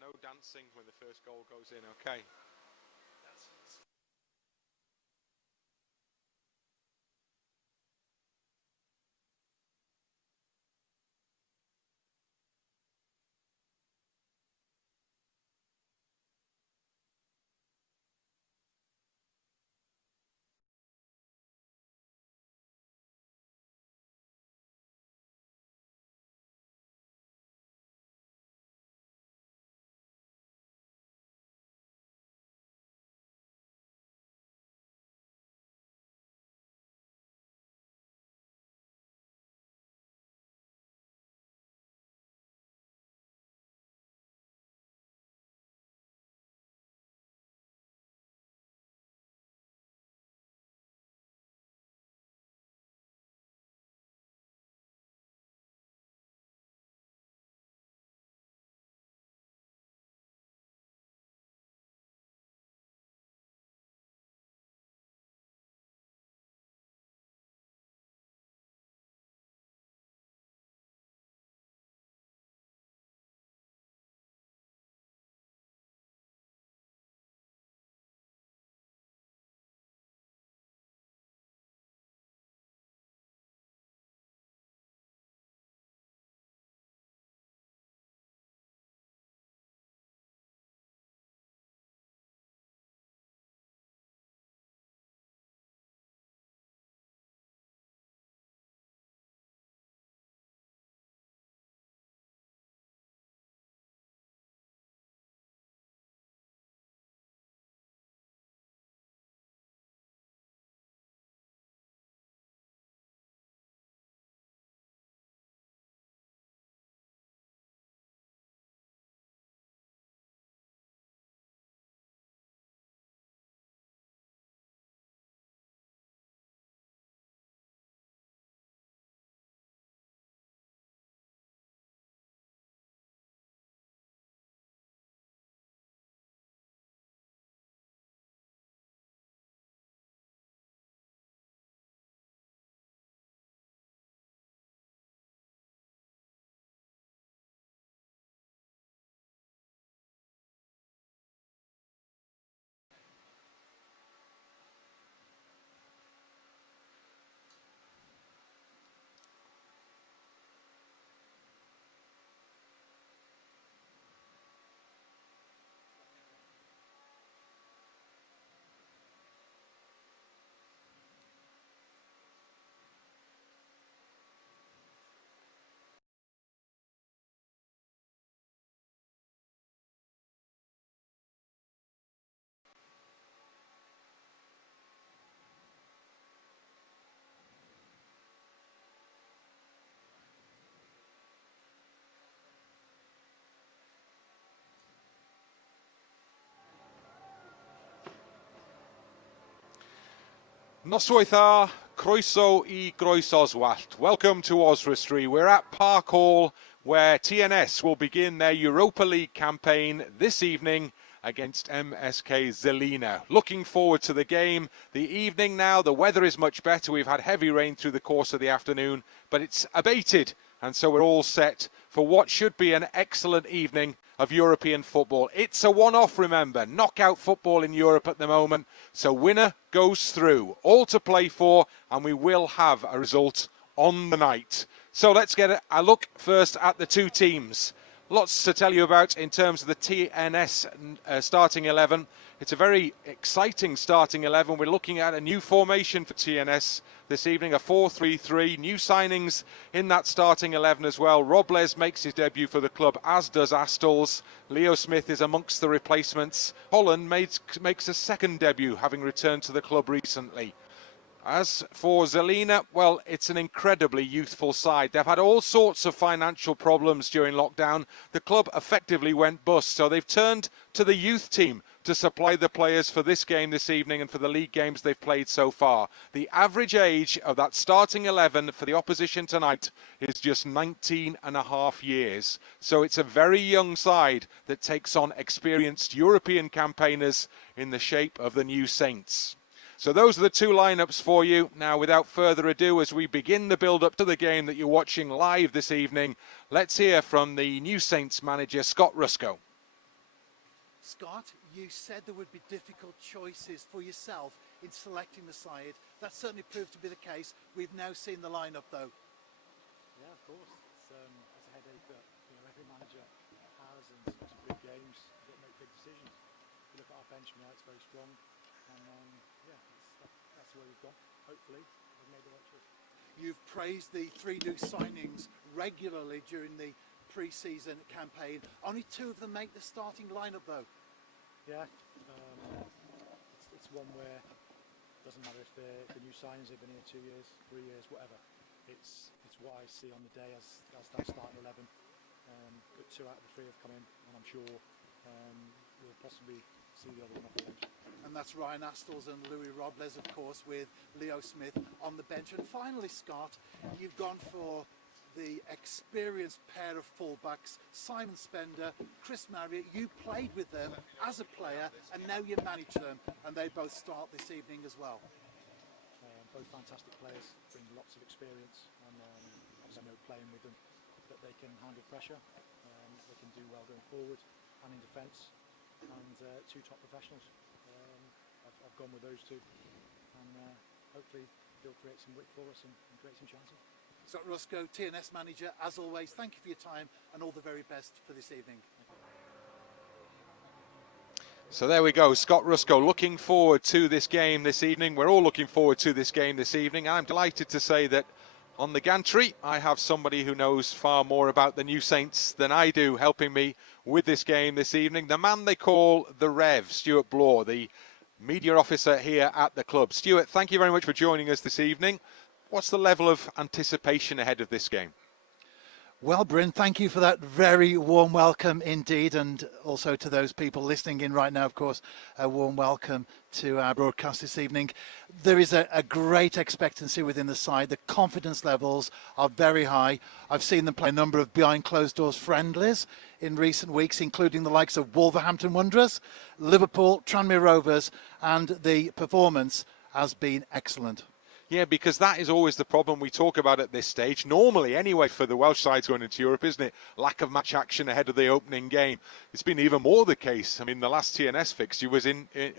no dancing when the first goal goes in, okay? Noswaith dda, croeso I groeso's wallt. Welcome to Oswestry. We're at Park Hall where TNS will begin their Europa League campaign this evening against MŠK Žilina. Looking forward to the game. The evening now, the weather is much better. We've had heavy rain through the course of the afternoon, but it's abated. And so we're all set for what should be an excellent evening of European football. It's a one-off, remember, knockout football in Europe at the moment. So winner goes through, all to play for, and we will have a result on the night. So let's get a look first at the two teams. Lots to tell you about in terms of the TNS starting 11. It's a very exciting starting 11. We're looking at a new formation for TNS this evening, a 4-3-3. New signings in that starting 11 as well. Robles makes his debut for the club, as does Astles. Leo Smith is amongst the replacements. Holland makes a second debut, having returned to the club recently. As for Žilina, well, it's an incredibly youthful side. They've had all sorts of financial problems during lockdown. The club effectively went bust, so they've turned to the youth team to supply the players for this game this evening and for the league games they've played so far. The average age of that starting 11 for the opposition tonight is just 19.5 years. So it's a very young side that takes on experienced European campaigners in the shape of the New Saints. So those are the two lineups for you. Now, without further ado, as we begin the build-up to the game that you're watching live this evening, let's hear from the New Saints manager, Scott Rusco. Scott, you said there would be difficult choices for yourself in selecting the side. That certainly proved to be the case. We've now seen the lineup, though. Yeah, of course. It's a headache that every manager has in such big games. You've got to make big decisions. You look at our bench now; it's very strong, and that's where we've gone. Hopefully, we've made the right choice. You've praised the 3 new signings regularly during the pre-season campaign. Only 2 of them make the starting lineup, though. Yeah, it's one where it doesn't matter if they're new signings, they've been here 2 years, 3 years, whatever. It's what I see on the day as that starting 11. But 2 out of the 3 have come in, and I'm sure we'll possibly see the other one off the bench. And that's Ryan Astles and Louis Robles, of course, with Leo Smith on the bench. And finally, Scott, you've gone for the experienced pair of fullbacks, Simon Spender, Chris Marriott. You played with them as a player, and now you manage them, and they both start this evening as well. Both fantastic players, bring lots of experience, and I know playing with them that they can handle pressure, they can do well going forward and in defence, and 2 top professionals. I've gone with those 2, and hopefully they'll create some width for us and create some chances. Scott Rusko, TNS manager, as always, thank you for your time and all the very best for this evening. So there we go, Scott Rusko looking forward to this game this evening. We're all looking forward to this game this evening. I'm delighted to say that on the gantry I have somebody who knows far more about the New Saints than I do, helping me with this game this evening. The man they call the Rev, Stuart Bloor, the media officer here at the club. Stuart, thank you very much for joining us this evening. What's the level of anticipation ahead of this game? Well, Bryn, thank you for that very warm welcome indeed, and also to those people listening in right now, of course, a warm welcome to our broadcast this evening. There is a great expectancy within the side. The confidence levels are very high. I've seen them play a number of behind closed doors friendlies in recent weeks, including the likes of Wolverhampton Wanderers, Liverpool, Tranmere Rovers, and the performance has been excellent. Yeah, because that is always the problem we talk about at this stage. Normally, anyway, for the Welsh sides going into Europe, isn't it? Lack of match action ahead of the opening game. It's been even more the case. I mean, the last TNS fixture was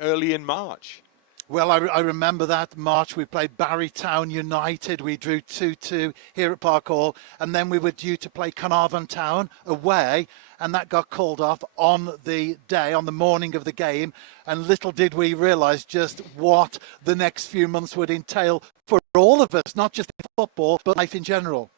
early in March. Well, I remember that March we played Barrytown United. We drew 2-2 here at Park Hall, and then we were due to play Carnarvon Town away, and that got called off on the day, on the morning of the game. And little did we realise just what the next few months would entail for all of us, not just in football, but life in general.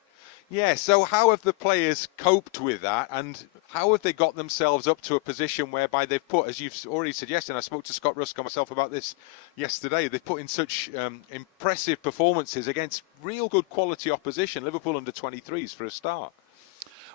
Yeah, so how have the players coped with that, and how have they got themselves up to a position whereby they've put, as you've already suggested, I spoke to Scott Rusko myself about this yesterday, they've put in such impressive performances against real good quality opposition, Liverpool under 23s for a start.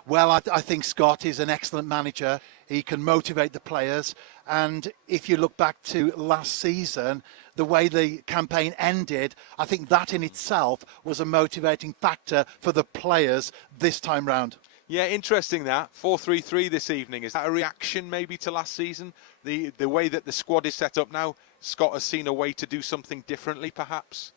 Well, I think Scott is an excellent manager. He can motivate the players. And if you look back to last season, the way the campaign ended, I think that in itself was a motivating factor for the players this time round. Yeah, interesting that. 4-3-3 this evening. Is that a reaction maybe to last season? The way that the squad is set up now, Scott has seen a way to do something differently perhaps?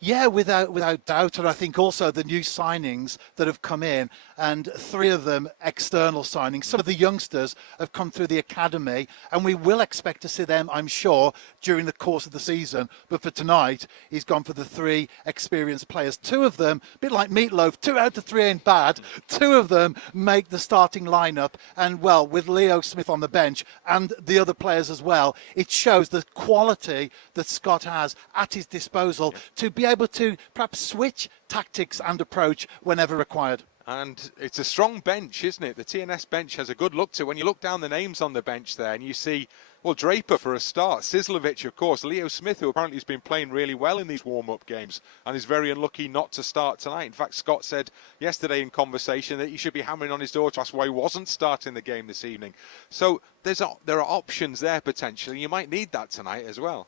Yeah, without doubt. And I think also the new signings that have come in, and 3 of them external signings. Some of the youngsters have come through the academy, and we will expect to see them, I'm sure, during the course of the season. But for tonight, he's gone for the 3 experienced players. 2 of them, a bit like Meatloaf, 2 out of 3 ain't bad. 2 of them make the starting lineup. And, well, with Leo Smith on the bench and the other players as well, it shows the quality that Scott has at his disposal to be able to perhaps switch tactics and approach whenever required. And it's a strong bench, isn't it? The TNS bench has a good look to it. When you look down the names on the bench there and you see, well, Draper for a start, Sislovic, of course, Leo Smith, who apparently has been playing really well in these warm-up games and is very unlucky not to start tonight. In fact, Scott said yesterday in conversation that he should be hammering on his door to ask why he wasn't starting the game this evening. So there are options there potentially. You might need that tonight as well.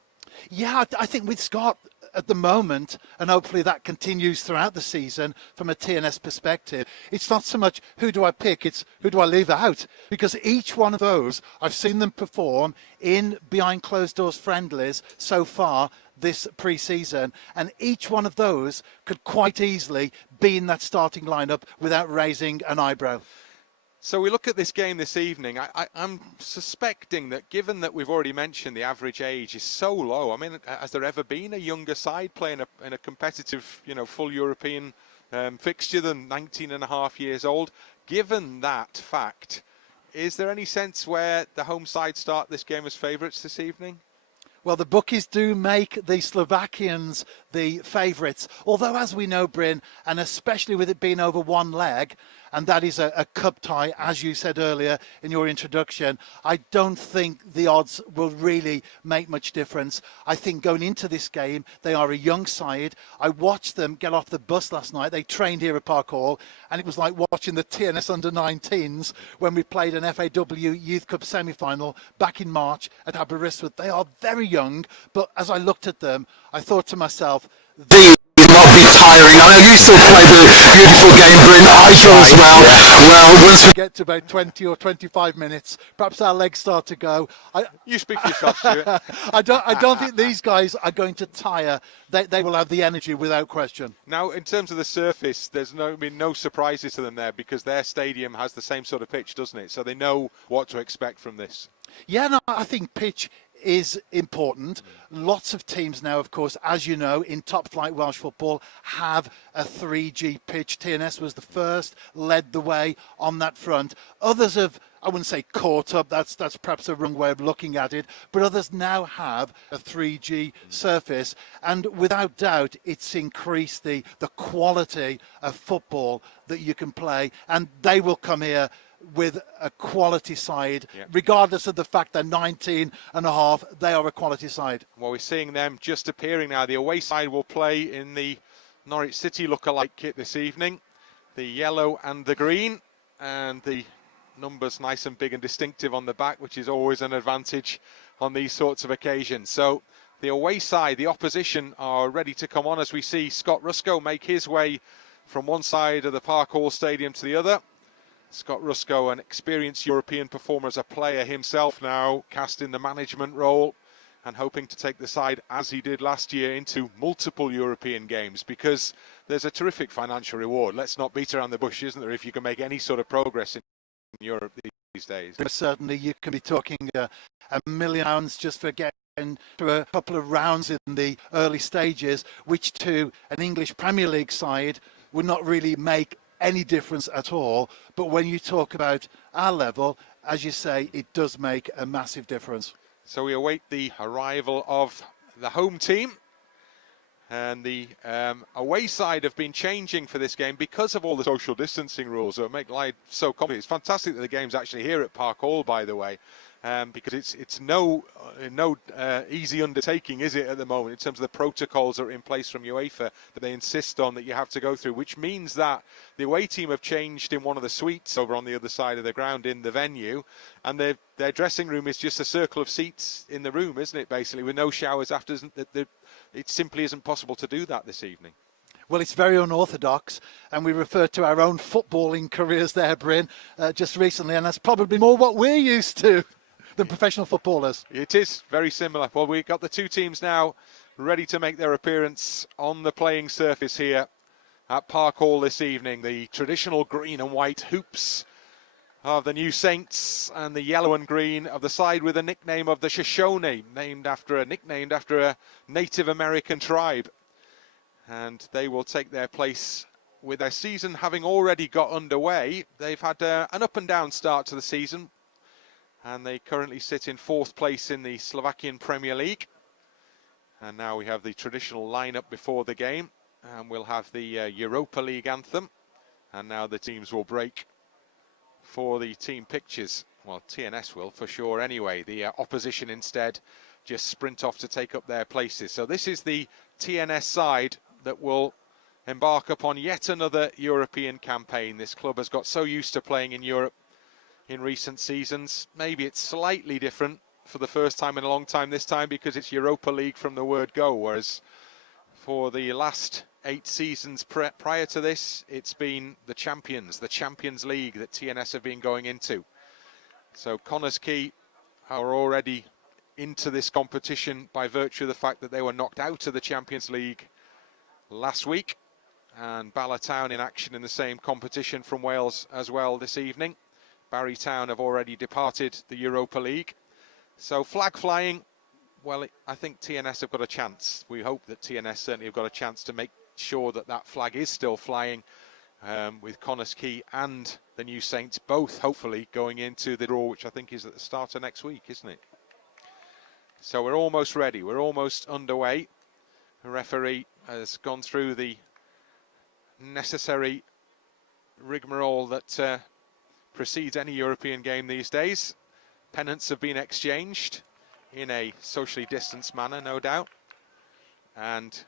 Yeah, I think with Scott at the moment, and hopefully that continues throughout the season from a TNS perspective, it's not so much who do I pick, it's who do I leave out. Because each one of those, I've seen them perform in behind closed doors friendlies so far this pre-season, and each one of those could quite easily be in that starting lineup without raising an eyebrow. So we look at this game this evening. I'm suspecting that, given that we've already mentioned the average age is so low, I mean, has there ever been a younger side playing in a competitive, full European fixture than 19 and a half years old? Given that fact, is there any sense where the home side start this game as favourites this evening? Well, the bookies do make the Slovakians the favourites. Although, as we know, Bryn, and especially with it being over one leg, and that is a cup tie, as you said earlier in your introduction, I don't think the odds will really make much difference. I think going into this game, they are a young side. I watched them get off the bus last night. They trained here at Park Hall, and it was like watching the TNS under-19s when we played an FAW Youth Cup semi-final back in March at Aberystwyth. They are very young, but as I looked at them, I thought to myself, These will not be tiring. I know you still played a beautiful game, Bryn. I shall as well. Well, once we get to about 20 or 25 minutes, perhaps our legs start to go. You speak for yourself, Stuart. I don't think these guys are going to tire. They will have the energy without question. Now, in terms of the surface, there's no surprises to them there, because their stadium has the same sort of pitch, doesn't it? So they know what to expect from this. Yeah, no, I think pitch is important. Lots of teams now, of course, as you know, in top flight Welsh football have a 3G pitch. TNS was the first, led the way on that front. Others have, I wouldn't say caught up, that's perhaps a wrong way of looking at it, but others now have a 3G surface, and without doubt it's increased the quality of football that you can play, and they will come here with a quality side, regardless of the fact they're 19 and a half, they are a quality side. Well, we're seeing them just appearing now. The away side will play in the Norwich City look-alike kit this evening. The yellow and the green, and the numbers nice and big and distinctive on the back, which is always an advantage on these sorts of occasions. So the away side, the opposition, are ready to come on as we see Scott Rusco make his way from one side of the Park Hall Stadium to the other. Scott Rusco, an experienced European performer as a player himself, now cast in the management role and hoping to take the side, as he did last year, into multiple European games, because there's a terrific financial reward. Let's not beat around the bush, isn't there, if you can make any sort of progress in Europe these days. Certainly you can be talking £1 million just for getting through a couple of rounds in the early stages, which to an English Premier League side would not really make any difference at all. But when you talk about our level, as you say, it does make a massive difference. So we await the arrival of the home team, and the away side have been changing for this game because of all the social distancing rules that make life so complicated. It's fantastic that the game's actually here at Park Hall, by the way, because it's no easy undertaking, is it, at the moment, in terms of the protocols that are in place from UEFA that they insist on that you have to go through, which means that the away team have changed in one of the suites over on the other side of the ground in the venue, and their dressing room is just a circle of seats in the room, isn't it, basically, with no showers after. It simply isn't possible to do that this evening. Well, it's very unorthodox, and we referred to our own footballing careers there, Bryn, just recently, and that's probably more what we're used to than professional footballers. It is very similar. Well, we've got the two teams now ready to make their appearance on the playing surface here at Park Hall this evening. The traditional green and white hoops of the New Saints, and the yellow and green of the side with a nickname of the Shoshone, nicknamed after a Native American tribe. And they will take their place with their season having already got underway. They've had an up and down start to the season, and they currently sit in 4th place in the Slovakian Premier League. And now we have the traditional lineup before the game, and we'll have the Europa League anthem, and now the teams will break for the team pictures. Well, TNS will for sure anyway. The opposition instead just sprint off to take up their places. So this is the TNS side that will embark upon yet another European campaign. This club has got so used to playing in Europe in recent seasons. Maybe it's slightly different for the first time in a long time this time, because it's Europa League from the word go, whereas for the last 8 seasons prior to this, it's been the Champions League that TNS have been going into. So Connah's Quay are already into this competition by virtue of the fact that they were knocked out of the Champions League last week, and Bala Town in action in the same competition from Wales as well this evening. Barry Town have already departed the Europa League. So flag flying, well, I think TNS have got a chance. We hope that TNS certainly have got a chance to make sure that that flag is still flying, with Connah's Quay and the New Saints both hopefully going into the draw, which I think is at the start of next week, isn't it? So we're almost ready. We're almost underway. The referee has gone through the necessary rigmarole that precedes any European game these days. Pennants have been exchanged in a socially distanced manner, no doubt. And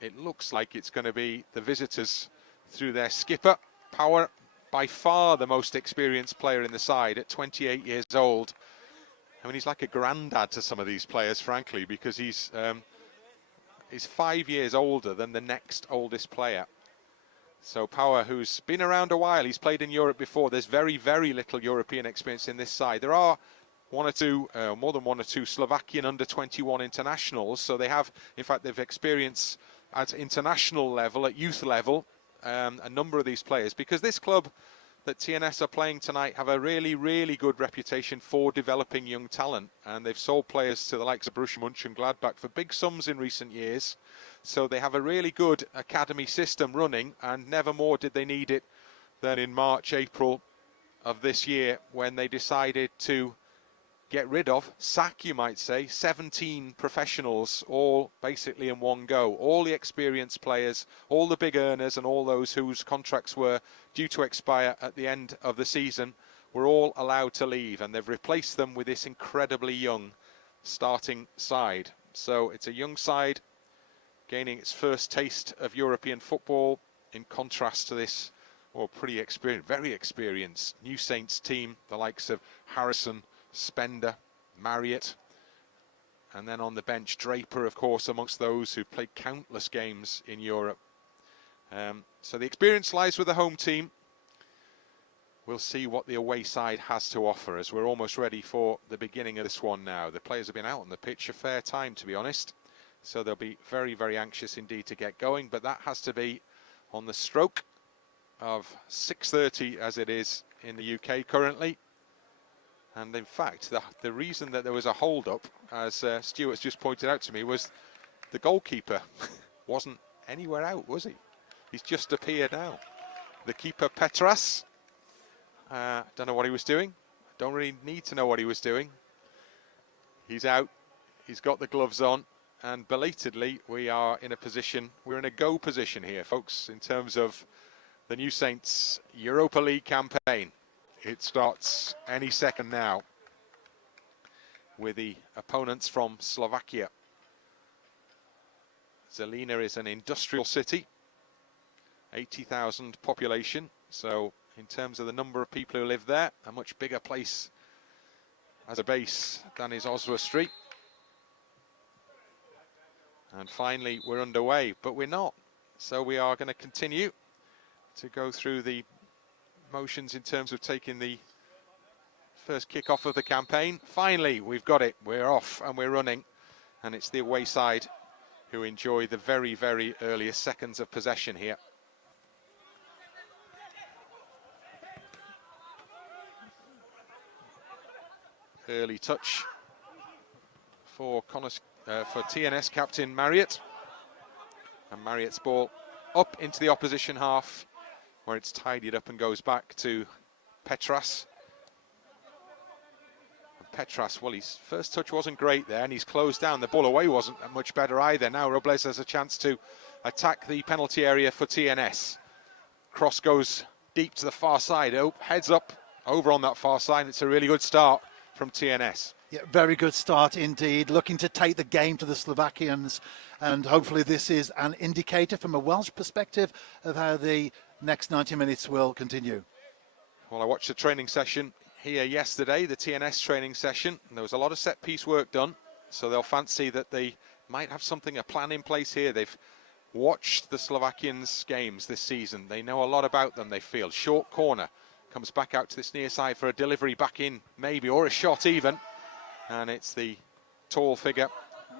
it looks like it's going to be the visitors through their skipper. Power, by far the most experienced player in the side at 28 years old. I mean, he's like a granddad to some of these players, frankly, because he's 5 years older than the next oldest player. So Power, who's been around a while, he's played in Europe before. There's very, very little European experience in this side. There are more than one or two Slovakian under-21 internationals. So they have, in fact, they've experienced at international level, at youth level, a number of these players. Because this club that TNS are playing tonight have a really, really good reputation for developing young talent. And they've sold players to the likes of Borussia Mönchengladbach for big sums in recent years. So they have a really good academy system running, and never more did they need it than in March, April of this year, when they decided to get rid of, sack you might say, 17 professionals, all basically in one go. All the experienced players, all the big earners, and all those whose contracts were due to expire at the end of the season were all allowed to leave, and they've replaced them with this incredibly young starting side. So it's a young side gaining its first taste of European football, in contrast to this, well, pretty experienced, very experienced New Saints team, the likes of Harrison, Spender, Marriott, and then on the bench Draper, of course, amongst those who played countless games in Europe. So the experience lies with the home team. We'll see what the away side has to offer, as we're almost ready for the beginning of this one now. The players have been out on the pitch a fair time, to be honest, so they'll be very, very anxious indeed to get going, but that has to be on the stroke of 6:30 as it is in the UK currently. And in fact, the reason that there was a hold-up, as Stuart's just pointed out to me, was the goalkeeper wasn't anywhere out, was he? He's just appeared now. The keeper, Petras, don't know what he was doing. Don't really need to know what he was doing. He's out. He's got the gloves on. And belatedly, we are in a position, we're in a go position here, folks, in terms of the New Saints Europa League campaign. It starts any second now with the opponents from Slovakia. Žilina is an industrial city, 80,000 population. So in terms of the number of people who live there, a much bigger place as a base than is Oswestry. And finally, we're underway, but we're not. So we are going to continue to go through the motions in terms of taking the first kick-off of the campaign. Finally, we've got it. We're off and we're running. And it's the away side who enjoy the very, very earliest seconds of possession here. Early touch for TNS captain Marriott. And Marriott's ball up into the opposition half, where it's tidied up and goes back to Petras. And Petras, well, his first touch wasn't great there, and he's closed down. The ball away wasn't much better either. Now Robles has a chance to attack the penalty area for TNS. Cross goes deep to the far side. Oh, heads up over on that far side. It's a really good start from TNS. Yeah, very good start indeed, looking to take the game to the Slovakians, and hopefully this is an indicator from a Welsh perspective of how the next 90 minutes will continue. Well, I watched the training session here yesterday, the TNS training session, and there was a lot of set-piece work done, so they'll fancy that they might have a plan in place here. They've watched the Slovakians' games this season. They know a lot about them, they feel. Short corner, comes back out to this near side for a delivery back in, maybe, or a shot even. And it's the tall figure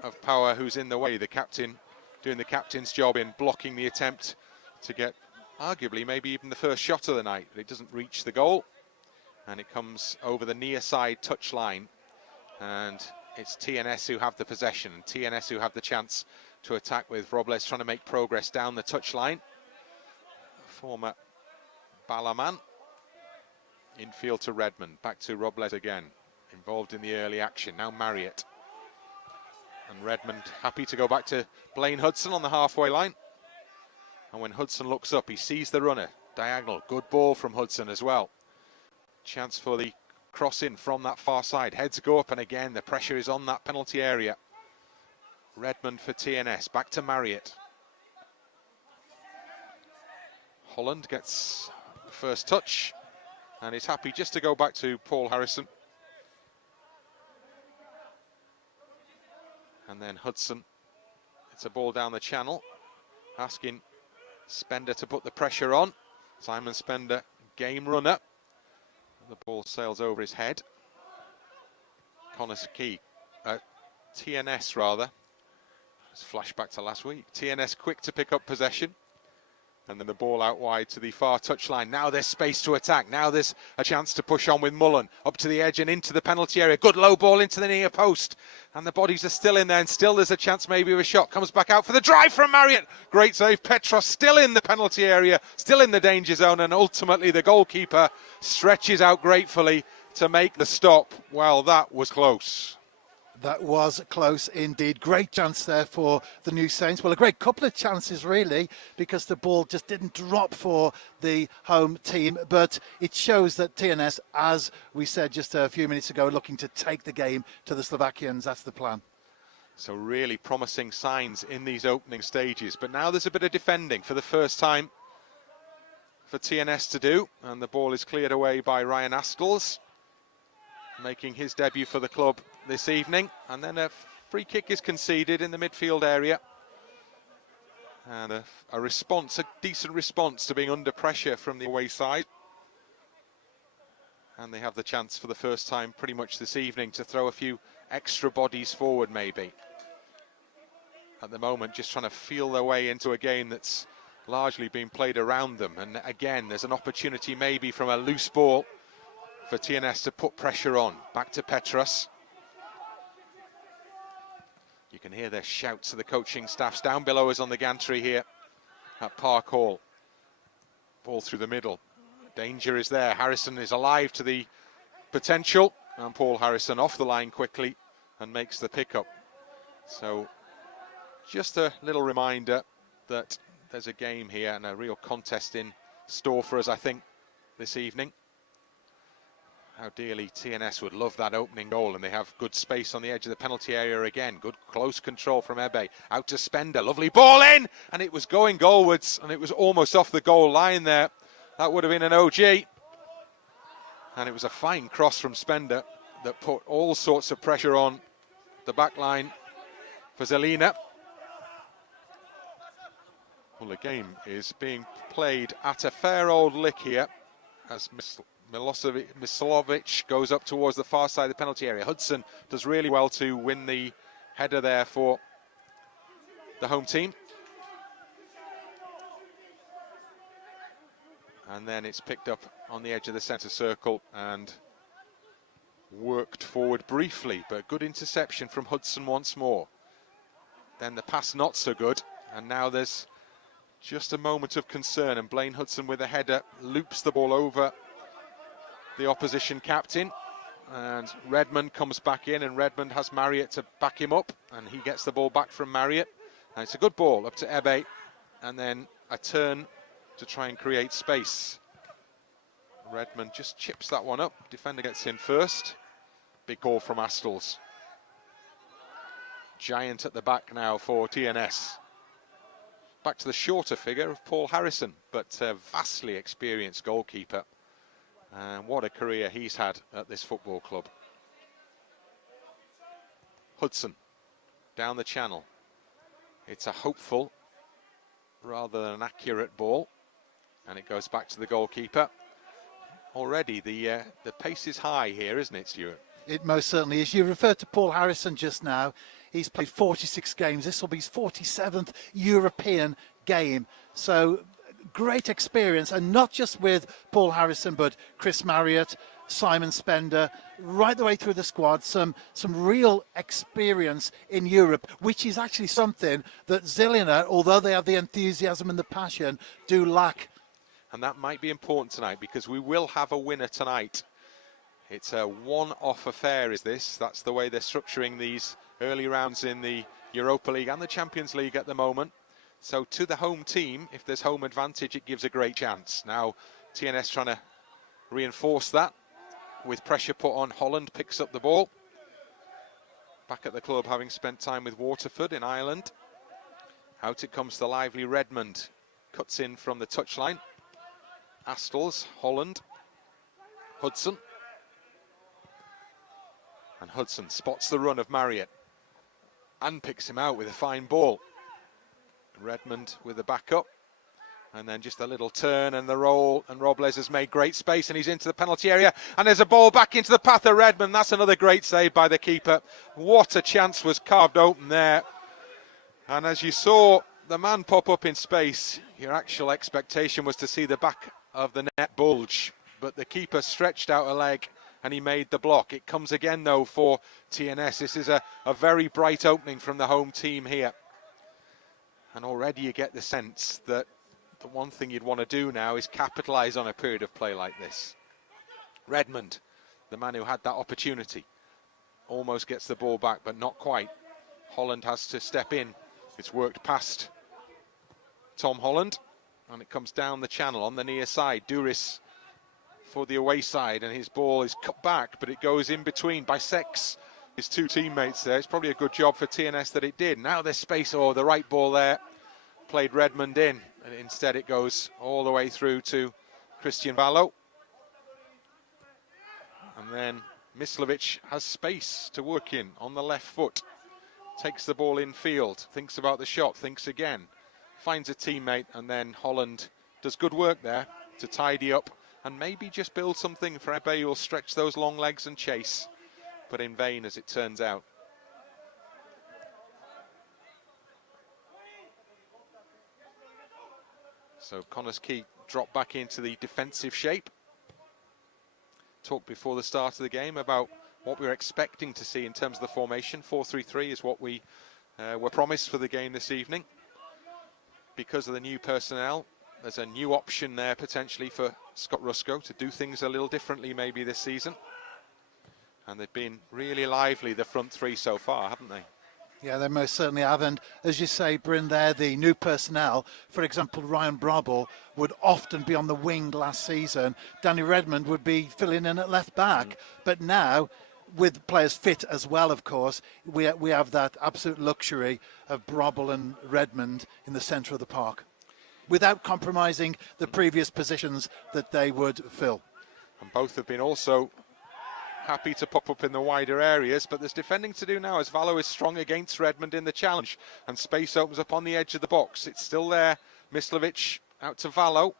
of Power who's in the way, the captain, doing the captain's job in blocking the attempt to get arguably maybe even the first shot of the night, but it doesn't reach the goal. And it comes over the near side touchline, and it's TNS who have the possession, TNS who have the chance to attack, with Robles trying to make progress down the touchline. Former Balaman. Infield to Redmond, back to Robles again, involved in the early action. Now Marriott. And Redmond happy to go back to Blaine Hudson on the halfway line. And when Hudson looks up, he sees the runner. Diagonal, good ball from Hudson as well. Chance for the cross in from that far side. Heads go up, and again the pressure is on that penalty area. Redmond for TNS, back to Marriott. Holland gets the first touch, and is happy just to go back to Paul Harrison. And then Hudson, it's a ball down the channel, asking Spender to put the pressure on. Simon Spender, game runner. The ball sails over his head. Connor Key, TNS rather. Let's flash back to last week. TNS quick to pick up possession. And then the ball out wide to the far touchline. Now there's space to attack. Now there's a chance to push on with Mullen. Up to the edge and into the penalty area. Good low ball into the near post. And the bodies are still in there. And still there's a chance maybe of a shot. Comes back out for the drive from Marriott. Great save. Petros still in the penalty area. Still in the danger zone. And ultimately the goalkeeper stretches out gratefully to make the stop. Well, that was close. That was close indeed. Great chance there for the New Saints. Well, a great couple of chances really, because the ball just didn't drop for the home team. But it shows that TNS, as we said just a few minutes ago, looking to take the game to the Slovakians. That's the plan. So really promising signs in these opening stages. But now there's a bit of defending for the first time for TNS to do. And the ball is cleared away by Ryan Astles, making his debut for the club this evening. And then a free kick is conceded in the midfield area. And a response, a decent response to being under pressure from the away side. And they have the chance for the first time pretty much this evening to throw a few extra bodies forward maybe. At the moment, just trying to feel their way into a game that's largely been played around them. And again, there's an opportunity maybe from a loose ball for TNS to put pressure on. Back to Petros. You can hear their shouts of the coaching staffs down below us on the gantry here at Park Hall. Ball through the middle. Danger is there. Harrison is alive to the potential. And Paul Harrison off the line quickly and makes the pickup. So just a little reminder that there's a game here and a real contest in store for us, I think, this evening. How dearly TNS would love that opening goal, and they have good space on the edge of the penalty area again. Good close control from Ebe. Out to Spender, lovely ball in, and it was going goalwards, and it was almost off the goal line there. That would have been an OG. And it was a fine cross from Spender that put all sorts of pressure on the back line for Žilina. Well, the game is being played at a fair old lick here as Mislovic goes up towards the far side of the penalty area. Hudson does really well to win the header there for the home team. And then it's picked up on the edge of the centre circle and worked forward briefly, but good interception from Hudson once more. Then the pass not so good, and now there's just a moment of concern, and Blaine Hudson with a header loops the ball over the opposition captain, and Redmond comes back in, and Redmond has Marriott to back him up, and he gets the ball back from Marriott, and it's a good ball up to Ebe, and then a turn to try and create space. Redmond just chips that one up. Defender gets in first. Big goal from Astles. Giant at the back now for TNS. Back to the shorter figure of Paul Harrison, but a vastly experienced goalkeeper. And what a career he's had at this football club. Hudson down the channel. It's a hopeful rather than an accurate ball. And it goes back to the goalkeeper. Already the pace is high here, isn't it, Stuart? It most certainly is. You referred to Paul Harrison just now. He's played 46 games. This will be his 47th European game. So great experience, and not just with Paul Harrison, but Chris Marriott, Simon Spender, right the way through the squad, some real experience in Europe, which is actually something that Žilina, although they have the enthusiasm and the passion, do lack. And that might be important tonight, because we will have a winner tonight. It's a one-off affair, is this. That's the way they're structuring these early rounds in the Europa League and the Champions League at the moment. So to the home team, if there's home advantage, it gives a great chance. Now TNS trying to reinforce that with pressure put on. Holland picks up the ball. Back at the club, having spent time with Waterford in Ireland. Out it comes the lively Redmond. Cuts in from the touchline. Astles, Holland, Hudson. And Hudson spots the run of Marriott and picks him out with a fine ball. Redmond with the backup. And then just a little turn and the roll, and Robles has made great space, and he's into the penalty area, and there's a ball back into the path of Redmond. That's another great save by the keeper. What a chance was carved open there. And as you saw the man pop up in space, your actual expectation was to see the back of the net bulge, but the keeper stretched out a leg and he made the block. It comes again though for TNS. This is a very bright opening from the home team here. And already you get the sense that the one thing you'd want to do now is capitalise on a period of play like this. Redmond, the man who had that opportunity, almost gets the ball back, but not quite. Holland has to step in. It's worked past Tom Holland, and it comes down the channel on the near side. Duris for the away side, and his ball is cut back, but it goes in between, bisects his two teammates there. It's probably a good job for TNS that it did. Now there's space, or the right ball there, played Redmond in, and instead it goes all the way through to Christian Vallo. And then Mislovic has space to work in on the left foot. Takes the ball in field, thinks about the shot, thinks again, finds a teammate, and then Holland does good work there to tidy up and maybe just build something for Ebe, who will stretch those long legs and chase, but in vain as it turns out. So Connors Key dropped back into the defensive shape. Talked before the start of the game about what we were expecting to see in terms of the formation. 4-3-3 is what we were promised for the game this evening. Because of the new personnel, there's a new option there potentially for Scott Rusko to do things a little differently maybe this season. And they've been really lively, the front three so far, haven't they? Yeah, they most certainly have. And as you say, Bryn, there, the new personnel, for example, Ryan Brobble would often be on the wing last season. Danny Redmond would be filling in at left back. But now, with players fit as well, of course, we have that absolute luxury of Brobble and Redmond in the centre of the park, without compromising the previous positions that they would fill. And both have been also happy to pop up in the wider areas, but there's defending to do now as Vallo is strong against Redmond in the challenge, and space opens up on the edge of the box. It's still there. Mislovic out to Vallo.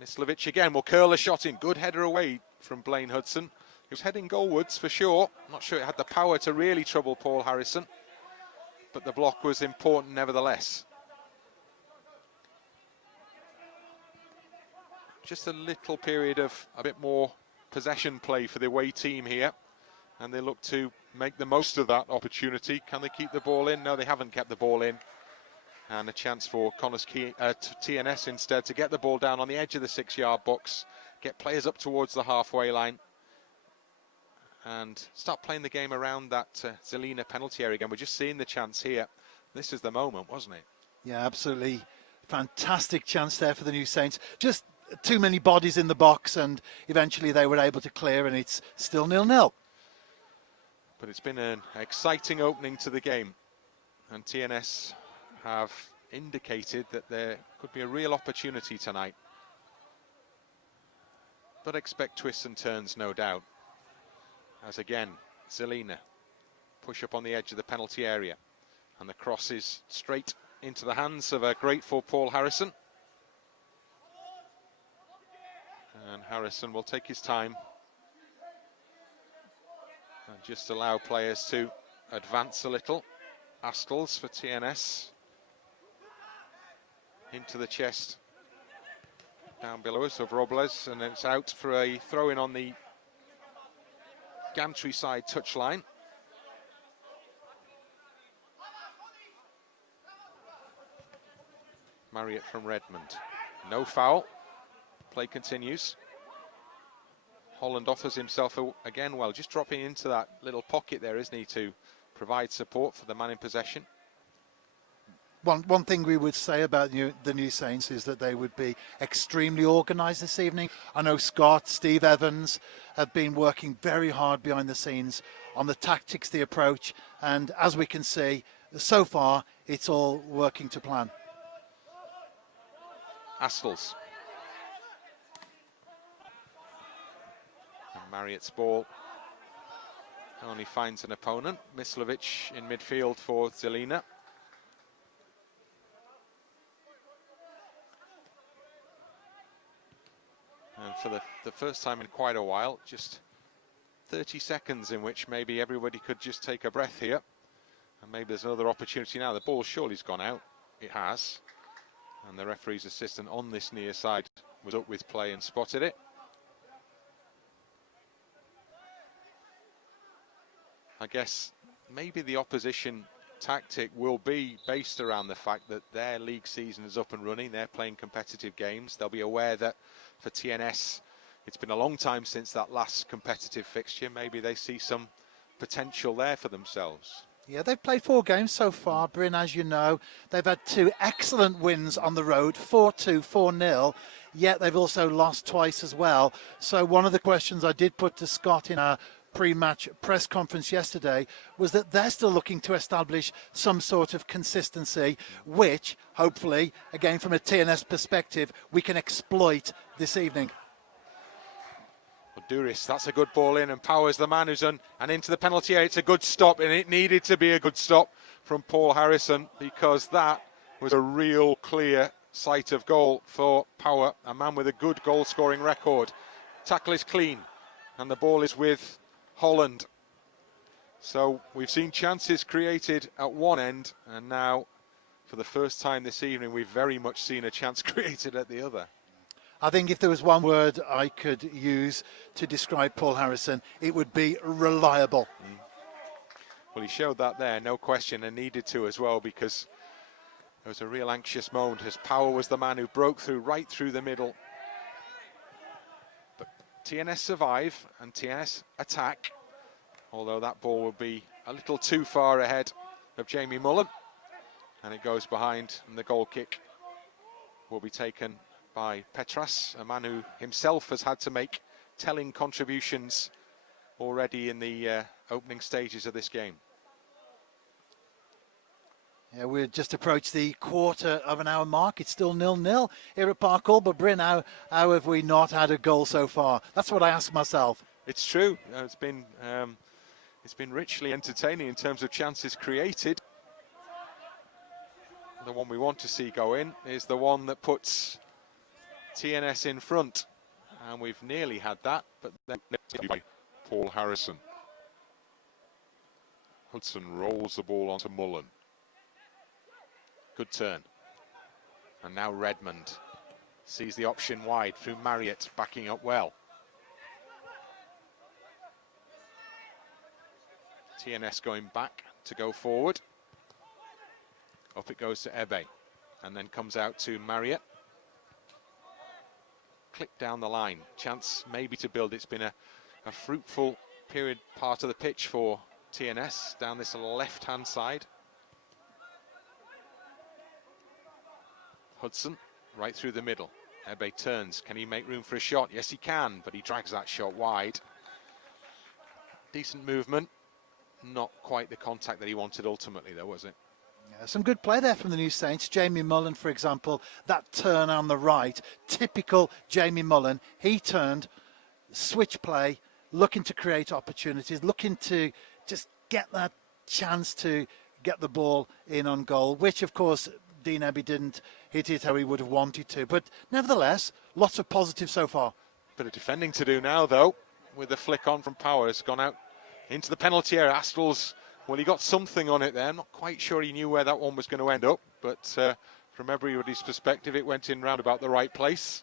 Mislovic again will curl a shot in. Good header away from Blaine Hudson. He was heading goalwards for sure. Not sure it had the power to really trouble Paul Harrison, but the block was important nevertheless. Just a little period of a bit more possession play for the away team here, and they look to make the most of that opportunity. Can they keep the ball in? No, they haven't kept the ball in. And a chance for TNS instead to get the ball down on the edge of the 6-yard box, get players up towards the halfway line, and start playing the game around that Žilina penalty area again. We're just seeing the chance here. This is the moment, wasn't it? Yeah, absolutely. Fantastic chance there for the New Saints. Just too many bodies in the box, and eventually they were able to clear, and it's still 0-0. But it's been an exciting opening to the game, and TNS have indicated that there could be a real opportunity tonight. But expect twists and turns, no doubt. As again, Žilina push up on the edge of the penalty area, and the cross is straight into the hands of a grateful Paul Harrison. And Harrison will take his time and just allow players to advance a little. Astles for TNS. Into the chest down below us of Robles, and it's out for a throw-in on the gantry side touchline. Marriott from Redmond. No foul. Play continues. Holland offers himself again, well, just dropping into that little pocket there, isn't he, to provide support for the man in possession. One thing we would say about the New Saints is that they would be extremely organised this evening. I know Scott, Steve Evans have been working very hard behind the scenes on the tactics, the approach, and as we can see, so far, it's all working to plan. Astles. And Marriott's ball only finds an opponent. Mislovic in midfield for Žilina. And for the first time in quite a while, just 30 seconds in which maybe everybody could just take a breath here. And maybe there's another opportunity now. The ball surely's gone out. It has. And the referee's assistant on this near side was up with play and spotted it. I guess maybe the opposition tactic will be based around the fact that their league season is up and running. They're playing competitive games. They'll be aware that for TNS, it's been a long time since that last competitive fixture. Maybe they see some potential there for themselves. Yeah, they've played 4 games so far, Bryn, as you know. They've had 2 excellent wins on the road, 4-2, 4-0, yet they've also lost twice as well. So one of the questions I did put to Scott in our pre-match press conference yesterday was that they're still looking to establish some sort of consistency, which, hopefully, again from a TNS perspective, we can exploit this evening. Well, Duris, that's a good ball in, and Powers, the man who's on and into the penalty area. It's a good stop, and it needed to be a good stop from Paul Harrison, because that was a real clear sight of goal for Power, a man with a good goal-scoring record. Tackle is clean, and the ball is with Holland. So we've seen chances created at one end, and now, for the first time this evening, we've very much seen a chance created at the other. I think if there was one word I could use to describe Paul Harrison, it would be reliable. Well, he showed that there, no question, and needed to as well, because there was a real anxious moment as Power was the man who broke through, right through the middle. But TNS survive and TNS attack, although that ball will be a little too far ahead of Jamie Mullen, and it goes behind, and the goal kick will be taken by Petras, a man who himself has had to make telling contributions already in the opening stages of this game. Yeah, we've just approached the quarter of an hour mark. It's still 0-0 here at Park Hall, but Bryn, how have we not had a goal so far? That's what I ask myself. It's true. It's been richly entertaining in terms of chances created. The one we want to see go in is the one that puts TNS in front, and we've nearly had that, but then by Paul Harrison. Hudson rolls the ball onto Mullen. Good turn. And now Redmond sees the option wide through Marriott, backing up well. TNS going back to go forward. Up it goes to Ebe, and then comes out to Marriott. Click down the line, chance maybe to build. It's been a fruitful period part of the pitch for TNS down this left-hand side. Hudson right through the middle. Ebe turns. Can he make room for a shot? Yes, he can, but he drags that shot wide. Decent movement. Not quite the contact that he wanted ultimately, though, was it? Yeah, some good play there from the New Saints. Jamie Mullen, for example, that turn on the right, typical Jamie Mullen. He turned, switch play, looking to create opportunities, looking to just get that chance to get the ball in on goal, which, of course, Dean Ebe didn't hit it how he would have wanted to. But nevertheless, lots of positives so far. Bit of defending to do now, though, with the flick on from Powers. Gone out into the penalty area. Astles, well, he got something on it there. I'm not quite sure he knew where that one was going to end up, but from everybody's perspective, it went in round about the right place.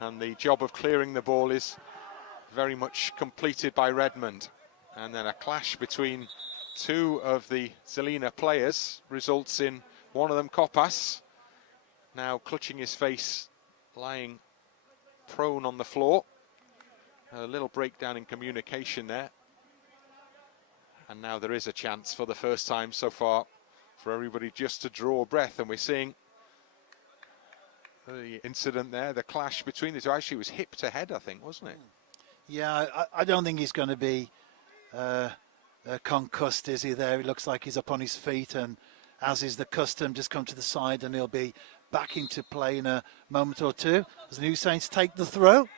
and the job of clearing the ball is very much completed by Redmond. And then a clash between two of the Žilina players results in one of them, Kopas, now clutching his face, lying prone on the floor. A little breakdown in communication there. And now there is a chance for the first time so far for everybody just to draw breath. And we're seeing the incident there, the clash between the two. Actually, it was hip to head, I think, wasn't it? Yeah, I don't think he's going to be concussed, is he there? It looks like he's up on his feet, and as is the custom, just come to the side, and he'll be back into play in a moment or two as the New Saints take the throw.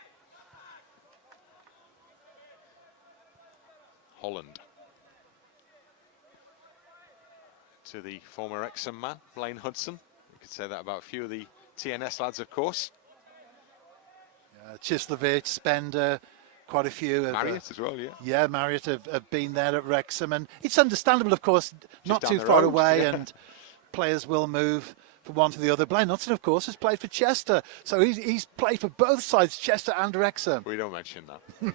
Holland. To the former Wrexham man, Blaine Hudson. We could say that about a few of the TNS lads, of course. Chislovich, Spender, quite a few. Marriott as well, yeah. Yeah, Marriott have been there at Wrexham, and it's understandable, of course, not down too the far road, away, yeah. and players will move from one to the other. Blaine Hudson, of course, has played for Chester, so he's played for both sides, Chester and Wrexham. We don't mention that.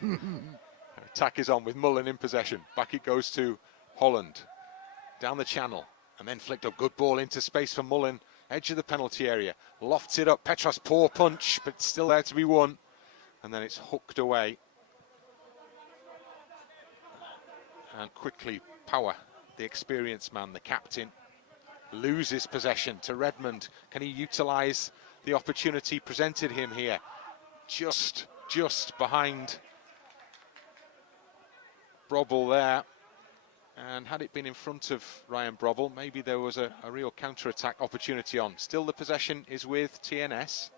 Attack is on with Mullen in possession. Back it goes to Holland. Down the channel, and then flicked up. Good ball into space for Mullen. Edge of the penalty area. Lofts it up. Petras, poor punch, but still there to be won. And then it's hooked away. And quickly, Power, the experienced man, the captain, loses possession to Redmond. Can he utilise the opportunity presented him here? Just behind Brobble there. And had it been in front of Ryan Brobble, maybe there was a real counter-attack opportunity on. Still the possession is with TNS.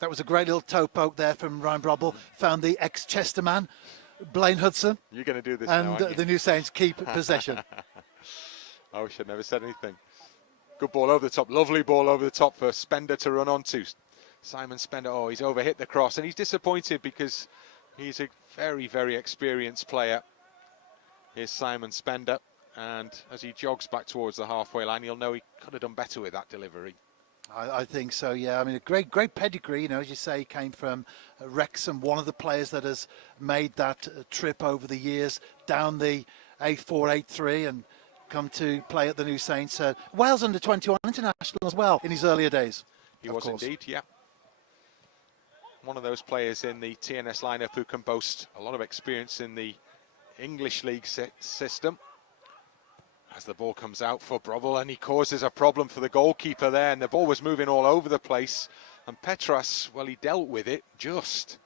That was a great little toe poke there from Ryan Brobble. Found the ex-Chester man, Blaine Hudson. You're going to do this and now, aren't you? the New Saints keep possession. I wish I'd never said anything. Good ball over the top. Lovely ball over the top for Spender to run onto. Simon Spender, oh, he's overhit the cross. And he's disappointed because he's a very, very experienced player. Here's Simon Spender. And as he jogs back towards the halfway line, he'll know he could have done better with that delivery. I think so, yeah. I mean, a great pedigree, you know, as you say, came from Wrexham, one of the players that has made that trip over the years down the A4, A3 and come to play at the New Saints. Wales under 21 international as well in his earlier days. He was indeed, yeah. One of those players in the TNS lineup who can boast a lot of experience in the English League system. As the ball comes out for Brobble, and he causes a problem for the goalkeeper there, and the ball was moving all over the place. And Petras, well, he dealt with it just.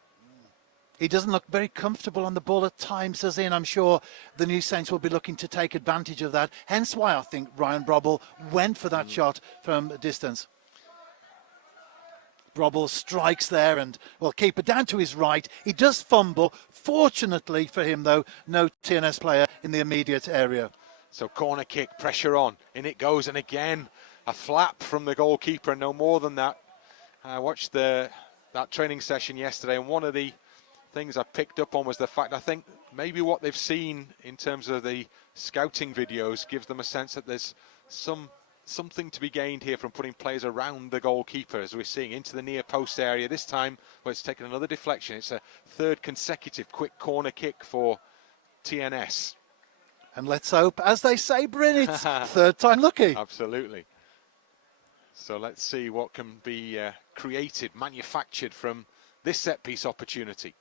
He doesn't look very comfortable on the ball at times, as in I'm sure the New Saints will be looking to take advantage of that. Hence why I think Ryan Brobble went for that shot from a distance. Brobble strikes there, and, well, keeper down to his right. He does fumble. Fortunately for him, though, no TNS player in the immediate area. So corner kick, pressure on, in it goes, and again a flap from the goalkeeper, no more than that. I watched that training session yesterday, and one of the things I picked up on was the fact, I think maybe what they've seen in terms of the scouting videos gives them a sense that there's something to be gained here from putting players around the goalkeeper, as we're seeing, into the near post area. This time, well, it's taken another deflection. It's a third consecutive quick corner kick for TNS. And let's hope, as they say, Bryn, it's third time lucky. Absolutely. So let's see what can be created, manufactured from this set-piece opportunity.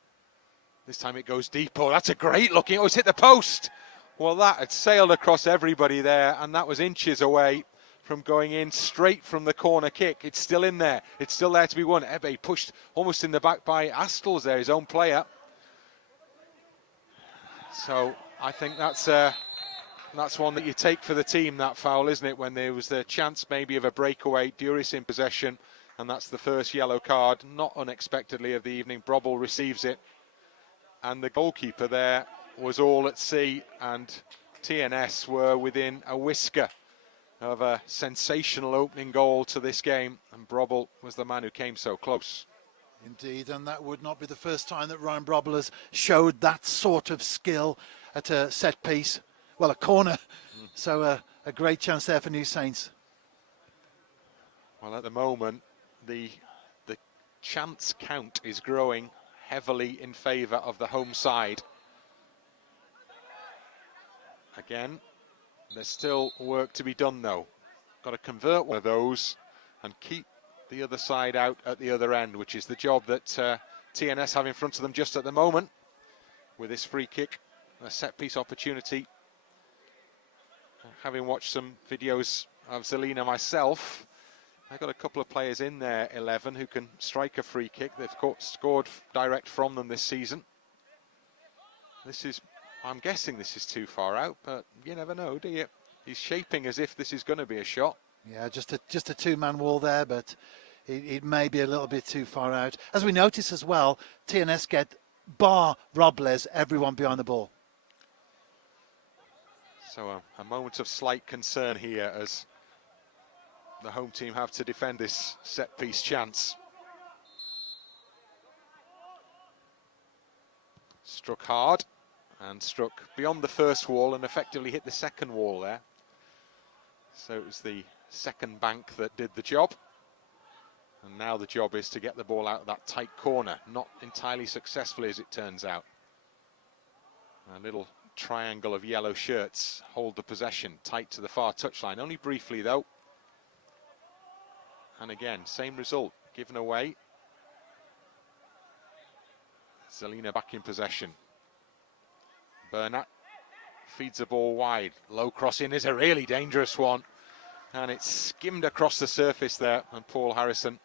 This time it goes deep. Oh, that's a great looking. Oh, it's hit the post. Well, that had sailed across everybody there, and that was inches away from going in straight from the corner kick. It's still in there. It's still there to be won. Ebe pushed almost in the back by Astles there, his own player. So I think that's one that you take for the team, that foul, isn't it? When there was the chance maybe of a breakaway, Duris in possession, and that's the first yellow card, not unexpectedly of the evening. Brobble receives it, and the goalkeeper there was all at sea, and TNS were within a whisker of a sensational opening goal to this game, and Brobble was the man who came so close. Indeed, and that would not be the first time that Ryan Brobble has showed that sort of skill at a set piece. Well, a corner. So a great chance there for New Saints. Well, at the moment, the chance count is growing heavily in favour of the home side. Again, there's still work to be done though. Got to convert one of those and keep the other side out at the other end, which is the job that TNS have in front of them just at the moment with this free kick, a set piece opportunity. Having watched some videos of Žilina myself, I've got a couple of players in their 11 who can strike a free kick. They've scored direct from them this season. I'm guessing this is too far out, but you never know, do you? He's shaping as if this is going to be a shot. Yeah, just a two-man wall there, but it may be a little bit too far out. As we notice as well, TNS get, bar Robles, everyone behind the ball. So a moment of slight concern here as the home team have to defend this set-piece chance. Struck hard and struck beyond the first wall and effectively hit the second wall there. So it was the second bank that did the job. And now the job is to get the ball out of that tight corner. Not entirely successfully, as it turns out. A little triangle of yellow shirts hold the possession tight to the far touchline. Only briefly, though. And again, same result, given away. Žilina back in possession. Bernat feeds the ball wide. Low crossing is a really dangerous one. And it's skimmed across the surface there. And Paul Harrison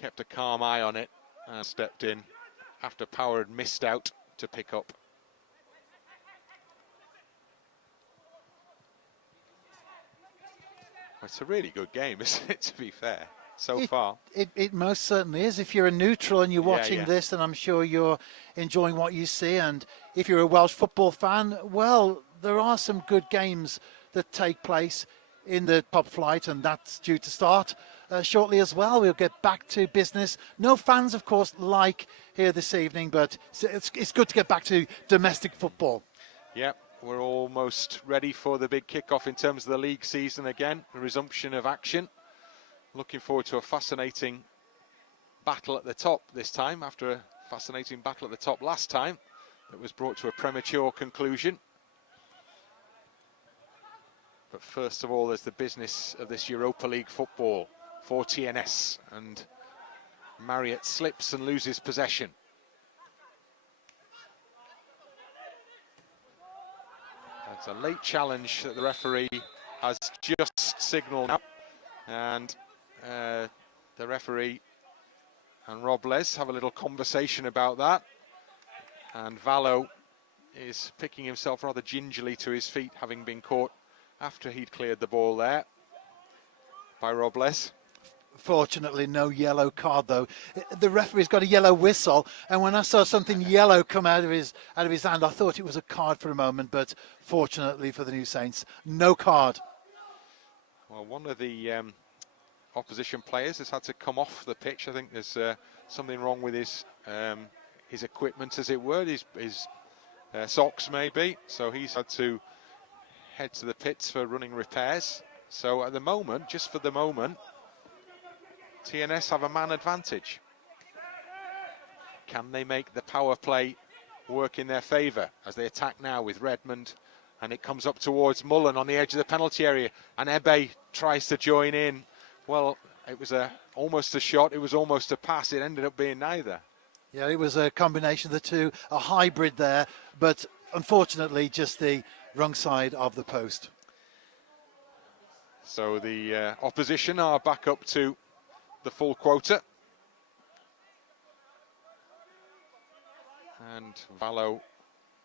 kept a calm eye on it and stepped in after Power had missed out to pick up. It's a really good game, isn't it, to be fair, so far? It most certainly is. If you're a neutral and you're watching this, then I'm sure you're enjoying what you see. And if you're a Welsh football fan, well, there are some good games that take place in the top flight, and that's due to start shortly as well. We'll get back to business. No fans, of course, like here this evening, but it's good to get back to domestic football. Yep. We're almost ready for the big kickoff in terms of the league season again, the resumption of action. Looking forward to a fascinating battle at the top this time, after a fascinating battle at the top last time that was brought to a premature conclusion. But first of all, there's the business of this Europa League football for TNS, and Marriott slips and loses possession. It's a late challenge that the referee has just signalled now, and the referee and Robles have a little conversation about that, and Valo is picking himself rather gingerly to his feet, having been caught after he'd cleared the ball there by Robles. Fortunately, no yellow card though. The referee's got a yellow whistle, and when I saw something yellow come out of his hand, I thought it was a card for a moment. But fortunately for the New Saints, no card. Well, one of the opposition players has had to come off the pitch. I think there's something wrong with his equipment, as it were, his socks maybe. So he's had to head to the pits for running repairs. So at the moment, just for the moment, TNS have a man advantage. Can they make the power play work in their favour as they attack now with Redmond, and it comes up towards Mullen on the edge of the penalty area, and Ebe tries to join in. Well, it was almost a shot, it was almost a pass, it ended up being neither. Yeah, it was a combination of the two, a hybrid there, but unfortunately just the wrong side of the post. So the opposition are back up to the full quota. And Valo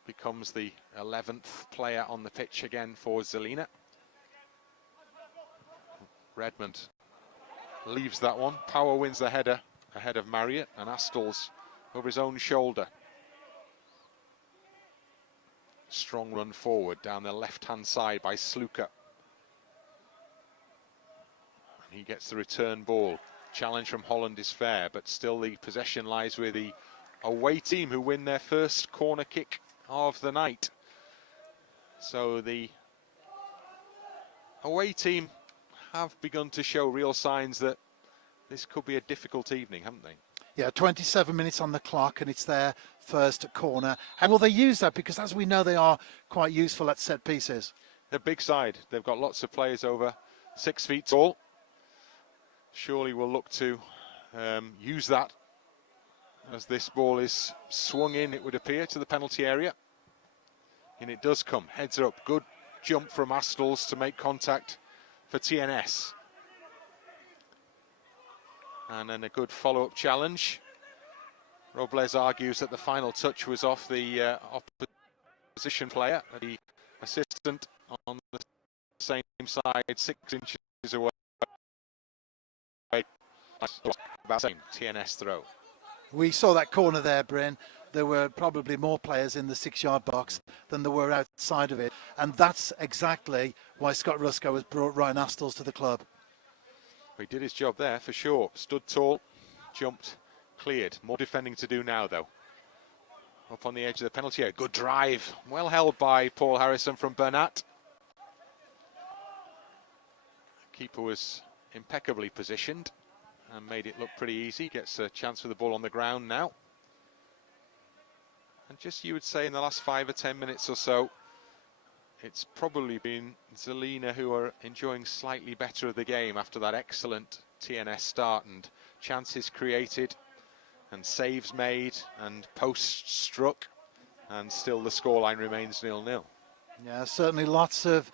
becomes the 11th player on the pitch again for Žilina. Redmond leaves that one. Power wins the header ahead of Marriott, and Astles over his own shoulder. Strong run forward down the left-hand side by Sluka. And he gets the return ball. Challenge from Holland is fair, but still the possession lies with the away team, who win their first corner kick of the night. So the away team have begun to show real signs that this could be a difficult evening, haven't they? Yeah, 27 minutes on the clock, and it's their first corner. And will they use that? Because as we know, they are quite useful at set pieces. They're a big side. They've got lots of players over 6 feet tall. Surely will look to use that as this ball is swung in, it would appear, to the penalty area. And it does come. Heads up. Good jump from Astles to make contact for TNS. And then a good follow-up challenge. Robles argues that the final touch was off the opposition player, the assistant on the same side, 6 inches away. About same TNS throw. We saw that corner there, Bryn. There were probably more players in the 6-yard box than there were outside of it. And that's exactly why Scott Rusko has brought Ryan Astles to the club. He did his job there for sure. Stood tall, jumped, cleared. More defending to do now, though. Up on the edge of the penalty area. Good drive. Well held by Paul Harrison from Bernat. Keeper was impeccably positioned and made it look pretty easy. Gets a chance for the ball on the ground now. And just, you would say, in the last 5 or 10 minutes or so, it's probably been Žilina who are enjoying slightly better of the game after that excellent TNS start, and chances created and saves made and posts struck, and still the scoreline remains 0-0. Yeah, certainly lots of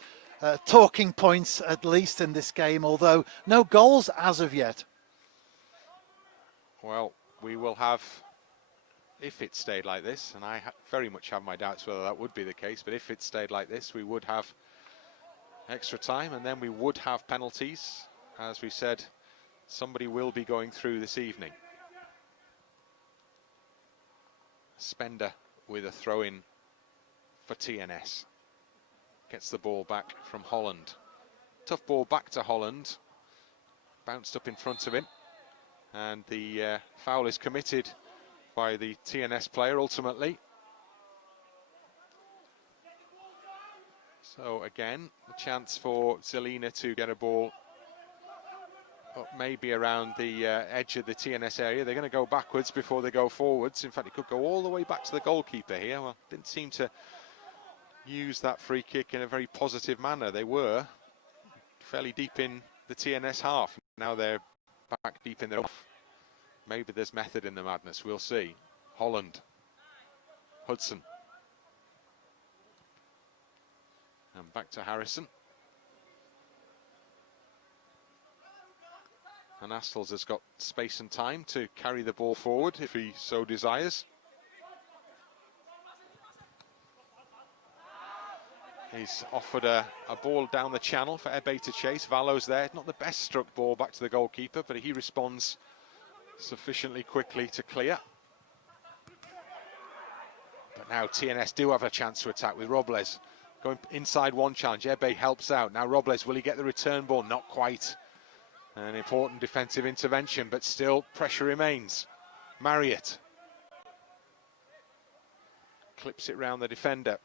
talking points at least in this game, although no goals as of yet. Well, we will have, if it stayed like this, and I very much have my doubts whether that would be the case, but if it stayed like this, we would have extra time, and then we would have penalties. As we said, somebody will be going through this evening. Spender with a throw-in for TNS. Gets the ball back from Holland. Tough ball back to Holland. Bounced up in front of him. And the foul is committed by the TNS player ultimately. So again, a chance for Žilina to get a ball up maybe around the edge of the TNS area. They're going to go backwards before they go forwards. In fact, it could go all the way back to the goalkeeper here. Well, didn't seem to use that free kick in a very positive manner. They were fairly deep in the TNS half. Now they're back deep in their own. Maybe there's method in the madness, we'll see. Holland, Hudson, and back to Harrison. And Astles has got space and time to carry the ball forward if he so desires. He's offered a ball down the channel for Ebe to chase. Valo's there, not the best struck ball back to the goalkeeper, but he responds sufficiently quickly to clear. But now TNS do have a chance to attack with Robles going inside one challenge. Ebe helps out. Now Robles, will he get the return ball? Not quite. An important defensive intervention, but still pressure remains. Marriott clips it round the defender.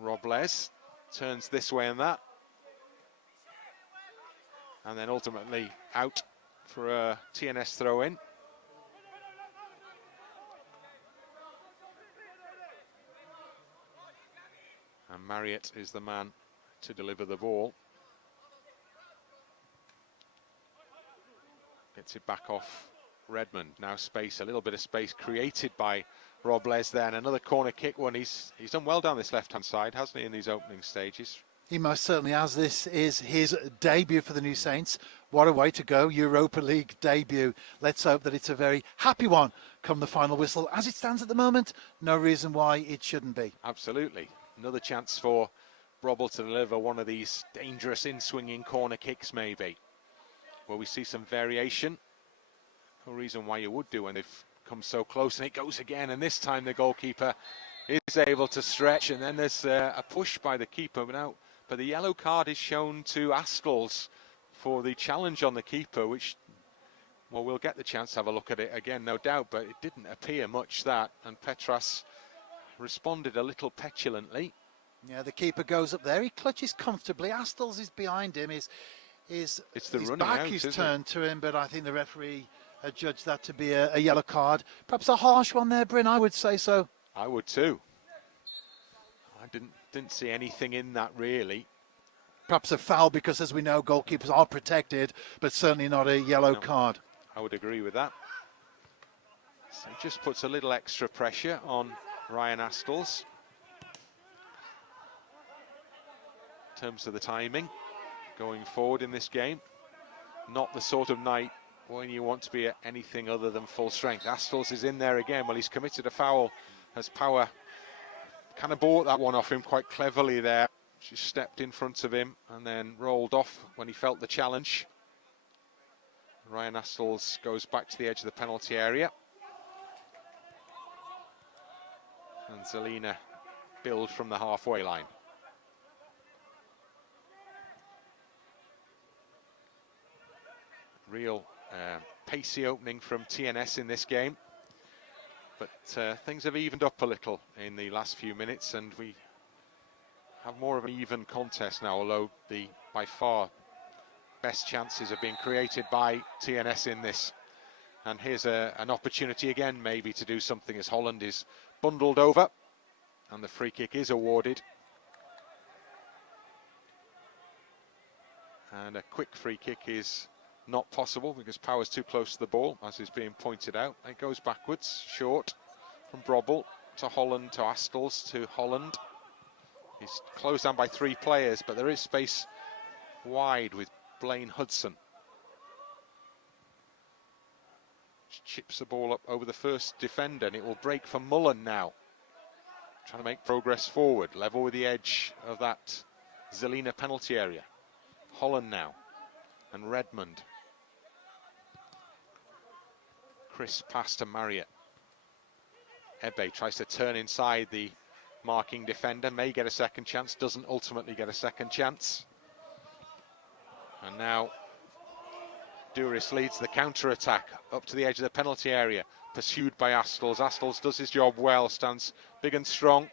Robles turns this way and that. And then ultimately out for a TNS throw-in. And Marriott is the man to deliver the ball. Gets it back off Redmond. Now space, a little bit of space created by Robles there. And another corner kick one. He's done well down this left-hand side, hasn't he, in these opening stages? He most certainly has. This is his debut for the New Saints. What a way to go, Europa League debut. Let's hope that it's a very happy one come the final whistle. As it stands at the moment, no reason why it shouldn't be. Absolutely. Another chance for Robble to deliver one of these dangerous in-swinging corner kicks maybe. Will we see some variation? No reason why you would do when they've come so close, and it goes again, and this time the goalkeeper is able to stretch, and then there's a push by the keeper. But the yellow card is shown to Astles for the challenge on the keeper, which, well, we'll get the chance to have a look at it again, no doubt, but it didn't appear much that, and Petras responded a little petulantly. Yeah, the keeper goes up there, he clutches comfortably. Astles is behind him, his the his running back out, is isn't turned to him, but I think the referee judged that to be a yellow card. Perhaps a harsh one there, Bryn, I would say so. I would too. I didn't see anything in that really. Perhaps a foul because, as we know, goalkeepers are protected, but certainly not a yellow No. card. I would agree with that. So it just puts a little extra pressure on Ryan Astles in terms of the timing going forward in this game. Not the sort of night when you want to be at anything other than full strength. Astles is in there again. Well, he's committed a foul as Power kind of bought that one off him quite cleverly there. She stepped in front of him and then rolled off when he felt the challenge. Ryan Astles goes back to the edge of the penalty area. And Žilina build from the halfway line. Real pacey opening from TNS in this game. But things have evened up a little in the last few minutes, and we have more of an even contest now, although the by far best chances have been created by TNS in this. And here's an opportunity again maybe to do something as Holland is bundled over and the free kick is awarded. And a quick free kick is not possible because Power's too close to the ball, as is being pointed out. It goes backwards, short, from Brobble to Holland to Astles to Holland. He's closed down by 3 players, but there is space wide with Blaine Hudson. Chips the ball up over the first defender, and it will break for Mullen now. Trying to make progress forward, level with the edge of that Žilina penalty area. Holland now, and Redmond. Chris pass to Marriott. Ebe tries to turn inside the marking defender, may get a second chance, doesn't ultimately get a second chance. And now Duris leads the counter-attack up to the edge of the penalty area, pursued by Astles. Astles does his job well, stands big and strong.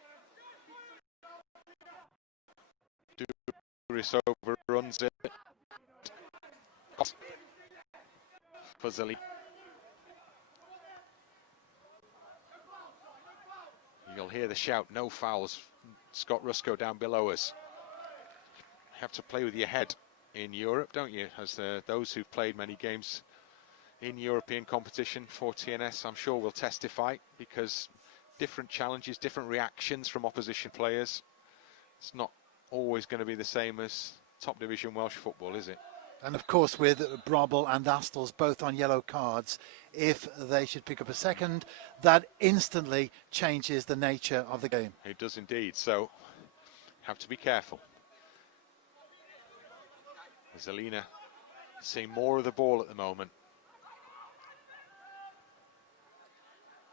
Duris overruns it. For Žilina. You'll hear the shout, no fouls. Scott Rusko down below us. You have to play with your head in Europe, don't you? As those who've played many games in European competition for TNS, I'm sure will testify, because different challenges, different reactions from opposition players. It's not always going to be the same as top division Welsh football, is it? And of course, with Brobble and Astles both on yellow cards, if they should pick up a second, that instantly changes the nature of the game. It does indeed, so have to be careful. Žilina seeing more of the ball at the moment.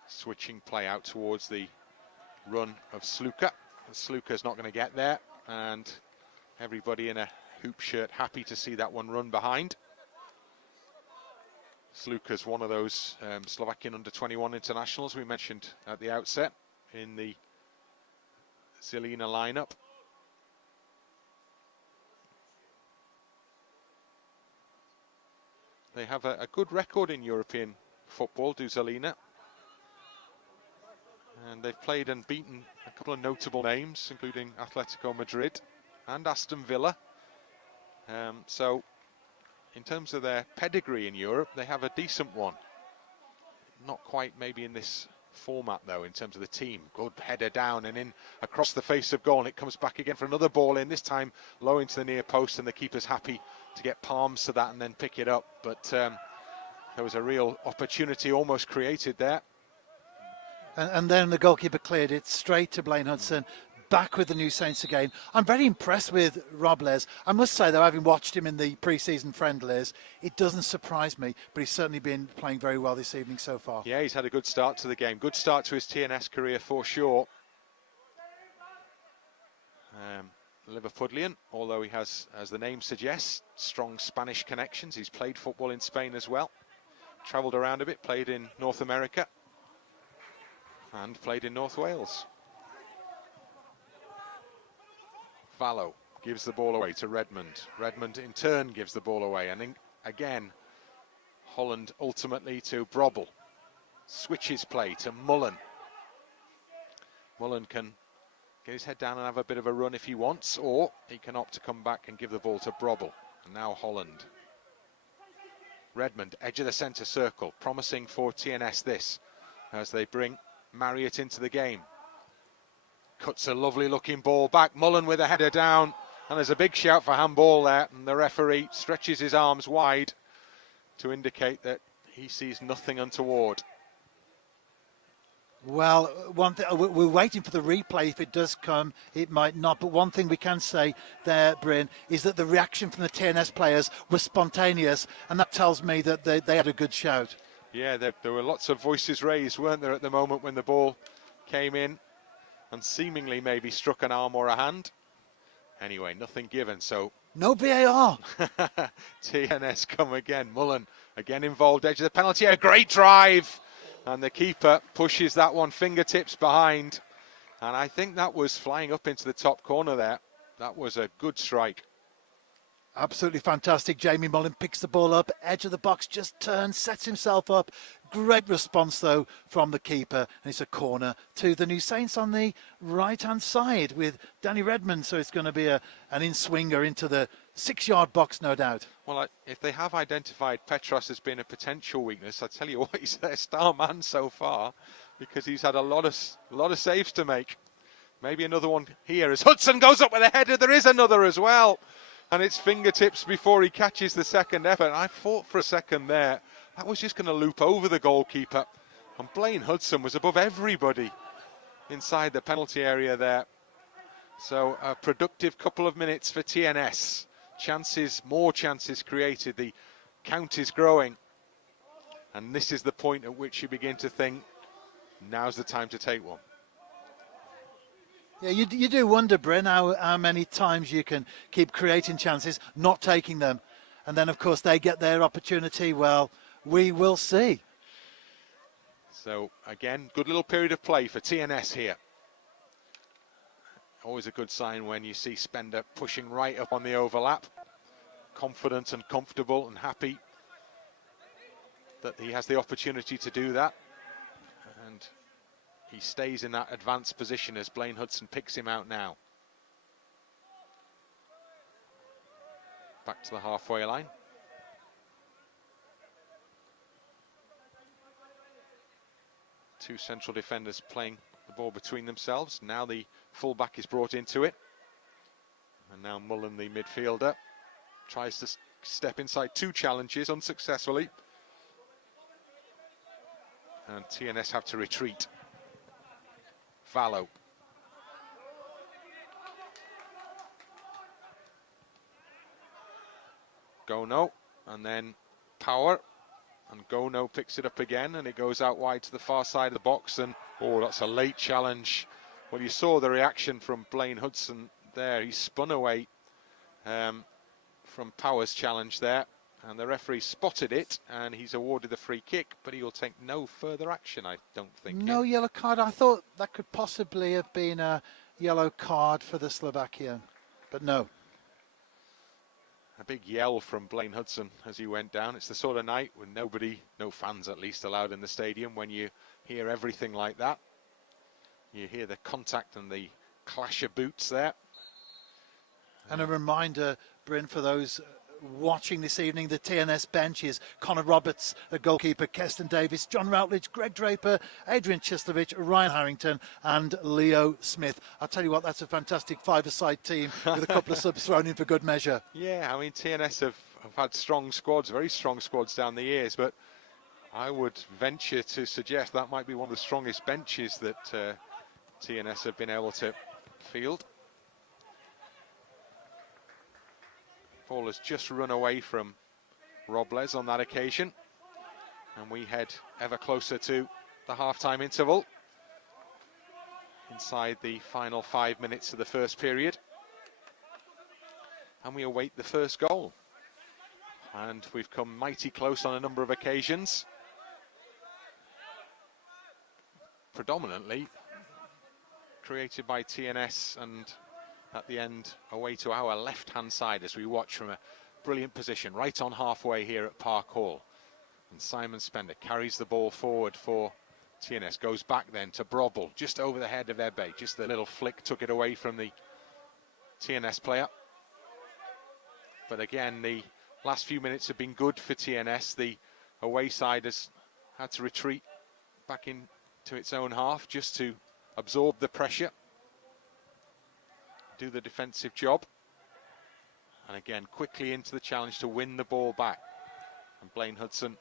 Switching play out towards the run of Sluka. Sluka's not going to get there, and everybody in a hoop shirt happy to see that one run behind. Sluka's one of those Slovakian under-21 internationals we mentioned at the outset in the Žilina lineup. They have a good record in European football, do Žilina. And they've played and beaten a couple of notable names, including Atletico Madrid and Aston Villa. So, in terms of their pedigree in Europe, they have a decent one. Not quite maybe in this format, though, in terms of the team. Good header down and in across the face of goal, and it comes back again for another ball in, this time low into the near post, and the keeper's happy to get palms to that and then pick it up. But there was a real opportunity almost created there. And then the goalkeeper cleared it straight to Blaine Hudson, back with the New Saints again. I'm very impressed with Robles. I must say, though, having watched him in the pre-season friendlies, it doesn't surprise me, but he's certainly been playing very well this evening so far. Yeah, he's had a good start to the game. Good start to his TNS career for sure. Liverpudlian, although he has, as the name suggests, strong Spanish connections. He's played football in Spain as well. Travelled around a bit, played in North America and played in North Wales. Vallo gives the ball away to Redmond. Redmond in turn gives the ball away, and again Holland ultimately to Brobble. Switches play to Mullen. Mullen can get his head down and have a bit of a run if he wants, or he can opt to come back and give the ball to Brobble. And now Holland. Redmond, edge of the centre circle, promising for TNS this, as they bring Marriott into the game. Cuts a lovely looking ball back, Mullen with a header down, and there's a big shout for handball there, and the referee stretches his arms wide to indicate that he sees nothing untoward. Well, one thing, we're waiting for the replay. If it does come, it might not. But one thing we can say there, Bryn, is that the reaction from the TNS players was spontaneous, and that tells me that they had a good shout. Yeah, there were lots of voices raised, weren't there, at the moment when the ball came in and seemingly maybe struck an arm or a hand. Anyway, nothing given, so... No VAR. TNS come again. Mullen again involved, edge of the penalty area. Great drive! And the keeper pushes that one fingertips behind. And I think that was flying up into the top corner there. That was a good strike. Absolutely fantastic. Jamie Mullen picks the ball up, edge of the box, just turns, sets himself up. Great response, though, from the keeper. And it's a corner to the New Saints on the right-hand side with Danny Redmond. So it's going to be an in-swinger into the 6-yard box, no doubt. Well, if they have identified Petros as being a potential weakness, I tell you what, he's their star man so far, because he's had a lot of saves to make. Maybe another one here as Hudson goes up with a header. There is another as well. And it's fingertips before he catches the second effort. I thought for a second there, that was just going to loop over the goalkeeper. And Blaine Hudson was above everybody inside the penalty area there. So a productive couple of minutes for TNS. More chances created. The count is growing. And this is the point at which you begin to think, now's the time to take one. Yeah, you do wonder, Bryn, how many times you can keep creating chances, not taking them. And then, of course, they get their opportunity. Well, we will see. So, again, good little period of play for TNS here. Always a good sign when you see Spender pushing right up on the overlap. Confident and comfortable and happy that he has the opportunity to do that. And he stays in that advanced position as Blaine Hudson picks him out now. Back to the halfway line. Two central defenders playing the ball between themselves. Now the fullback is brought into it. And now Mullen, the midfielder, tries to step inside two challenges unsuccessfully. And TNS have to retreat. Vallow. Gono, and then Power, and Gono picks it up again, and it goes out wide to the far side of the box, and oh, that's a late challenge. Well, you saw the reaction from Blaine Hudson there. He spun away from Power's challenge there, and the referee spotted it, and he's awarded the free kick, but he will take no further action, I don't think. No yellow card. I thought that could possibly have been a yellow card for the Slovakian, but no. A big yell from Blaine Hudson as he went down. It's the sort of night when no fans at least allowed in the stadium, when you hear everything like that. You hear the contact and the clash of boots there. And a reminder, Bryn, for those watching this evening, the TNS bench is Connor Roberts, the goalkeeper, Keston Davis, John Routledge, Greg Draper, Adrian Chislovich, Ryan Harrington and Leo Smith. I'll tell you what, that's a fantastic five-a-side team with a couple of subs thrown in for good measure. Yeah, I mean, TNS have had strong squads, very strong squads down the years, but I would venture to suggest that might be one of the strongest benches that TNS have been able to field. Ball has just run away from Robles on that occasion, and we head ever closer to the half-time interval inside the final 5 minutes of the first period, and we await the first goal. And we've come mighty close on a number of occasions, predominantly created by TNS and at the end away to our left-hand side as we watch from a brilliant position right on halfway here at Park Hall. And Simon Spender carries the ball forward for TNS, goes back then to Brobble, just over the head of Ebe. Just the little flick took it away from the TNS player. But again, the last few minutes have been good for TNS. The away side has had to retreat back into its own half just to absorb the pressure, do the defensive job. And again, quickly into the challenge to win the ball back. And Blaine Hudson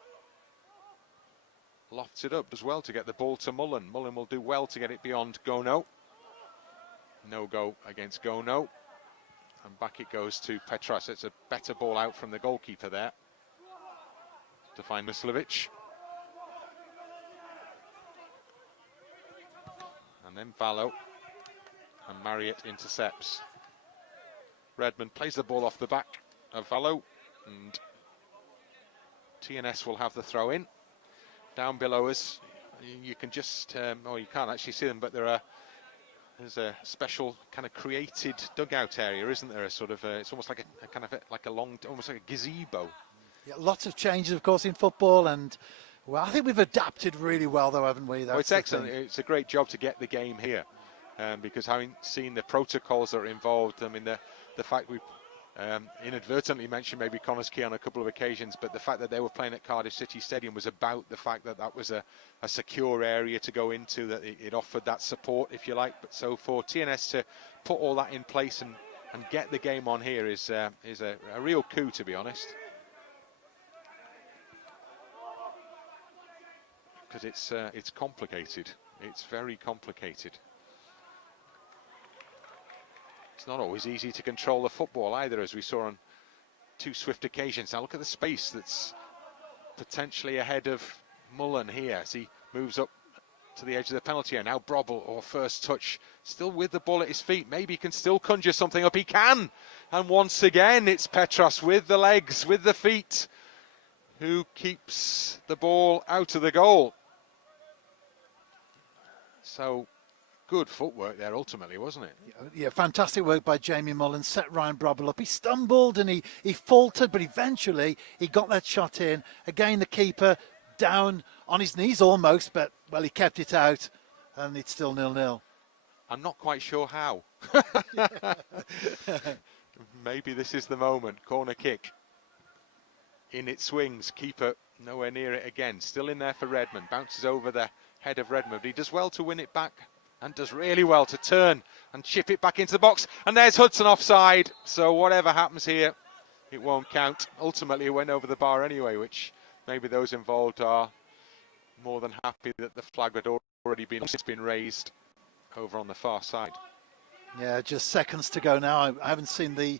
lofts it up as well to get the ball to Mullen. Mullen will do well to get it beyond Gono. No go against Gono. And back it goes to Petras. It's a better ball out from the goalkeeper there to find Mislovic. And then Vallo. And Marriott intercepts. Redmond plays the ball off the back of Vallo. And TNS will have the throw in. Down below us, you can just, you can't actually see them, but there's a special kind of created dugout area, isn't there? A sort of, it's almost like a kind of like a long, almost like a gazebo. Yeah, lots of changes, of course, in football, and well, I think we've adapted really well, though, haven't we? Well, it's excellent. It's a great job to get the game here, because having seen the protocols that are involved, I mean, the fact we inadvertently mentioned maybe Connors Key on a couple of occasions, but the fact that they were playing at Cardiff City Stadium was about the fact that that was a secure area to go into, that it offered that support, if you like. But so for TNS to put all that in place and get the game on here is a real coup, to be honest. Because it's complicated. It's very complicated. It's not always easy to control the football either, as we saw on two swift occasions. Now look at the space that's potentially ahead of Mullen here as he moves up to the edge of the penalty area. Now Brobble, or first touch, still with the ball at his feet. Maybe he can still conjure something up. He can! And once again, it's Petras with the legs, with the feet, who keeps the ball out of the goal. So good footwork there ultimately, wasn't it? Yeah, fantastic work by Jamie Mullen, set Ryan Brobble up. He stumbled and he faltered, but eventually he got that shot in. Again, the keeper down on his knees almost, but, well, he kept it out, and it's still 0-0. I'm not quite sure how. Maybe this is the moment. Corner kick. In it swings. Keeper nowhere near it again. Still in there for Redmond. Bounces over the head of Redmond. But he does well to win it back. And does really well to turn and chip it back into the box. And there's Hudson offside. So whatever happens here, it won't count. Ultimately, it went over the bar anyway, which maybe those involved are more than happy that the flag had already been raised over on the far side. Yeah, just seconds to go now. I haven't seen the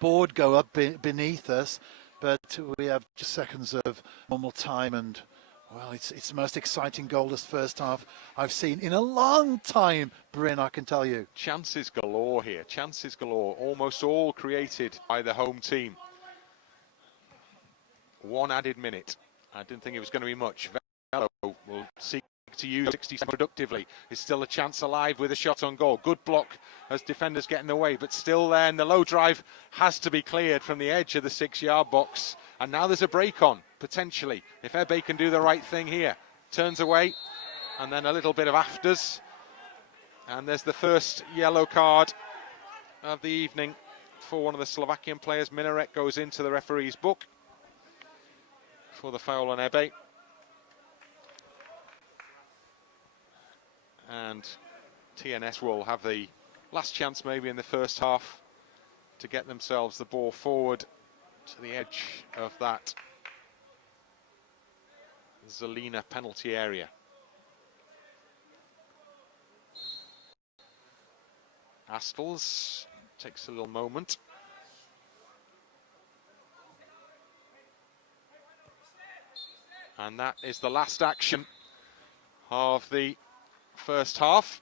board go up beneath us, but we have just seconds of normal time, and well, it's the most exciting goal this first half I've seen in a long time, Bryn, I can tell you. Chances galore here, chances galore, almost all created by the home team. One added minute. I didn't think it was going to be much. Velo will seek to use 60 productively. There's still a chance alive with a shot on goal. Good block as defenders get in the way, but still there, and the low drive has to be cleared from the edge of the 6-yard box. And now there's a break on, potentially, if Ebe can do the right thing here. Turns away, and then a little bit of afters. And there's the first yellow card of the evening for one of the Slovakian players. Minaret goes into the referee's book for the foul on Ebe. And TNS will have the last chance maybe in the first half to get themselves the ball forward to the edge of that Žilina penalty area. Astles takes a little moment. And that is the last action of the first half.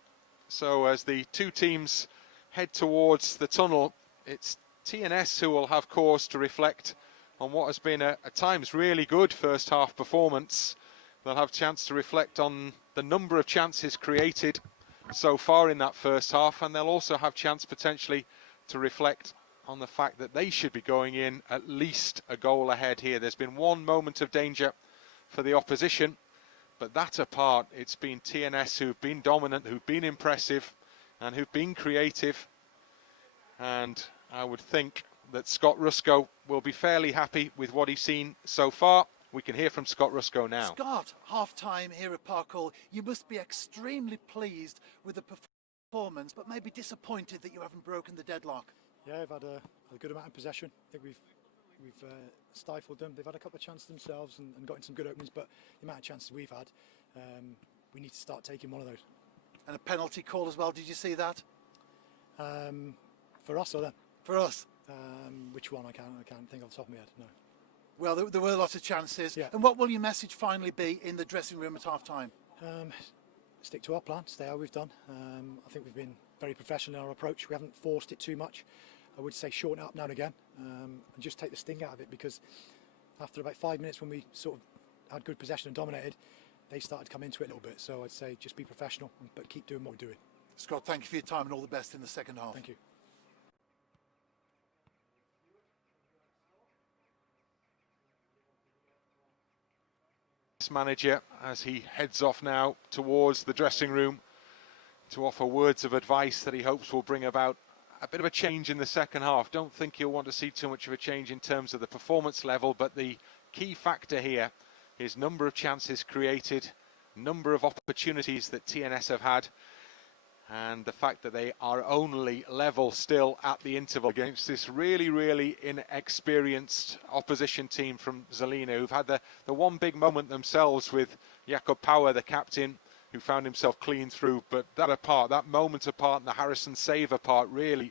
So as the two teams head towards the tunnel, it's TNS who will have cause to reflect on what has been at times really good first half performance. They'll have a chance to reflect on the number of chances created so far in that first half, and they'll also have chance potentially to reflect on the fact that they should be going in at least a goal ahead here. There's been one moment of danger for the opposition, but that apart, it's been TNS who've been dominant, who've been impressive, and who've been creative. And I would think that Scott Rusco will be fairly happy with what he's seen so far. We can hear from Scott Rusco now. Scott, half-time here at Parkall, you must be extremely pleased with the performance, but maybe disappointed that you haven't broken the deadlock. Yeah, I've had a good amount of possession. I think we've stifled them. They've had a couple of chances themselves and gotten some good openings, but the amount of chances we've had, we need to start taking one of those. And a penalty call as well, did you see that? For us or them? For us. Which one? I can't think off the top of my head, no. Well, there were lots of chances. Yeah. And what will your message finally be in the dressing room at half-time? Stick to our plan, stay how we've done. I think we've been very professional in our approach. We haven't forced it too much. I would say shorten it up now and again and just take the sting out of it, because after about 5 minutes when we sort of had good possession and dominated, they started to come into it a little bit. So I'd say just be professional, but keep doing what we're doing. Scott, thank you for your time and all the best in the second half. Thank you. Manager as he heads off now towards the dressing room to offer words of advice that he hopes will bring about a bit of a change in the second half. Don't think he'll want to see too much of a change in terms of the performance level, but the key factor here is number of chances created, number of opportunities that TNS have had, and the fact that they are only level still at the interval against this really inexperienced opposition team from Žilina, who've had the one big moment themselves with Jakob Power, the captain, who found himself clean through. But that moment apart and the Harrison save apart, really,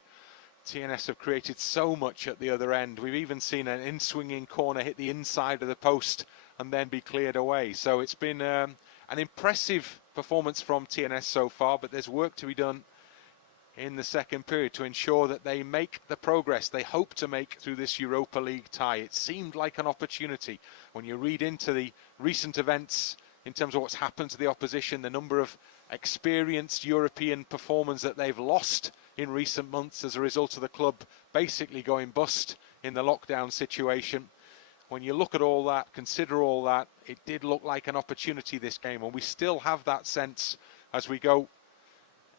TNS have created so much at the other end. We've even seen an in-swinging corner hit the inside of the post and then be cleared away. So it's been an impressive performance from TNS so far, but there's work to be done in the second period to ensure that they make the progress they hope to make through this Europa League tie. It seemed like an opportunity when you read into the recent events in terms of what's happened to the opposition, the number of experienced European performers that they've lost in recent months as a result of the club basically going bust in the lockdown situation. When you look at all that, consider all that, it did look like an opportunity this game, and we still have that sense as we go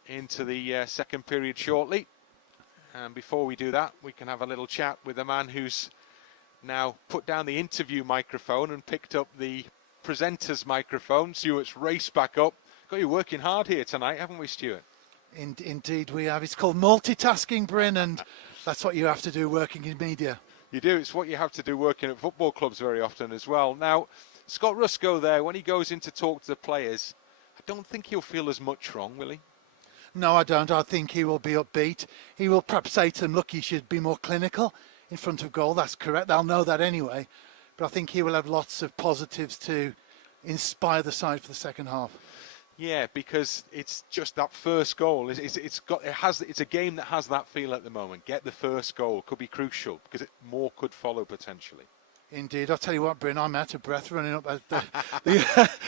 into the second period shortly. And before we do that, we can have a little chat with a man who's now put down the interview microphone and picked up the presenter's microphone. Stuart's raced back up. Got you working hard here tonight, haven't we, Stuart? Indeed we have. It's called multitasking, Bryn, and that's what you have to do working in media. You do. It's what you have to do working at football clubs very often as well. Now, Scott Rusco there, when he goes in to talk to the players, I don't think he'll feel as much wrong, will he? No, I don't. I think he will be upbeat. He will perhaps say to them, look, you should be more clinical in front of goal. That's correct. They'll know that anyway. But I think he will have lots of positives to inspire the side for the second half. Yeah, because it's just that first goal. It's a game that has that feel at the moment. Get the first goal could be crucial because more could follow potentially. Indeed. I'll tell you what, Bryn, I'm out of breath running up the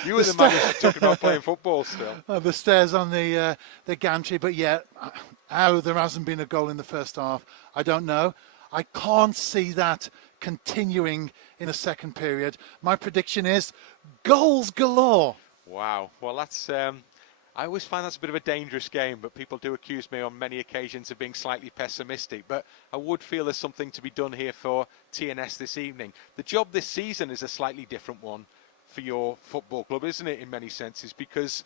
you were the man who's talking about playing football still. The stairs on the gantry. But yeah, how there hasn't been a goal in the first half, I don't know. I can't see that continuing in the second period. My prediction is goals galore. Wow. Well, that's I always find that's a bit of a dangerous game, but people do accuse me on many occasions of being slightly pessimistic. But I would feel there's something to be done here for TNS this evening. The job this season is a slightly different one for your football club, isn't it, in many senses, because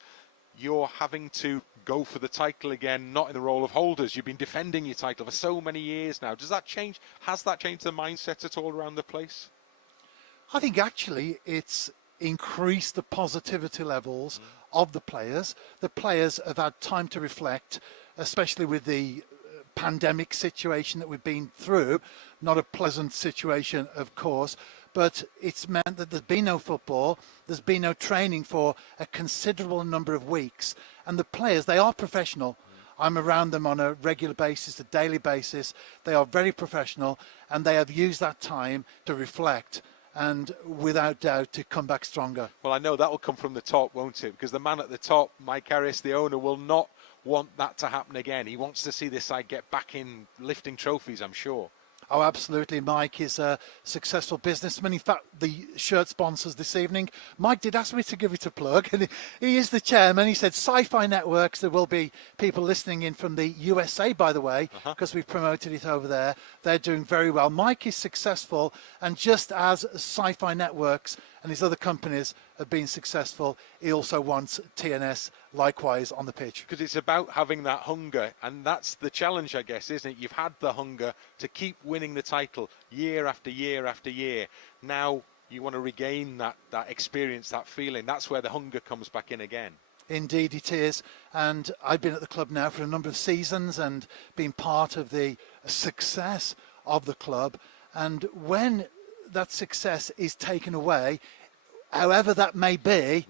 you're having to go for the title again, not in the role of holders. You've been defending your title for so many years now. Does that change? Has that changed the mindset at all around the place? I think actually it's increase the positivity levels of the players. The players have had time to reflect, especially with the pandemic situation that we've been through. Not a pleasant situation, of course, but it's meant that there's been no football, there's been no training for a considerable number of weeks, and the players, they are professional. I'm around them on a regular basis, a daily basis. They are very professional, and they have used that time to reflect and without doubt to come back stronger. Well, I know that will come from the top, won't it? Because the man at the top, Mike Harris, the owner, will not want that to happen again. He wants to see this side get back in lifting trophies, I'm sure. Oh, absolutely. Mike is a successful businessman. In fact, the shirt sponsors this evening, Mike did ask me to give it a plug, and he is the chairman. He said Sci-Fi Networks. There will be people listening in from the USA, by the way, because we've promoted it over there. They're doing very well. Mike is successful, and just as Sci-Fi Networks and his other companies have been successful, he also wants TNS likewise on the pitch. Because it's about having that hunger, and that's the challenge, I guess, isn't it? You've had the hunger to keep winning the title year after year after year. Now you want to regain that experience, that feeling. That's where the hunger comes back in again. Indeed it is, and I've been at the club now for a number of seasons and been part of the success of the club, and when that success is taken away, however that may be,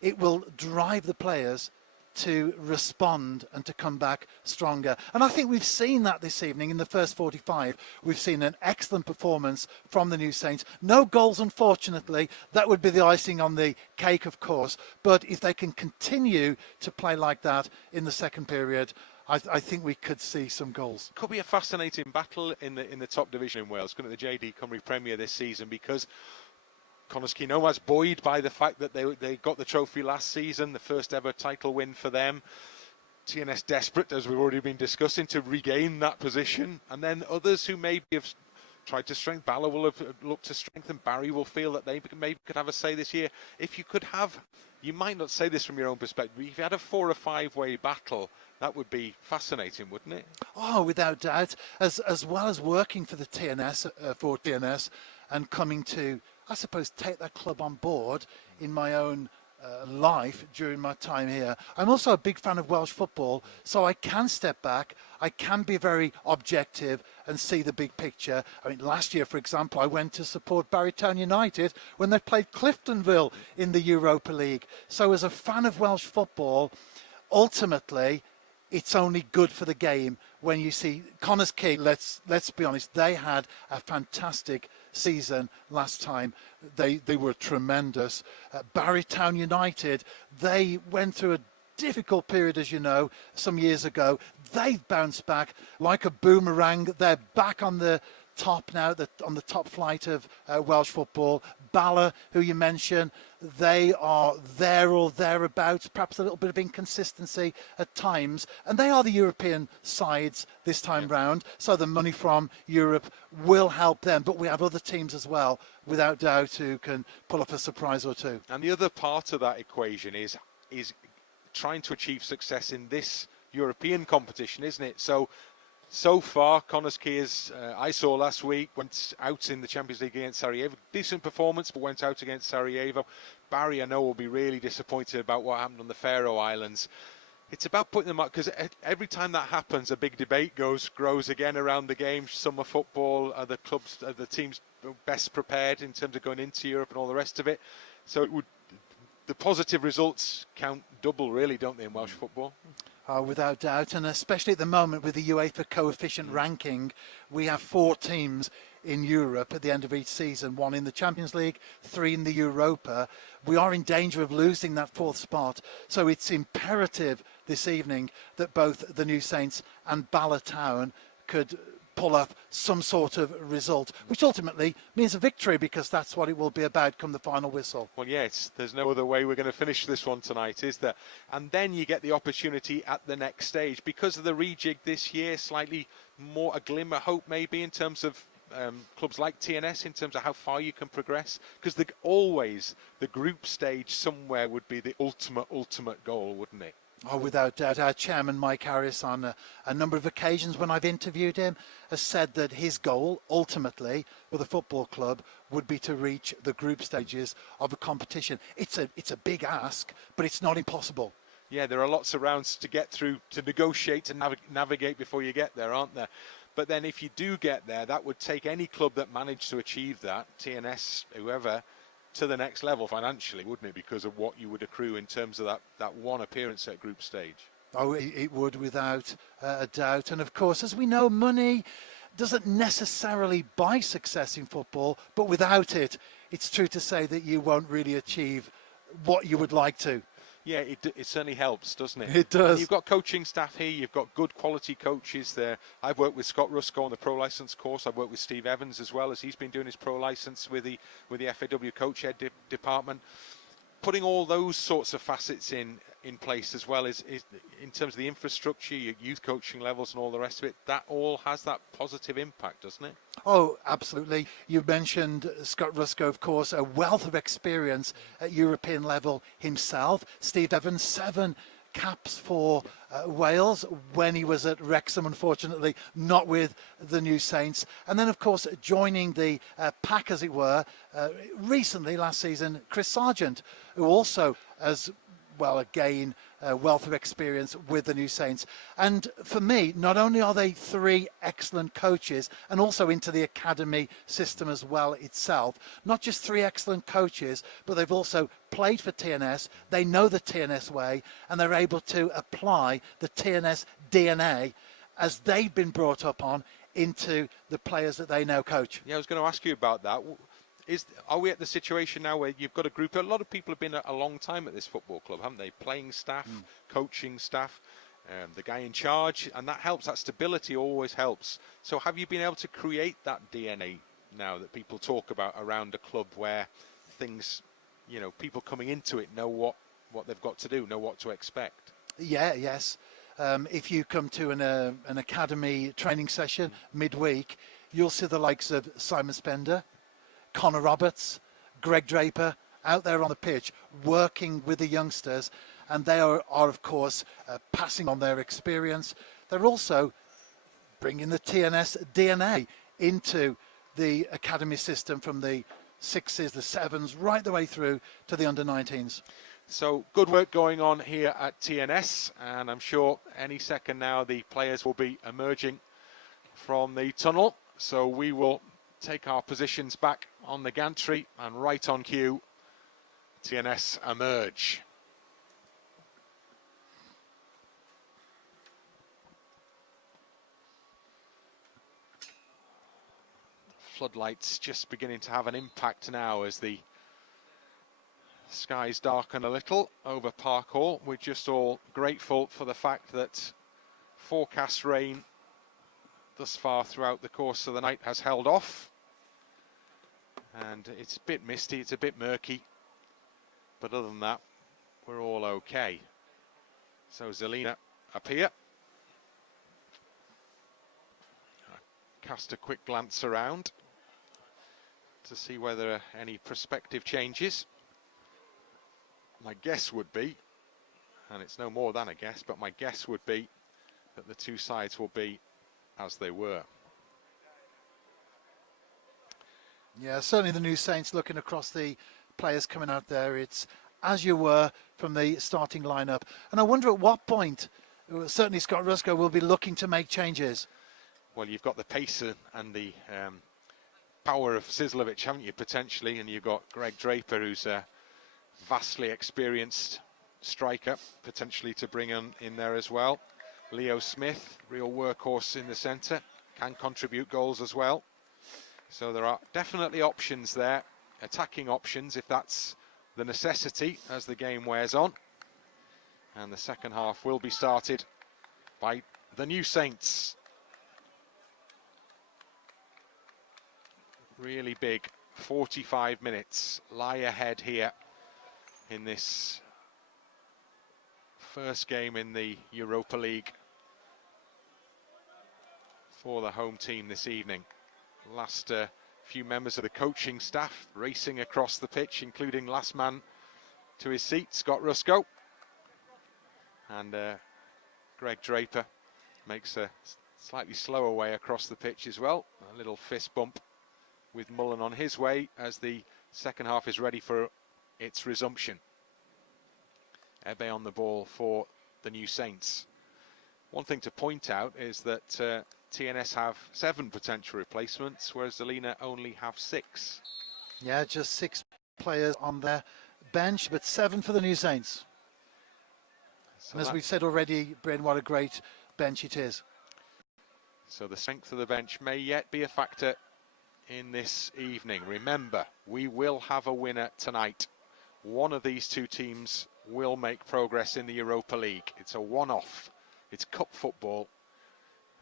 it will drive the players to respond and to come back stronger. And I think we've seen that this evening in the first 45. We've seen an excellent performance from the New Saints. No goals, unfortunately. That would be the icing on the cake, of course. But if they can continue to play like that in the second period, I think we could see some goals. Could be a fascinating battle in the top division in Wales, couldn't it, the JD Cymru Premier this season, because Connors Kenowa's buoyed by the fact that they got the trophy last season, the first ever title win for them. TNS desperate, as we've already been discussing, to regain that position. And then others who maybe have tried to strengthen, Bala will have looked to strengthen, Barry will feel that they maybe could have a say this year. If you could have, you might not say this from your own perspective, but if you had a 4 or 5 way battle, that would be fascinating, wouldn't it? Oh, without doubt. As well as working for the TNS, for TNS, and coming to, I suppose, take that club on board in my own life during my time here. I'm also a big fan of Welsh football, so I can step back, I can be very objective and see the big picture. I mean, last year, for example, I went to support Barrytown United when they played Cliftonville in the Europa League. So as a fan of Welsh football, ultimately, it's only good for the game when you see Connors Key. Let's be honest, they had a fantastic season last time. They were tremendous. Barrytown United, they went through a difficult period, as you know, some years ago. They've bounced back like a boomerang. They're back on the top now, on the top flight of Welsh football. Bala, who you mentioned, they are there or thereabouts, perhaps a little bit of inconsistency at times, and they are the European sides this time round, so the money from Europe will help them. But we have other teams as well, without doubt, who can pull off a surprise or two. And the other part of that equation is trying to achieve success in this European competition, isn't it? So far, Connors Keys, I saw last week, went out in the Champions League against Sarajevo. Decent performance, but went out against Sarajevo. Barry, I know, will be really disappointed about what happened on the Faroe Islands. It's about putting them up, because every time that happens, a big debate grows again around the game. Summer football, are the clubs, are the teams best prepared in terms of going into Europe and all the rest of it? So the positive results count double, really, don't they, in Welsh football? Without doubt, and especially at the moment with the UEFA coefficient ranking, we have 4 teams in Europe at the end of each season, 1 in the Champions League, 3 in the Europa. We are in danger of losing that 4th spot, so it's imperative this evening that both the New Saints and Bala Town could pull up some sort of result, which ultimately means a victory, because that's what it will be about come the final whistle. Well, yes, there's no other way we're going to finish this one tonight, is there? And then you get the opportunity at the next stage. Because of the rejig this year, slightly more a glimmer of hope maybe in terms of clubs like TNS, in terms of how far you can progress. Because always the group stage somewhere would be the ultimate goal, wouldn't it? Oh, without doubt. Our chairman, Mike Harris, on a number of occasions when I've interviewed him, has said that his goal, ultimately, with a football club, would be to reach the group stages of a competition. It's a big ask, but it's not impossible. Yeah, there are lots of rounds to get through, to negotiate, to navigate before you get there, aren't there? But then if you do get there, that would take any club that managed to achieve that, TNS, whoever, to the next level financially, wouldn't it? Because of what you would accrue in terms of that one appearance at group stage. Oh, it would, without a doubt. And of course, as we know, money doesn't necessarily buy success in football, but without it, it's true to say that you won't really achieve what you would like to. Yeah, it certainly helps, doesn't it? It does. And you've got coaching staff here, you've got good quality coaches there. I've worked with Scott Rusko on the pro license course. I've worked with Steve Evans as well, as he's been doing his pro license with the FAW coach ed department. Putting all those sorts of facets in place as well is in terms of the infrastructure, your youth coaching levels and all the rest of it, that all has that positive impact, doesn't it? Oh, absolutely. You mentioned Scott Rusko, of course, a wealth of experience at European level himself. Steve Evans, 7 caps for Wales when he was at Wrexham, unfortunately, not with the New Saints. And then, of course, joining the pack, as it were, recently, last season, Chris Sargent, who also has, well, again, a wealth of experience with the New Saints. And for me, not only are they 3 excellent coaches and also into the academy system as well itself, not just 3 excellent coaches, but they've also played for TNS, they know the TNS way, and they're able to apply the TNS DNA as they've been brought up on into the players that they now coach. Yeah, I was going to ask you about that. Are we at the situation now where you've got a group? A lot of people have been a long time at this football club, haven't they? Playing staff, coaching staff, the guy in charge, and that helps. That stability always helps. So have you been able to create that DNA now that people talk about around a club where things, you know, people coming into it know what they've got to do, know what to expect? Yeah, yes. If you come to an academy training session midweek, you'll see the likes of Simon Spender, Connor Roberts, Greg Draper out there on the pitch working with the youngsters, and they are of course passing on their experience. They're also bringing the TNS DNA into the academy system from the 6s, the 7s, right the way through to the under-19s. So good work going on here at TNS, and I'm sure any second now the players will be emerging from the tunnel. So we will take our positions back on the gantry, and right on cue, TNS emerge. Floodlights just beginning to have an impact now as the skies darken a little over Park Hall. We're just all grateful for the fact that forecast rain thus far throughout the course of the night has held off, and it's a bit misty, it's a bit murky, but other than that we're all okay. So Žilina up here, cast a quick glance around to see whether any prospective changes. My guess would be, and it's no more than a guess, but my guess would be that the 2 sides will be as they were. Yeah, certainly the New Saints, looking across the players coming out there, it's as you were from the starting lineup. And I wonder at what point, certainly Scott Rusko will be looking to make changes. Well, you've got the pace and the power of Sizlovic, haven't you, potentially? And you've got Greg Draper, who's a vastly experienced striker, potentially to bring in there as well. Leo Smith, real workhorse in the centre, can contribute goals as well. So there are definitely options there, attacking options if that's the necessity as the game wears on. And the second half will be started by the New Saints. Really big 45 minutes lie ahead here in this first game in the Europa League for the home team this evening. Last few members of the coaching staff racing across the pitch, including last man to his seat, Scott Rusko. And Greg Draper makes a slightly slower way across the pitch as well. A little fist bump with Mullen on his way as the second half is ready for its resumption. Ebe on the ball for the New Saints. One thing to point out is that TNS have 7 potential replacements, whereas Žilina only have 6. Yeah, just 6 players on their bench, but 7 for the New Saints. So and as we've said already, Bryn, what a great bench it is. So the strength of the bench may yet be a factor in this evening. Remember, we will have a winner tonight. One of these 2 teams will make progress in the Europa League. It's a one-off. It's cup football.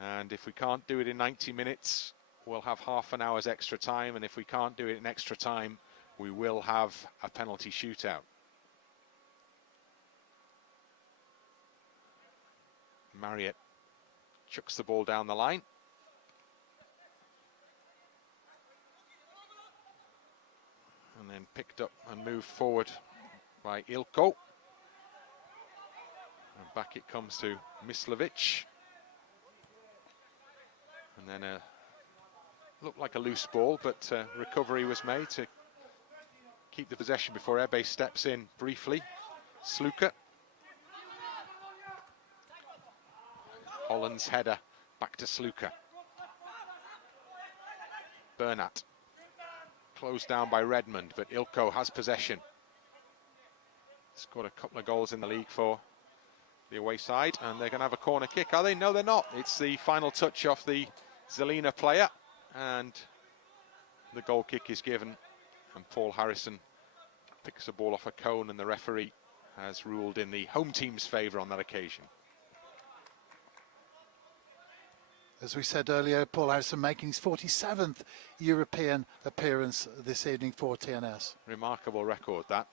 And if we can't do it in 90 minutes, we'll have half an hour's extra time. And if we can't do it in extra time, we will have a penalty shootout. Marriott chucks the ball down the line. And then picked up and moved forward by Ilko. And back it comes to Mislovic. And then looked like a loose ball, but recovery was made to keep the possession before Ebe steps in briefly. Sluka. Holland's header back to Sluka. Bernat. Closed down by Redmond, but Ilko has possession. Scored a couple of goals in the league for the away side, and they're going to have a corner kick, are they? No, they're not. It's the final touch off the Žilina player, and the goal kick is given, and Paul Harrison picks the ball off a cone, and the referee has ruled in the home team's favour on that occasion. As we said earlier, Paul Harrison making his 47th European appearance this evening for TNS. Remarkable record, that.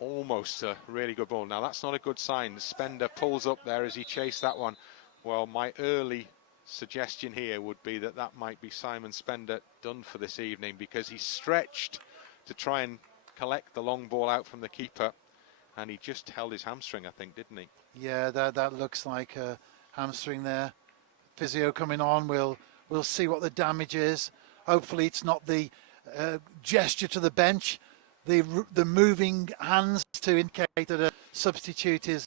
Almost a really good ball. Now that's not a good sign. Spender pulls up there as he chased that one. Well, my early suggestion here would be that that might be Simon Spender done for this evening, because he stretched to try and collect the long ball out from the keeper, and he just held his hamstring, I think, didn't he? Yeah, that looks like a hamstring there. Physio coming on. We'll see what the damage is. Hopefully it's not the gesture to the bench, the moving hands to indicate that a substitute is.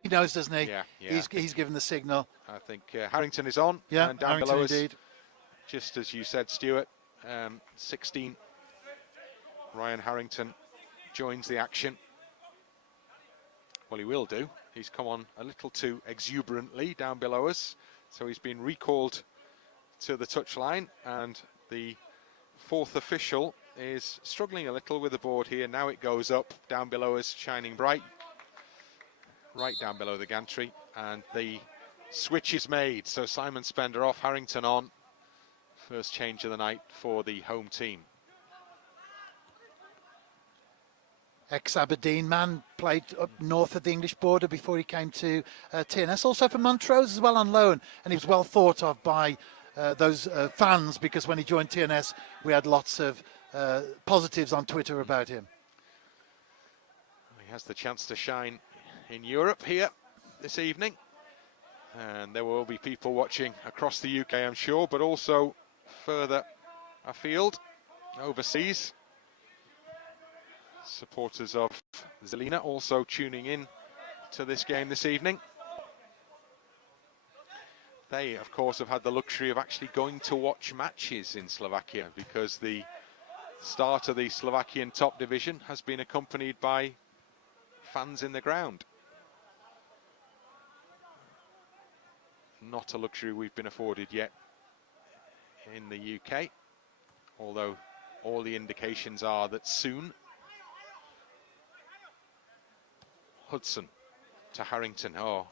He knows, doesn't he? Yeah. He's given the signal. I think Harrington is on. Yeah, and down Harrington below us, indeed. just as you said, Stuart, 16. Ryan Harrington joins the action. Well, he will do. He's come on a little too exuberantly down below us, so he's been recalled to the touchline, and the fourth official is struggling a little with the board here. Now it goes up down below us, shining bright, right down below the gantry, and the switch is made. So Simon Spender off, Harrington on. First change of the night for the home team. Ex-Aberdeen man, played up north of the English border before he came to TNS. Also for Montrose as well on loan, and he was well thought of by those fans, because when he joined TNS we had lots of positives on Twitter about him. He has the chance to shine in Europe here this evening, and there will be people watching across the UK, I'm sure, but also further afield, overseas. Supporters of Žilina also tuning in to this game this evening. They, of course, have had the luxury of actually going to watch matches in Slovakia, because the start of the Slovakian top division has been accompanied by fans in the ground. Not a luxury we've been afforded yet in the UK, although all the indications are that soon. Hudson to Harrington. Oh,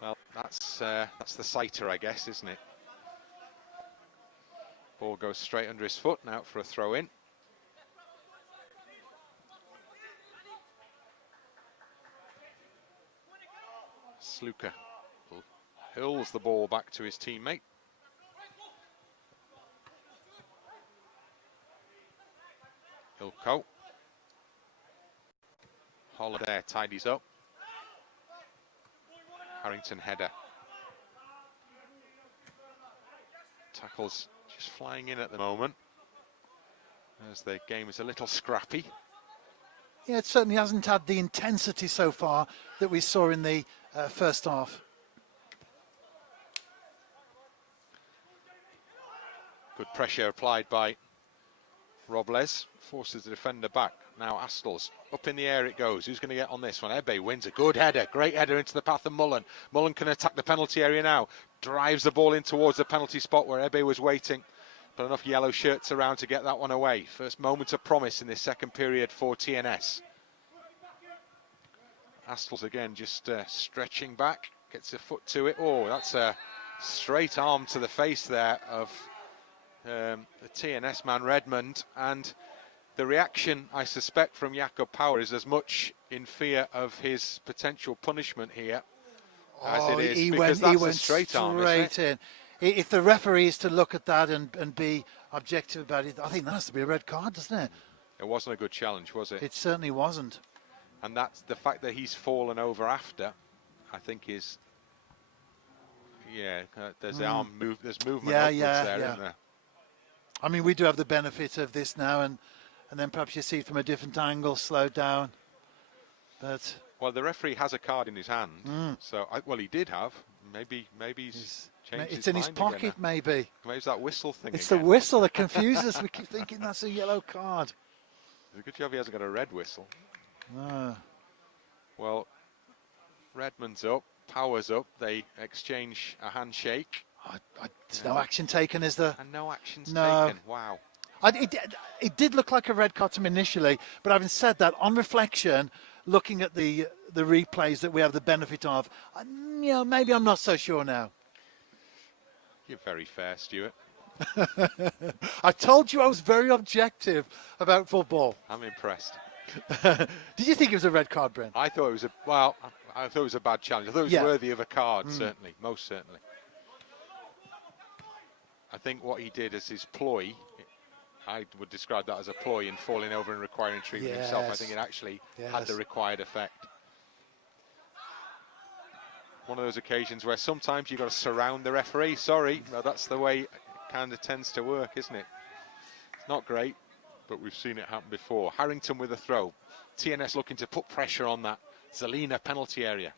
well, that's the sighter, I guess, isn't it? Ball goes straight under his foot, now for a throw in. Sluka hurls the ball back to his teammate. Ilko. Holland there tidies up. Harrington header. Tackles just flying in at the moment, as the game is a little scrappy. Yeah, it certainly hasn't had the intensity so far that we saw in the first half. Good pressure applied by Robles, forces the defender back. Now Astles, up in the air it goes. Who's going to get on this one? Ebe wins a good header, great header into the path of Mullen. Mullen can attack the penalty area now. Drives the ball in towards the penalty spot where Ebe was waiting. But enough yellow shirts around to get that one away. First moment of promise in this second period for TNS. Astles again just stretching back, gets a foot to it. Oh, that's a straight arm to the face there of the TNS man Redmond, and the reaction I suspect from Jakob Power is as much in fear of his potential punishment here as it is because that's a straight arm, isn't it? In. If the referee is to look at that and be objective about it, I think that has to be a red card, doesn't it? It wasn't a good challenge, was it? It certainly wasn't. And that's the fact that he's fallen over after, I think is, yeah, there's the arm move, there's movement upwards there, isn't there? I mean, we do have the benefit of this now, and then perhaps you see it from a different angle, slowed down. But well, the referee has a card in his hand, so well, he did have. Maybe he's changed. It's his in his mind pocket, again. maybe. Maybe it's that whistle thing. It's again. the whistle that confuses us. We keep thinking that's a yellow card. It's a good job he hasn't got a red whistle. No. Well, Redmond's up, Power's up. They exchange a handshake. There's no action taken, is there? And no action's No. taken. Wow. It did look like a red card to me initially, but having said that, on reflection, looking at the replays that we have the benefit of, maybe I'm not so sure now. You're very fair, Stuart. I told you I was very objective about football. I'm impressed. Did you think it was a red card, Brent? I thought it was I thought it was a bad challenge. I thought it was worthy of a card, certainly, most certainly. I think what he did as his ploy, I would describe that as a ploy in falling over and requiring treatment himself. I think it actually had the required effect. One of those occasions where sometimes you've got to surround the referee. Sorry, well, that's the way it kind of tends to work, isn't it? It's not great, but we've seen it happen before. Harrington with a throw. TNS looking to put pressure on that Žilina penalty area.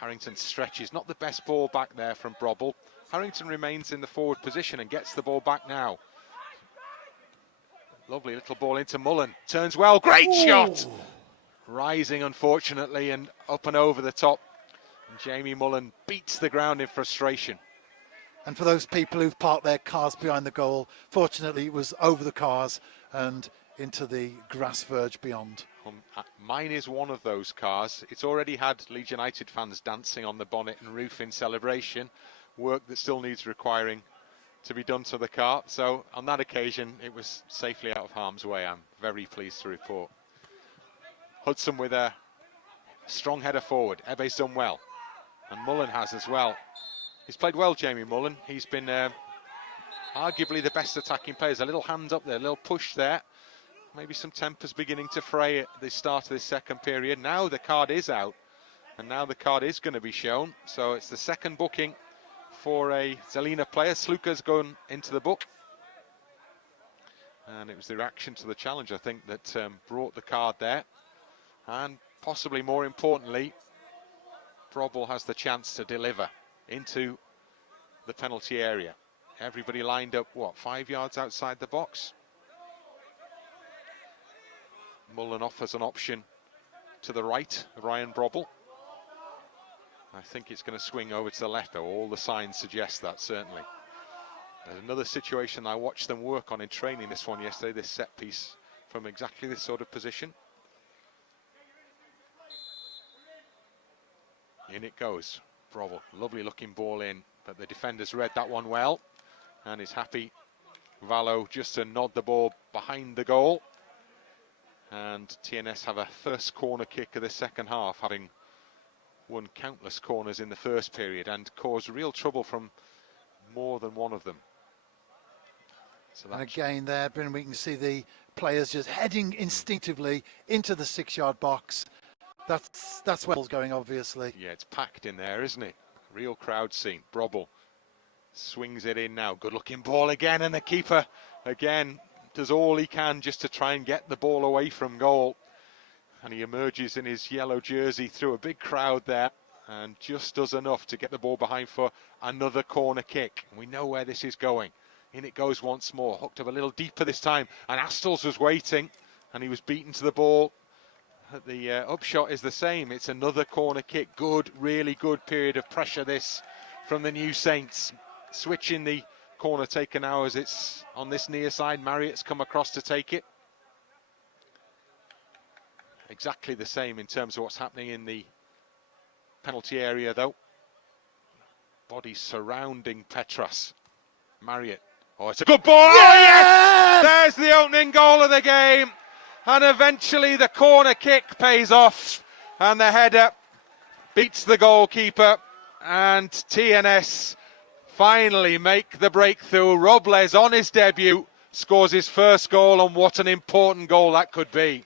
Harrington stretches, not the best ball back there from Brobble. Harrington remains in the forward position and gets the ball back now. Lovely little ball into Mullen. Turns well, great shot! Rising, unfortunately, and up and over the top. And Jamie Mullen beats the ground in frustration. And for those people who've parked their cars behind the goal, fortunately it was over the cars and into the grass verge beyond. Mine is one of those cars. It's already had Leeds United fans dancing on the bonnet and roof in celebration. Work that still needs requiring to be done to the car. So on that occasion, it was safely out of harm's way. I'm very pleased to report. Hudson with a strong header forward. Ebe's done well. And Mullen has as well. He's played well, Jamie Mullen. He's been arguably the best attacking player. There's a little hand up there, a little push there. Maybe some tempers beginning to fray at the start of this second period. Now the card is out. And now the card is going to be shown. So it's the second booking for a Žilina player. Sluka's gone into the book. And it was the reaction to the challenge, I think, that brought the card there. And possibly more importantly, Brobble has the chance to deliver into the penalty area. Everybody lined up, 5 yards outside the box? Mullen offers an option to the right of Ryan Brobble. I think it's going to swing over to the left, though. All the signs suggest that, certainly. There's another situation I watched them work on in training, this one yesterday, this set piece from exactly this sort of position. In it goes. Brobble, lovely looking ball in, but the defender's read that one well and is happy. Valo just to nod the ball behind the goal. And TNS have a first corner kick of the second half, having won countless corners in the first period and caused real trouble from more than one of them. So and again there, Bryn, we can see the players just heading instinctively into the 6-yard box. That's where it's going, obviously. Yeah, it's packed in there, isn't it? Real crowd scene. Brobble swings it in now. Good looking ball again, and the keeper again does all he can just to try and get the ball away from goal. And he emerges in his yellow jersey through a big crowd there and just does enough to get the ball behind for another corner kick. We know where this is going. In it goes once more, hooked up a little deeper this time, and Astles was waiting and he was beaten to the ball. The upshot is the same. It's another corner kick. Good, really good period of pressure this from the New Saints. Switching the corner taker now as it's on this near side. Marriott's come across to take it. Exactly the same in terms of what's happening in the penalty area though. Bodies surrounding Petros. Marriott. Oh, it's a good ball. Yes! Oh, yes! There's the opening goal of the game. And eventually the corner kick pays off. And the header beats the goalkeeper. And TNS finally make the breakthrough. Robles on his debut scores his first goal, and what an important goal that could be.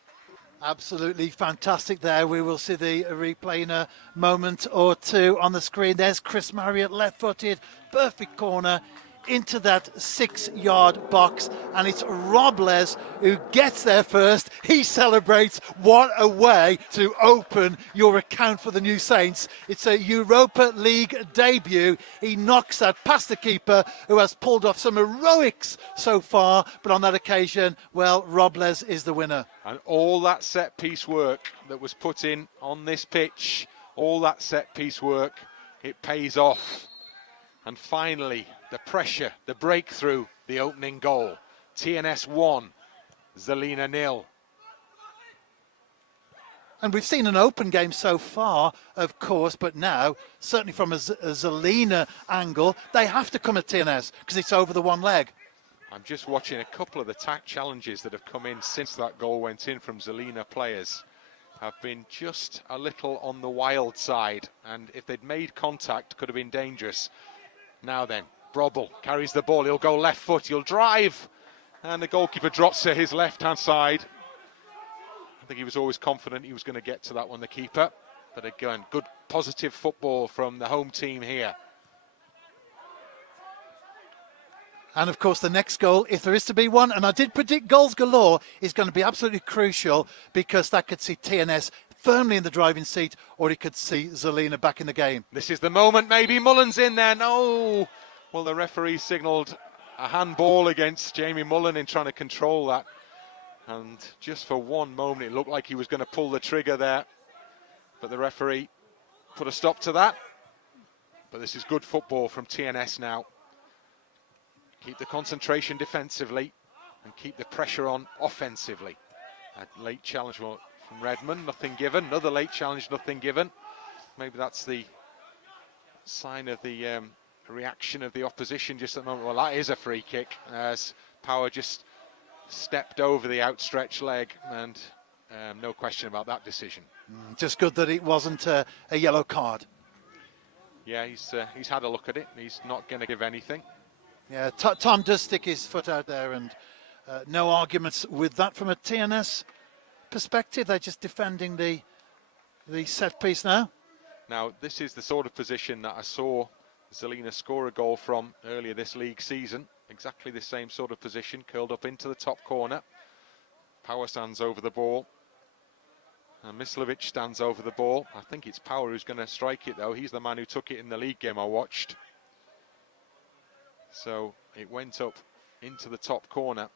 Absolutely fantastic there. We will see the replay in a moment or two on the screen. There's Chris Marriott, left-footed, perfect corner into that 6-yard box, and it's Robles who gets there first. He celebrates. What a way to open your account for the New Saints. It's a Europa League debut. He knocks that past the keeper, who has pulled off some heroics so far, but on that occasion, well, Robles is the winner. And all that set-piece work that was put in on this pitch, all that set-piece work, it pays off. And finally, the pressure, the breakthrough, the opening goal. TNS 1, Žilina 0. And we've seen an open game so far, of course, but now, certainly from a Žilina angle, they have to come at TNS because it's over the one leg. I'm just watching a couple of the tack challenges that have come in since that goal went in from Žilina players. Have been just a little on the wild side, and if they'd made contact, could have been dangerous. Now then, Brobel carries the ball, he'll go left foot, he'll drive, and the goalkeeper drops to his left-hand side. I think he was always confident he was going to get to that one, the keeper. But again, good positive football from the home team here. And of course, the next goal, if there is to be one, and I did predict goals galore, is going to be absolutely crucial, because that could see TNS firmly in the driving seat, or he could see Žilina back in the game. This is the moment, maybe Mullen's in there. No! Well, the referee signalled a handball against Jamie Mullen in trying to control that. And just for one moment, it looked like he was going to pull the trigger there. But the referee put a stop to that. But this is good football from TNS now. Keep the concentration defensively and keep the pressure on offensively. A late challenge from Redmond, nothing given. Another late challenge, nothing given. Maybe that's the sign of the reaction of the opposition just at the moment. Well, that is a free kick, as Power just stepped over the outstretched leg, and no question about that decision. Just good that it wasn't a yellow card. Yeah, he's had a look at it. He's not going to give anything. Yeah, Tom does stick his foot out there, and no arguments with that from a TNS perspective. They're just defending the set piece now. Now, this is the sort of position that I saw Žilina score a goal from earlier this league season. Exactly the same sort of position, curled up into the top corner. Power stands over the ball. And Mislovic stands over the ball. I think it's Power who's going to strike it, though. He's the man who took it in the league game I watched. So it went up into the top corner.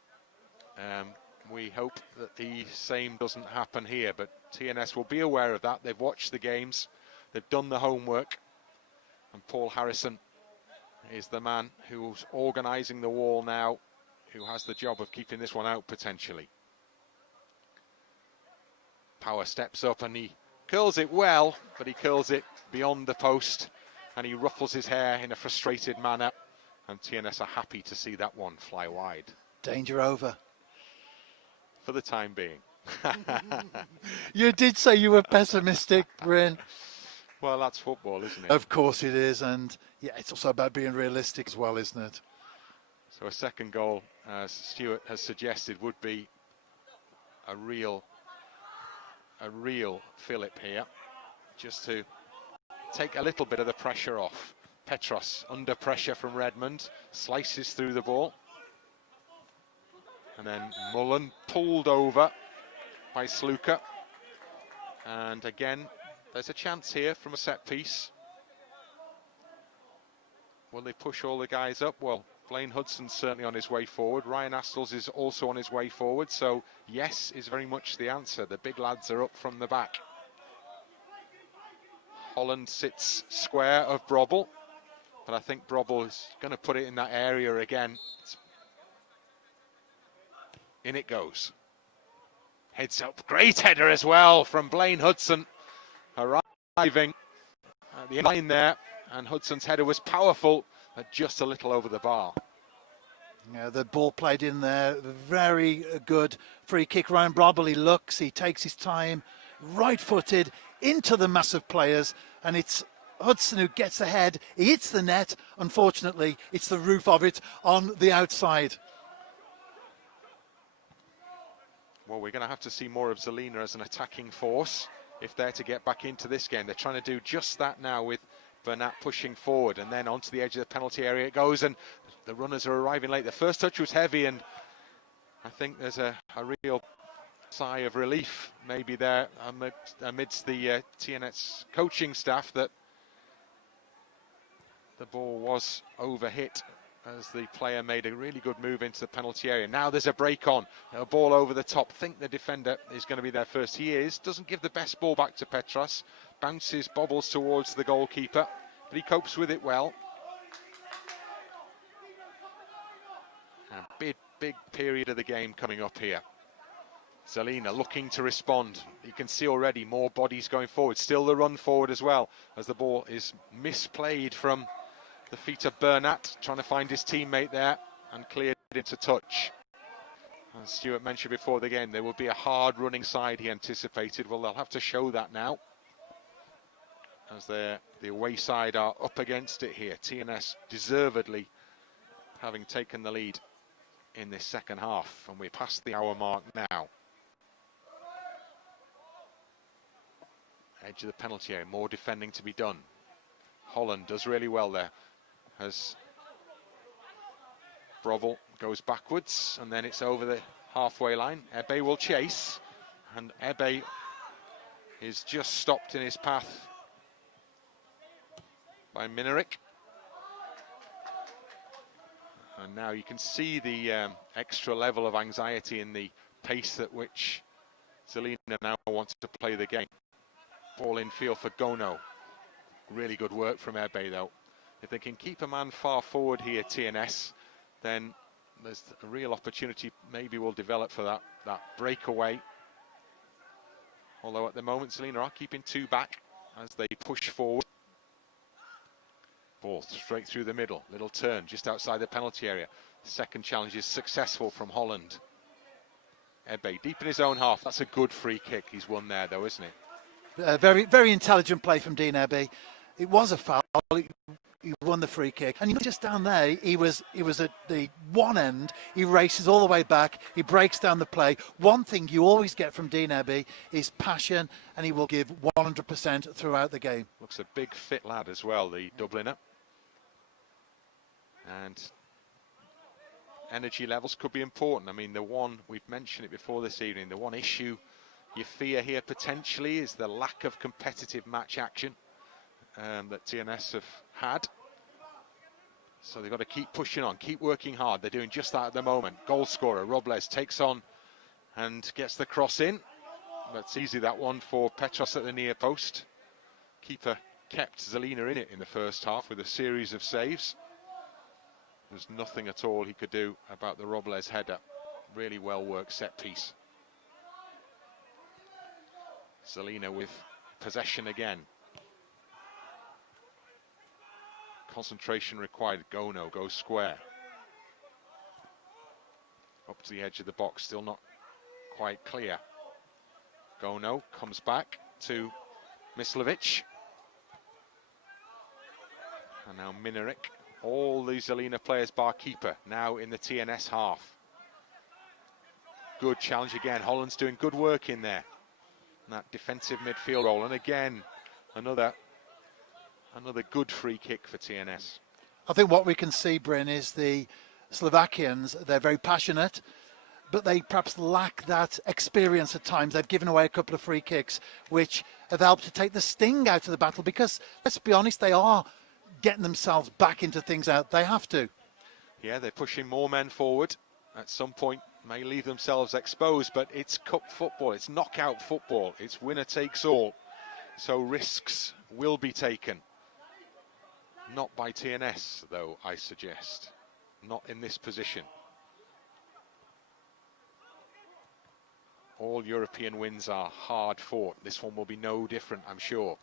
We hope that the same doesn't happen here, but TNS will be aware of that. They've watched the games, they've done the homework, and Paul Harrison is the man who's organising the wall now, who has the job of keeping this one out potentially. Power steps up and he curls it well, but he curls it beyond the post, and he ruffles his hair in a frustrated manner, and TNS are happy to see that one fly wide. Danger over. For the time being. You did say you were pessimistic, Bryn. Well, that's football, isn't it? Of course it is, and yeah, it's also about being realistic as well, isn't it? So a second goal, as Stuart has suggested, would be a real fillip here, just to take a little bit of the pressure off. Petros under pressure from Redmond, slices through the ball. And then Mullen pulled over by Sluka. And again, there's a chance here from a set piece. Will they push all the guys up? Well, Blaine Hudson's certainly on his way forward. Ryan Astles is also on his way forward. So yes is very much the answer. The big lads are up from the back. Holland sits square of Brobble, but I think Brobble is going to put it in that area again. In it goes. Heads up, great header as well from Blaine Hudson, arriving at the line there, and Hudson's header was powerful, but just a little over the bar. Yeah, the ball played in there, very good free kick. Ryan Brobble, he looks, he takes his time, right-footed into the massive players, and it's Hudson who gets ahead. He hits the net. Unfortunately, it's the roof of it on the outside. Well, we're going to have to see more of Žilina as an attacking force if they're to get back into this game. They're trying to do just that now with Bernat pushing forward, and then onto the edge of the penalty area it goes, and the runners are arriving late. The first touch was heavy, and I think there's a real sigh of relief maybe there amidst the TNS coaching staff that the ball was overhit as the player made a really good move into the penalty area. Now there's a break on, a ball over the top. Think the defender is going to be there first. He is, doesn't give the best ball back to Petros, bounces, bobbles towards the goalkeeper, but he copes with it well. A big period of the game coming up here. Žilina looking to respond. You can see already more bodies going forward. Still the run forward as well, as the ball is misplayed from the feet of Bernat, trying to find his teammate there and cleared into touch. As Stuart mentioned before the game, there will be a hard running side he anticipated. Well, they'll have to show that now, as the away side are up against it here. TNS deservedly having taken the lead in this second half, and we're past the hour mark now. Edge of the penalty area, more defending to be done. Holland does really well there, as Brobble goes backwards, and then it's over the halfway line. Ebe will chase, and Ebe is just stopped in his path by Minaric. And now you can see the extra level of anxiety in the pace at which Žilina now wants to play the game. Ball in field for Gono. Really good work from Ebe though. If they can keep a man far forward here, TNS, then there's a real opportunity maybe will develop for that breakaway. Although at the moment Žilina are keeping two back as they push forward. Ball straight through the middle, little turn just outside the penalty area. Second challenge is successful from Holland. Ebe deep in his own half. That's a good free kick he's won there though, isn't it? Very, very intelligent play from Dean Ebe. It was a foul. He won the free kick, and just down there, he was at the one end. He races all the way back. He breaks down the play. One thing you always get from Dean Ebe is passion, and he will give 100% throughout the game. Looks a big fit lad as well, the Dubliner. And energy levels could be important. I mean, the one, we've mentioned it before this evening, the one issue you fear here potentially is the lack of competitive match action that TNS have had. So they've got to keep pushing on, keep working hard. They're doing just that at the moment. Goal scorer Robles takes on and gets the cross in. That's easy, that one, for Petros at the near post. Keeper kept Žilina in it in the first half with a series of saves. There's nothing at all he could do about the Robles header. Really well worked set piece. Žilina with possession again. Concentration required. Gono goes square. Up to the edge of the box, still not quite clear. Gono comes back to Mislovic. And now Minaric. All the Žilina players bar keeper now in the TNS half. Good challenge again. Holland's doing good work in there. That defensive midfield role, and again another good free kick for TNS. I think what we can see, Bryn, is the Slovakians, they're very passionate. but they perhaps lack that experience at times. They've given away a couple of free kicks, which have helped to take the sting out of the battle, because, let's be honest, they are getting themselves back into things out. They have to. Yeah, they're pushing more men forward. At some point, may leave themselves exposed, but it's cup football, it's knockout football, it's winner takes all. So risks will be taken. Not by TNS, though, I suggest. Not in this position. All European wins are hard fought. This one will be no different, I'm sure.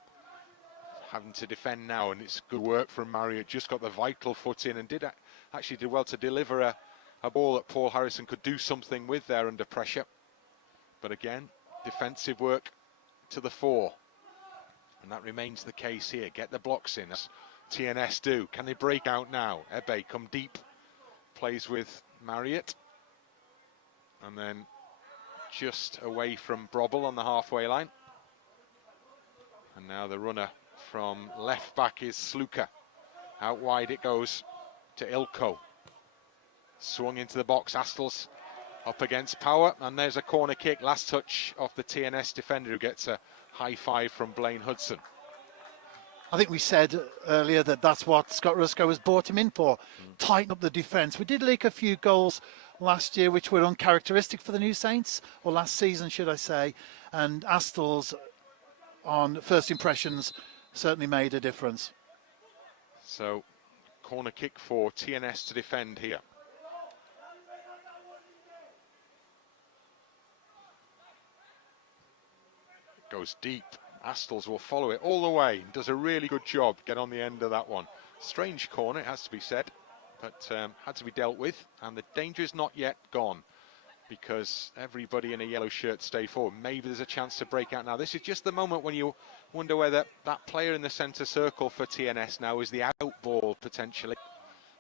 Having to defend now, and it's good work from Marriott. Just got the vital foot in and actually did well to deliver a ball that Paul Harrison could do something with there under pressure. But again, defensive work to the fore. And that remains the case here. Get the blocks in, as TNS do. Can they break out now? Ebe come deep. Plays with Marriott. And then just away from Brobble on the halfway line. And now the runner from left back is Sluka. Out wide it goes to Ilko. Swung into the box, Astles up against Power, and there's a corner kick. Last touch off the TNS defender, who gets a high five from Blaine Hudson. I think we said earlier that that's what Scott Rusko has brought him in for. Tighten up the defence. We did leak a few goals last year which were uncharacteristic for the New Saints, or last season should I say, and Astles on first impressions certainly made a difference. So corner kick for TNS to defend here. Goes deep. Astles will follow it all the way. Does a really good job. Get on the end of that one. Strange corner, it has to be said, but had to be dealt with. And the danger is not yet gone, because everybody in a yellow shirt stay forward. Maybe there's a chance to break out now. This is just the moment when you wonder whether that player in the centre circle for TNS now is the out ball potentially.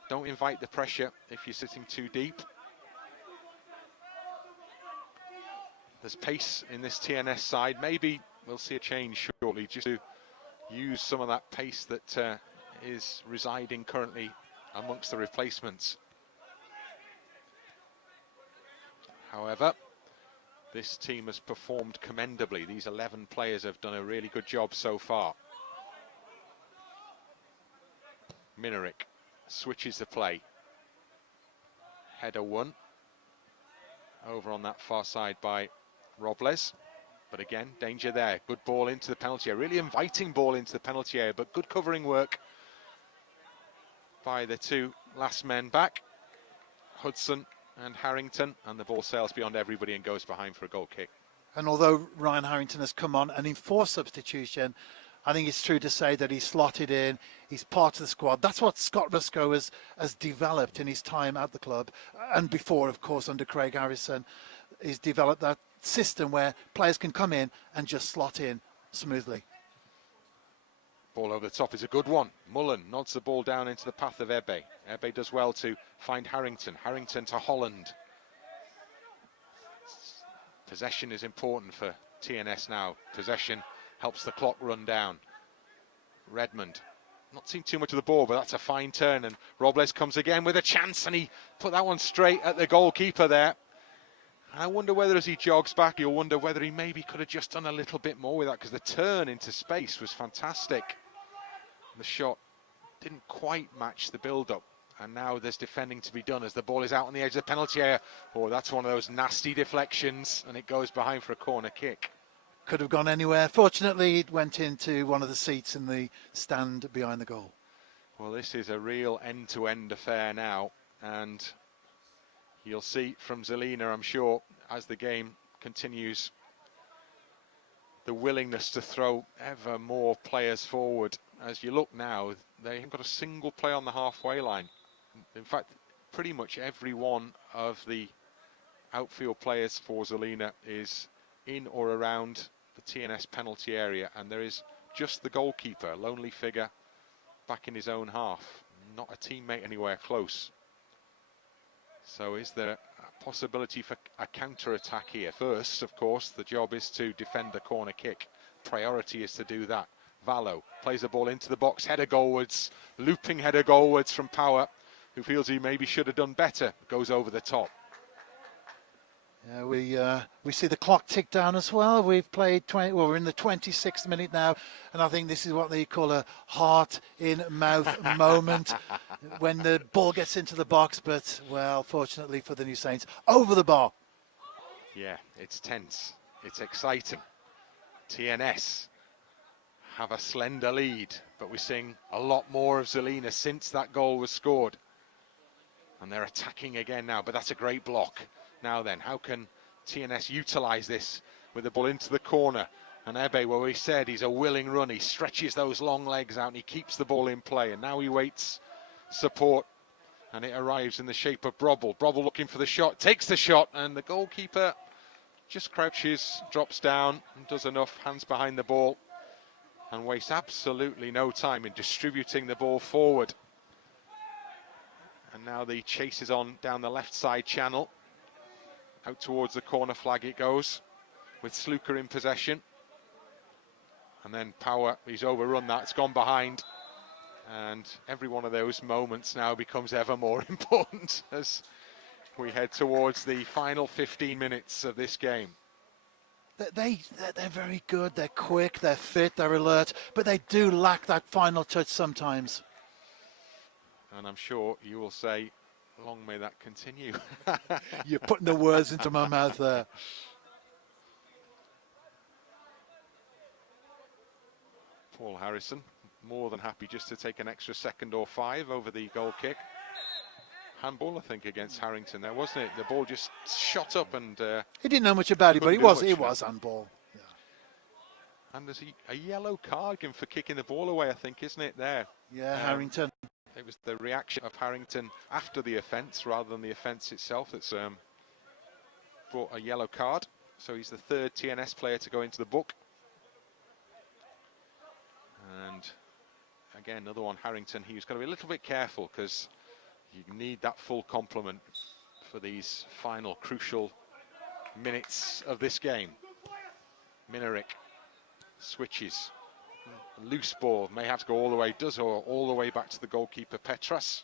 Don't invite the pressure if you're sitting too deep. There's pace in this TNS side. Maybe we'll see a change shortly, just to use some of that pace that is residing currently amongst the replacements. However, this team has performed commendably. These 11 players have done a really good job so far. Minarik switches the play. Header one. Over on that far side by Robles. But again, danger there. Good ball into the penalty area. Really inviting ball into the penalty area, but good covering work by the two last men back, Hudson and Harrington, and the ball sails beyond everybody and goes behind for a goal kick. And although Ryan Harrington has come on and enforced substitution, I think it's true to say that he's slotted in, he's part of the squad. That's what Scott Rusko has developed in his time at the club, and before, of course, under Craig Harrison. He's developed that system where players can come in and just slot in smoothly. Ball over the top is a good one. Mullen nods the ball down into the path of Ebe. Ebe does well to find Harrington. Harrington to Holland. Possession is important for TNS now. Possession helps the clock run down. Redmond, not seen too much of the ball, but that's a fine turn. And Robles comes again with a chance, and he put that one straight at the goalkeeper there. And I wonder whether, as he jogs back, you'll wonder whether he maybe could have just done a little bit more with that, because the turn into space was fantastic. The shot didn't quite match the build-up, and now there's defending to be done as the ball is out on the edge of the penalty area. Oh, that's one of those nasty deflections, and it goes behind for a corner kick. Could have gone anywhere. Fortunately, it went into one of the seats in the stand behind the goal. Well, this is a real end-to-end affair now, and you'll see from Žilina, I'm sure, as the game continues, the willingness to throw ever more players forward. As you look now, they haven't got a single player on the halfway line. In fact, pretty much every one of the outfield players for Žilina is in or around the TNS penalty area, and there is just the goalkeeper, a lonely figure, back in his own half. Not a teammate anywhere close. So is there a possibility for a counter-attack here? First, of course, the job is to defend the corner kick. Priority is to do that. Vallo plays the ball into the box, header goalwards, looping header goalwards from Power, who feels he maybe should have done better, goes over the top. Yeah, we see the clock tick down as well. We've played 20. Well, we're in the 26th minute now, and I think this is what they call a heart-in-mouth moment when the ball gets into the box. But well, fortunately for the New Saints, over the bar. Yeah, it's tense. It's exciting. TNS have a slender lead, but we're seeing a lot more of Žilina since that goal was scored. And they're attacking again now, but that's a great block. Now then, how can TNS utilise this with the ball into the corner? And Ebe, well, we said he's a willing run. He stretches those long legs out and he keeps the ball in play. And now he waits support, and it arrives in the shape of Brobel. Brobel looking for the shot, takes the shot, and the goalkeeper just crouches, drops down, and does enough, hands behind the ball, and wastes absolutely no time in distributing the ball forward. And now the chase is on down the left side channel. Out towards the corner flag it goes, with Sluka in possession. And then Power, he's overrun that, it's gone behind. And every one of those moments now becomes ever more important as we head towards the final 15 minutes of this game. They're very good, they're quick, they're fit, they're alert, but they do lack that final touch sometimes. And I'm sure you will say, long may that continue. You're putting the words into my mouth there. Paul Harrison, more than happy just to take an extra second or 5 over the goal kick. Handball, I think, against Harrington there, wasn't it? The ball just shot up and... he didn't know much about it, but it was handball. Yeah. And there's a yellow card given for kicking the ball away, I think, isn't it, there? Yeah, Harrington. It was the reaction of Harrington after the offence rather than the offence itself that's brought a yellow card. So he's the 3rd TNS player to go into the book. And again, another one, Harrington. He's got to be a little bit careful because you need that full complement for these final crucial minutes of this game. Minarik switches. Loose ball, may have to go all the way, does go all the way back to the goalkeeper Petras.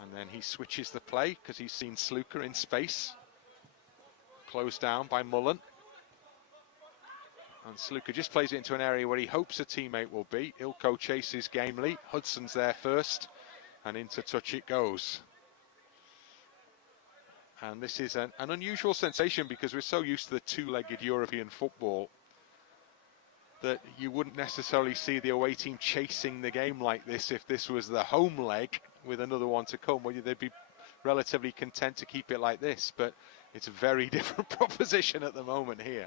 And then he switches the play because he's seen Sluka in space. Closed down by Mullen. And Sluka just plays it into an area where he hopes a teammate will be. Ilko chases gamely. Hudson's there first, and into touch it goes. And this is an unusual sensation because we're so used to the two-legged European football that you wouldn't necessarily see the away team chasing the game like this if this was the home leg with another one to come. Well, they'd be relatively content to keep it like this, but it's a very different proposition at the moment here.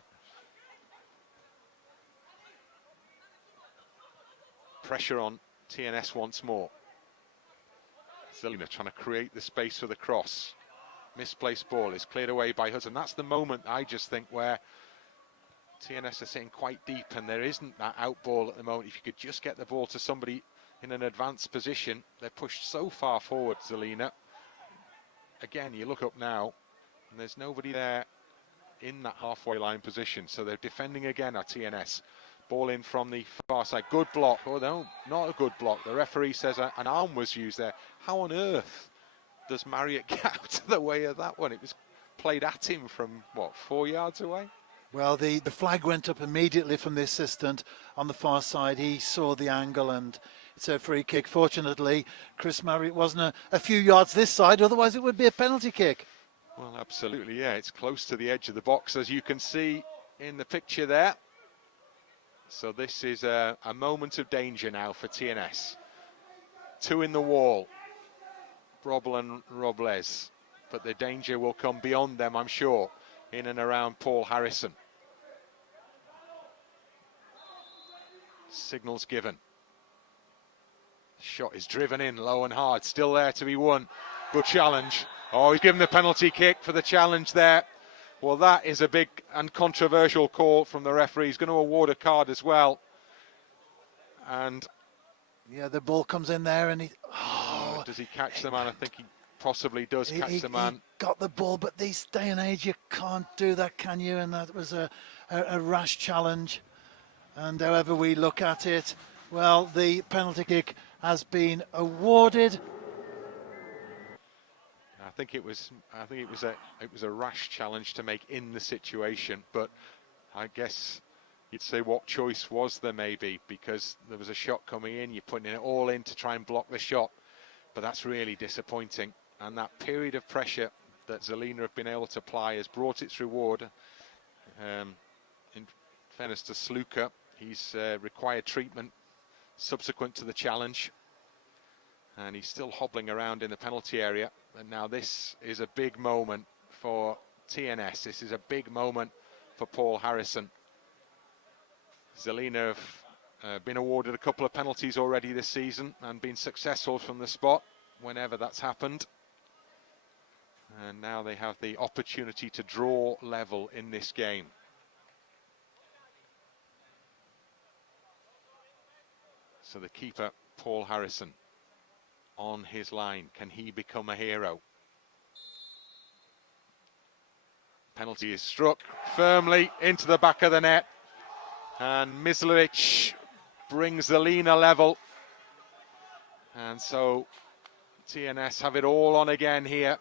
Pressure on TNS once more. Žilina trying to create the space for the cross. Misplaced ball is cleared away by Hudson. That's the moment, I just think, where TNS are sitting quite deep and there isn't that out ball at the moment. If you could just get the ball to somebody in an advanced position. They're pushed so far forward, Žilina. Again, you look up now and there's nobody there in that halfway line position. So they're defending again at TNS. Ball in from the far side. Good block. Oh, no, not a good block. The referee says an arm was used there. How on earth does Marriott get out of the way of that one? It was played at him from, what, 4 yards away? Well, the flag went up immediately from the assistant on the far side. He saw the angle and it's a free kick. Fortunately, Chris Marriott wasn't a few yards this side, otherwise it would be a penalty kick. Well, absolutely, yeah. It's close to the edge of the box, as you can see in the picture there. So this is a moment of danger now for TNS. 2 in the wall, Brobel and Robles. But the danger will come beyond them, I'm sure, in and around Paul Harrison. Signals given. Shot is driven in low and hard, still there to be won. Good challenge. Oh, he's given the penalty kick for the challenge there. Well, that is a big and controversial call from the referee. He's going to award a card as well. And yeah, the ball comes in there and does he catch the man? I think he possibly does catch the man. He got the ball, but this day and age you can't do that, can you? And that was a rash challenge. And however we look at it, well, the penalty kick has been awarded. I think it was a rash challenge to make in the situation, but I guess you'd say what choice was there maybe, because there was a shot coming in, you're putting it all in to try and block the shot, but that's really disappointing. And that period of pressure that Žilina have been able to apply has brought its reward. In fairness to Sluka, he's required treatment subsequent to the challenge, and he's still hobbling around in the penalty area. And now this is a big moment for TNS. This is a big moment for Paul Harrison. Žilina have been awarded a couple of penalties already this season and been successful from the spot whenever that's happened. And now they have the opportunity to draw level in this game. So the keeper, Paul Harrison, on his line. Can he become a hero? Penalty is struck firmly into the back of the net. And Mislovic brings Žilina level. And so TNS have it all on again here.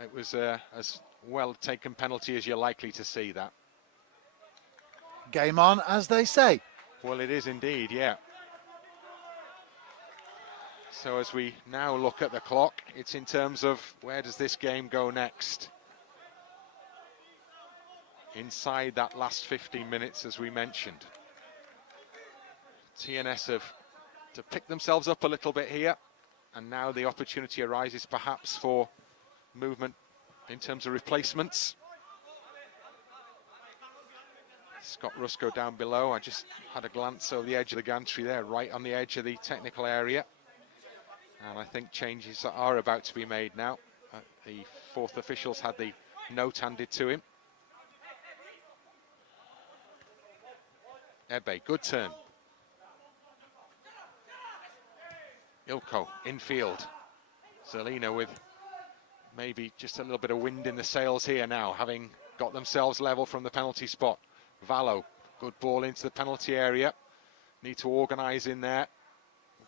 It was as well taken penalty as you're likely to see that. Game on, as they say. Well, it is indeed, yeah. So as we now look at the clock, it's in terms of where does this game go next? Inside that last 15 minutes, as we mentioned. TNS have to pick themselves up a little bit here, and now the opportunity arises perhaps for movement in terms of replacements. Scott Rusko down below. I just had a glance over the edge of the gantry there, right on the edge of the technical area. And I think changes are about to be made now. The fourth officials had the note handed to him. Ebe, good turn. Ilko, infield. Žilina with maybe just a little bit of wind in the sails here now, having got themselves level from the penalty spot. Valo, good ball into the penalty area. Need to organise in there.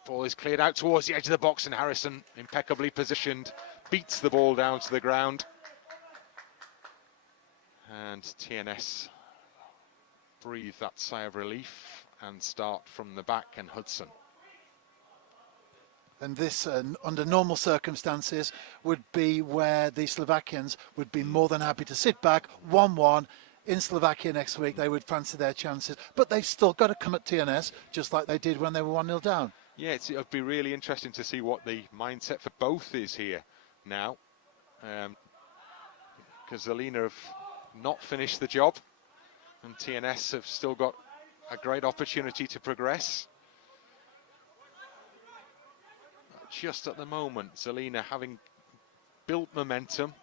Ball is cleared out towards the edge of the box, and Harrison, impeccably positioned, beats the ball down to the ground. And TNS breathe that sigh of relief and start from the back, and Hudson. And this, under normal circumstances, would be where the Slovakians would be more than happy to sit back, 1-1. In Slovakia next week, they would fancy their chances. But they've still got to come at TNS, just like they did when they were 1-0 down. Yeah, it'll be really interesting to see what the mindset for both is here now. Because Žilina have not finished the job, and TNS have still got a great opportunity to progress. Just at the moment, Žilina having built momentum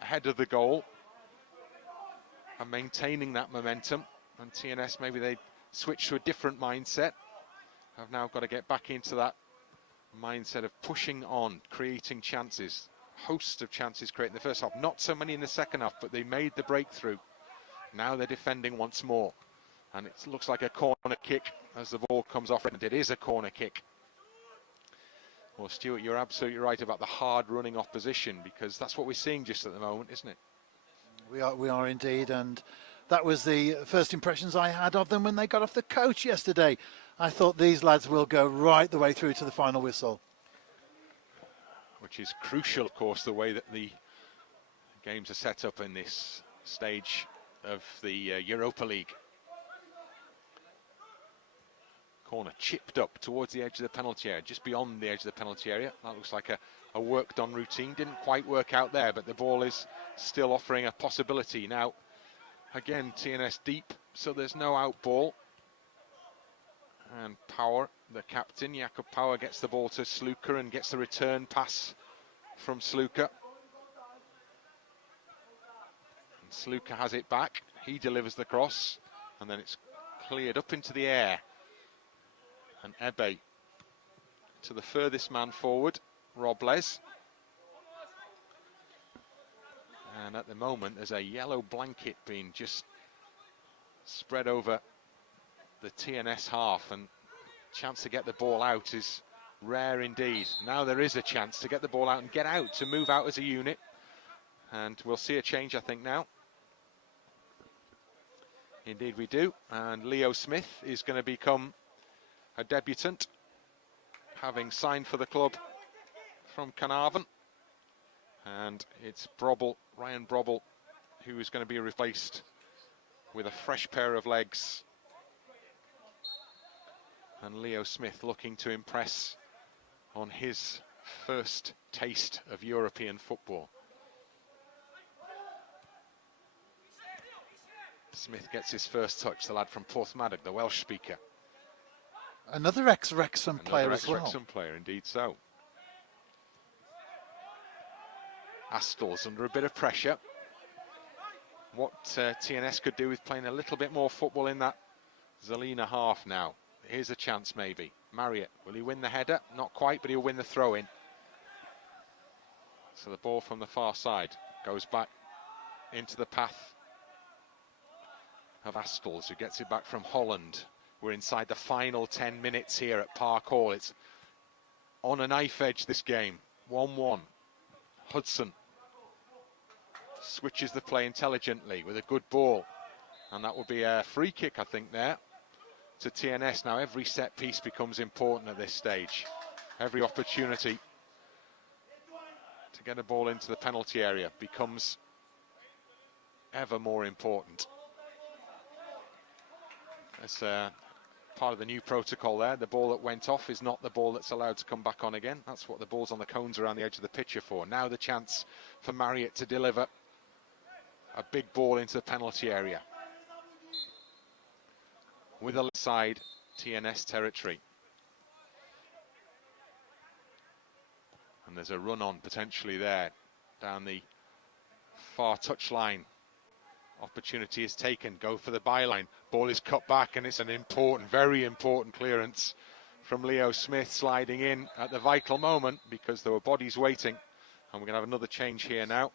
ahead of the goal and maintaining that momentum, and TNS, maybe they switch to a different mindset. Have now got to get back into that mindset of pushing on, creating chances. Host of chances created in the first half, not so many in the second half, but they made the breakthrough. Now they're defending once more, and it looks like a corner kick as the ball comes off, and it is a corner kick. Well, Stuart, you're absolutely right about the hard running opposition, because that's what we're seeing just at the moment, isn't it? We are indeed, and that was the first impressions I had of them when they got off the coach yesterday. I thought these lads will go right the way through to the final whistle. Which is crucial, of course, the way that the games are set up in this stage of the Europa League. Corner chipped up towards the edge of the penalty area, just beyond the edge of the penalty area. That looks like a worked on routine. Didn't quite work out there, but the ball is still offering a possibility. Now, again, TNS deep, so there's no out ball. And Power, the captain, Jakob Power, gets the ball to Sluka and gets the return pass from Sluka. And Sluka has it back. He delivers the cross, and then it's cleared up into the air. And Ebe to the furthest man forward, Robles. And at the moment, there's a yellow blanket being just spread over the TNS half, and chance to get the ball out is rare indeed. Now there is a chance to get the ball out and get out, to move out as a unit. And we'll see a change, I think, now. Indeed we do. And Leo Smith is going to become a debutant, having signed for the club from Carnarvon. And it's Ryan Brobble, who is going to be replaced with a fresh pair of legs. And Leo Smith looking to impress on his first taste of European football. Smith gets his first touch, the lad from Porthmadog, the Welsh speaker. Another ex-Wrexham player as well. Ex-Wrexham player, indeed so. Astles under a bit of pressure. What TNS could do with playing a little bit more football in that Žilina half now. Here's a chance maybe. Marriott, will he win the header? Not quite, but he'll win the throw-in. So the ball from the far side goes back into the path of Astles, who gets it back from Holland. We're inside the final 10 minutes here at Park Hall. It's on a knife edge, this game. 1-1. Hudson switches the play intelligently with a good ball. And that will be a free kick, I think, there to TNS. Now every set piece becomes important at this stage. Every opportunity to get a ball into the penalty area becomes ever more important. As part of the new protocol there, the ball that went off is not the ball that's allowed to come back on again. That's what the balls on the cones around the edge of the pitch are for. Now the chance for Marriott to deliver a big ball into the penalty area. With a left side TNS territory. And there's a run on potentially there down the far touchline. Opportunity is taken, go for the byline. Ball is cut back, and it's an important, very important clearance from Leo Smith, sliding in at the vital moment because there were bodies waiting. And we're going to have another change here now.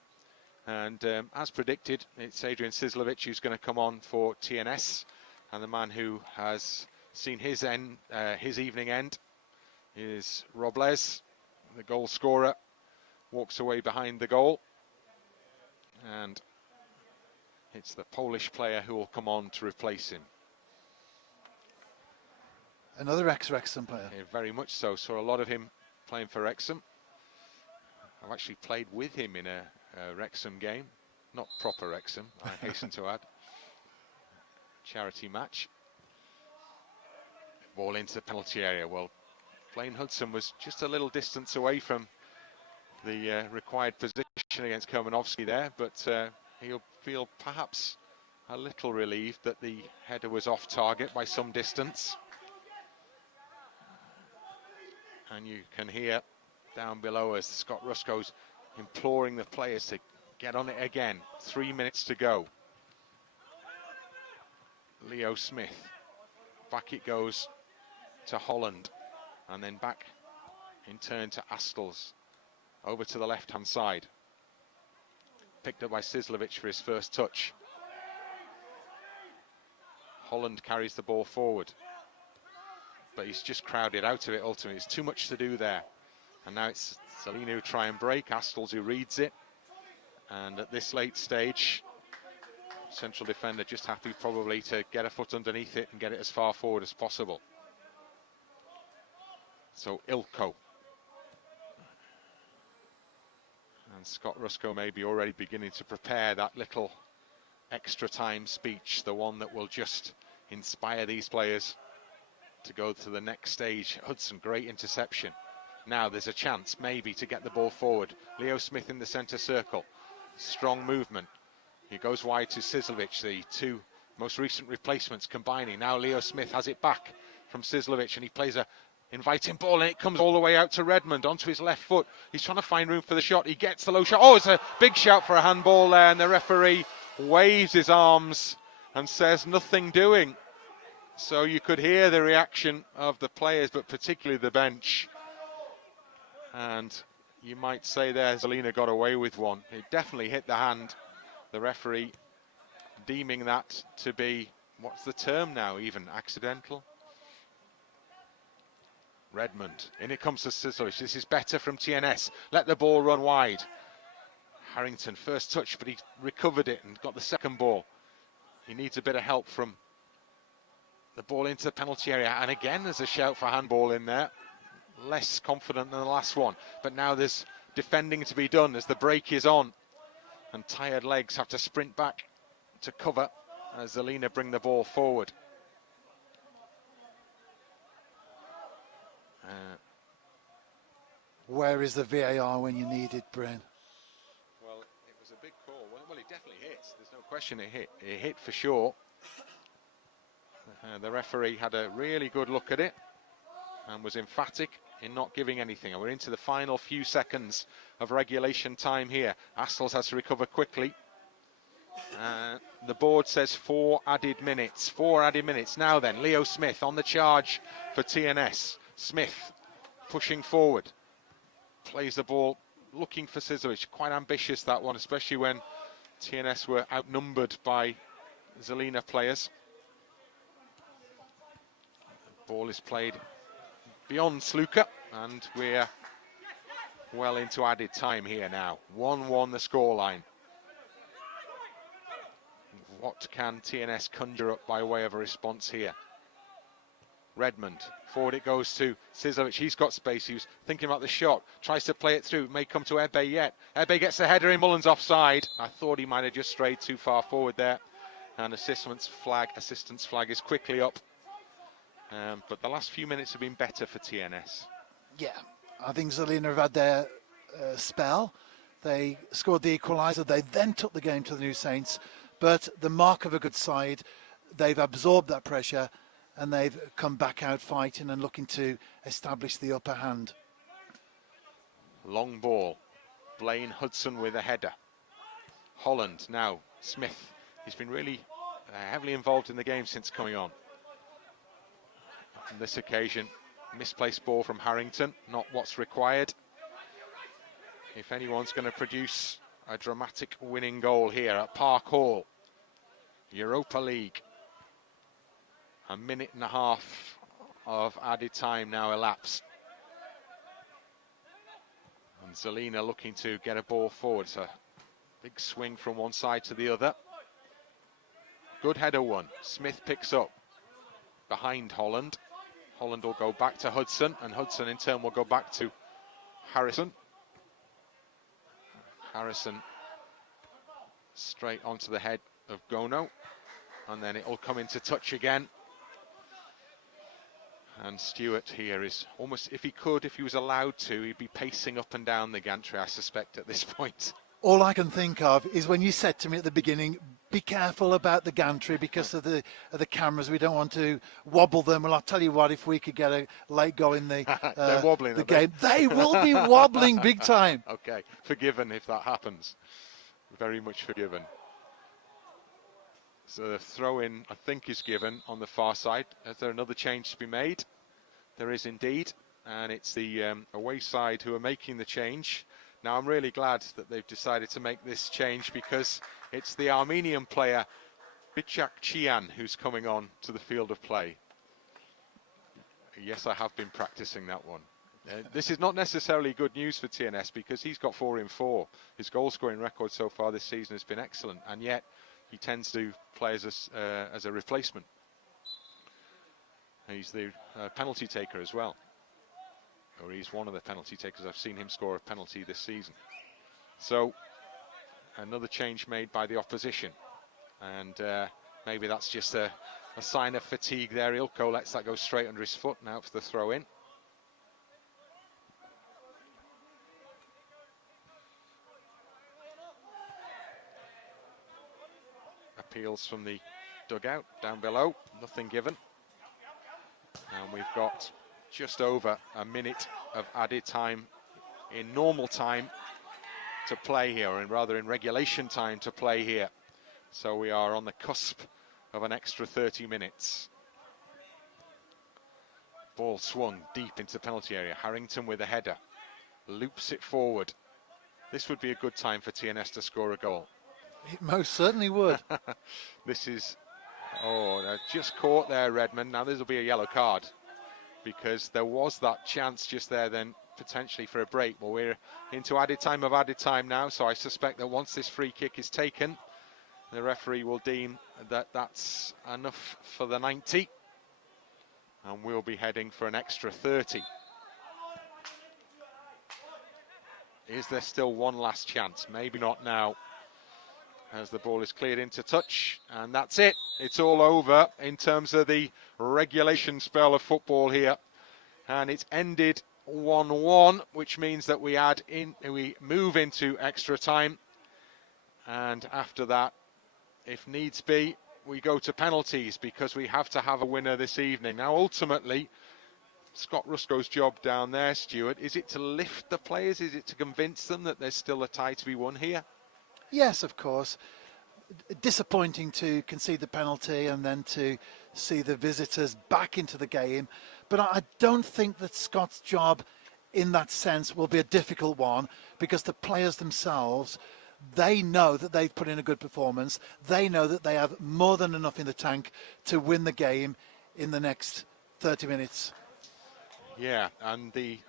And as predicted, it's Adrian Sizlovic who's going to come on for TNS. And the man who has seen his evening end is Robles, the goal scorer, walks away behind the goal. And it's the Polish player who will come on to replace him. Another ex-Wrexham player. Yeah, very much so. Saw a lot of him playing for Wrexham. I've actually played with him in a Wrexham game. Not proper Wrexham, I hasten to add. Charity match. Ball into the penalty area. Well, Blaine Hudson was just a little distance away from the required position against Komanovsky there, but he'll feel perhaps a little relieved that the header was off target by some distance. And you can hear down below as Scott Rusco's imploring the players to get on it again. 3 minutes to go. Leo Smith, back it goes to Holland, and then back in turn to Astles, over to the left-hand side. Picked up by Sizlovic for his first touch. Holland carries the ball forward, but he's just crowded out of it ultimately. It's too much to do there. And now it's Žilina who try and break, Astles who reads it. And at this late stage, central defender just happy probably to get a foot underneath it and get it as far forward as possible. So Ilko. And Scott Rusco may be already beginning to prepare that little extra time speech, the one that will just inspire these players to go to the next stage. Hudson, great interception. Now there's a chance maybe to get the ball forward. Leo Smith in the centre circle. Strong movement. He goes wide to Sizlovic, the two most recent replacements combining. Now Leo Smith has it back from Sizlovic, and he plays a inviting ball, and it comes all the way out to Redmond onto his left foot. He's trying to find room for the shot. He gets the low shot. Oh, it's a big shout for a handball there, and the referee waves his arms and says nothing doing. So you could hear the reaction of the players, but particularly the bench. And you might say there Žilina got away with one. It definitely hit the hand. The referee deeming that to be, what's the term now even, accidental? Redmond, in it comes to Sizzlich. This is better from TNS. Let the ball run wide. Harrington, first touch, but he recovered it and got the second ball. He needs a bit of help from the ball into the penalty area. And again, there's a shout for handball in there. Less confident than the last one. But now there's defending to be done as the break is on. And tired legs have to sprint back to cover as Žilina bring the ball forward. Where is the VAR when you need it, Bryn? Well, it was a big call. Well, it definitely hit. There's no question it hit. It hit for sure. The referee had a really good look at it and was emphatic in not giving anything. And we're into the final few seconds of regulation time here. Astles has to recover quickly. The board says 4 added minutes. 4 added minutes. Now then, Leo Smith on the charge for TNS. Smith pushing forward. Plays the ball, looking for Sizzlich. Quite ambitious, that one, especially when TNS were outnumbered by Žilina players. The ball is played beyond Sluka, and we're well into added time here now. 1-1 the scoreline. What can TNS conjure up by way of a response here? Redmond, forward it goes to Sizzlich. He's got space. He was thinking about the shot. Tries to play it through. It may come to Ebe yet. Ebe gets the header in. Mullins offside. I thought he might have just strayed too far forward there. And assistance flag is quickly up. But the last few minutes have been better for TNS. Yeah, I think Žilina have had their spell. They scored the equaliser. They then took the game to the New Saints. But the mark of a good side, they've absorbed that pressure and they've come back out fighting and looking to establish the upper hand. Long ball. Blaine Hudson with a header. Holland now. Smith. He's been really heavily involved in the game since coming on. On this occasion, misplaced ball from Harrington. Not what's required. If anyone's going to produce a dramatic winning goal here at Park Hall, Europa League. A minute and a half of added time now elapsed. And Žilina looking to get a ball forward. It's a big swing from one side to the other. Good header one. Smith picks up behind Holland. Holland will go back to Hudson, and Hudson in turn will go back to Harrison. Harrison straight onto the head of Gono, and then it will come into touch again. And Stewart here is almost, if he was allowed to, he'd be pacing up and down the gantry, I suspect, at this point. All I can think of is when you said to me at the beginning, be careful about the gantry because of the cameras. We don't want to wobble them. Well, I'll tell you what, if we could get a late goal in the, They're wobbling, the game, they will be wobbling big time. Okay, forgiven if that happens. Very much forgiven. So the throw-in, I think, is given on the far side. Is there another change to be made? There is indeed, and it's the away side who are making the change. Now, I'm really glad that they've decided to make this change because it's the Armenian player Bichak Chian who's coming on to the field of play. Yes, I have been practicing that one. This is not necessarily good news for TNS because he's got 4 in 4. His goal-scoring record so far this season has been excellent, and yet he tends to play as a replacement. He's the penalty taker as well. Or he's one of the penalty takers. I've seen him score a penalty this season. So, another change made by the opposition. And maybe that's just a sign of fatigue there. Ilko lets that go straight under his foot now for the throw-in. Appeals from the dugout down below. Nothing given. And we've got just over a minute of added time in normal time to play here, or rather in regulation time to play here. So we are on the cusp of an extra 30 minutes. Ball swung deep into the penalty area. Harrington with a header. Loops it forward. This would be a good time for TNS to score a goal. It most certainly would. This is, just caught there, Redmond. Now this will be a yellow card, because there was that chance just there then potentially for a break. Well, we're into added time now, so I suspect that once this free kick is taken, the referee will deem that that's enough for the 90, and we'll be heading for an extra 30. Is there still one last chance? Maybe not now, as the ball is cleared into touch, and that's it. It's all over in terms of the regulation spell of football here, and it's ended 1-1, which means that we move into extra time, and after that, if needs be, we go to penalties, because we have to have a winner this evening. Now, ultimately, Scott Rusco's job down there, Stuart, is it to lift the players? Is it to convince them that there's still a tie to be won here? Yes, of course. Disappointing to concede the penalty and then to see the visitors back into the game. But I don't think that Scott's job in that sense will be a difficult one, because the players themselves, they know that they've put in a good performance. They know that they have more than enough in the tank to win the game in the next 30 minutes. Yeah, and the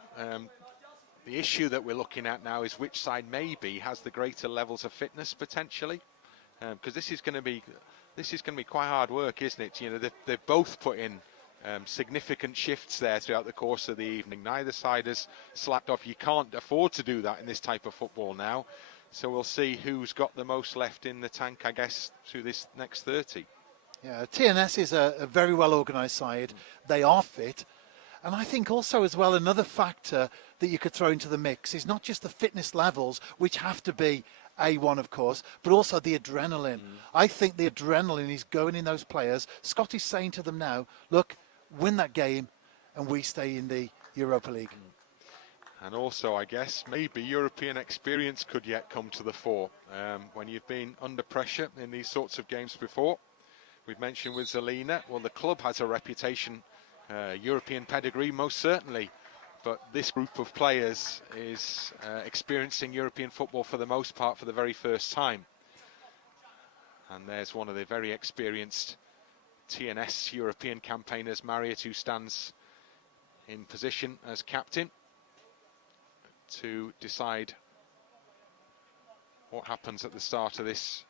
issue that we're looking at now is which side maybe has the greater levels of fitness potentially, because this is going to be quite hard work, isn't it? You know, they've both put in significant shifts there throughout the course of the evening. Neither side has slacked off. You can't afford to do that in this type of football now. So we'll see who's got the most left in the tank, I guess, through this next 30. Yeah, TNS is a very well organised side. They are fit. And I think also as well, another factor that you could throw into the mix is not just the fitness levels, which have to be A1, of course, but also the adrenaline. I think the adrenaline is going in those players. Scott is saying to them now, look, win that game and we stay in the Europa League. And also, I guess, maybe European experience could yet come to the fore when you've been under pressure in these sorts of games before. We've mentioned with Žilina, well, the club has a reputation, European pedigree, most certainly. But this group of players is experiencing European football for the most part for the very first time. And there's one of the very experienced TNS European campaigners, Marriott, who stands in position as captain to decide what happens at the start of this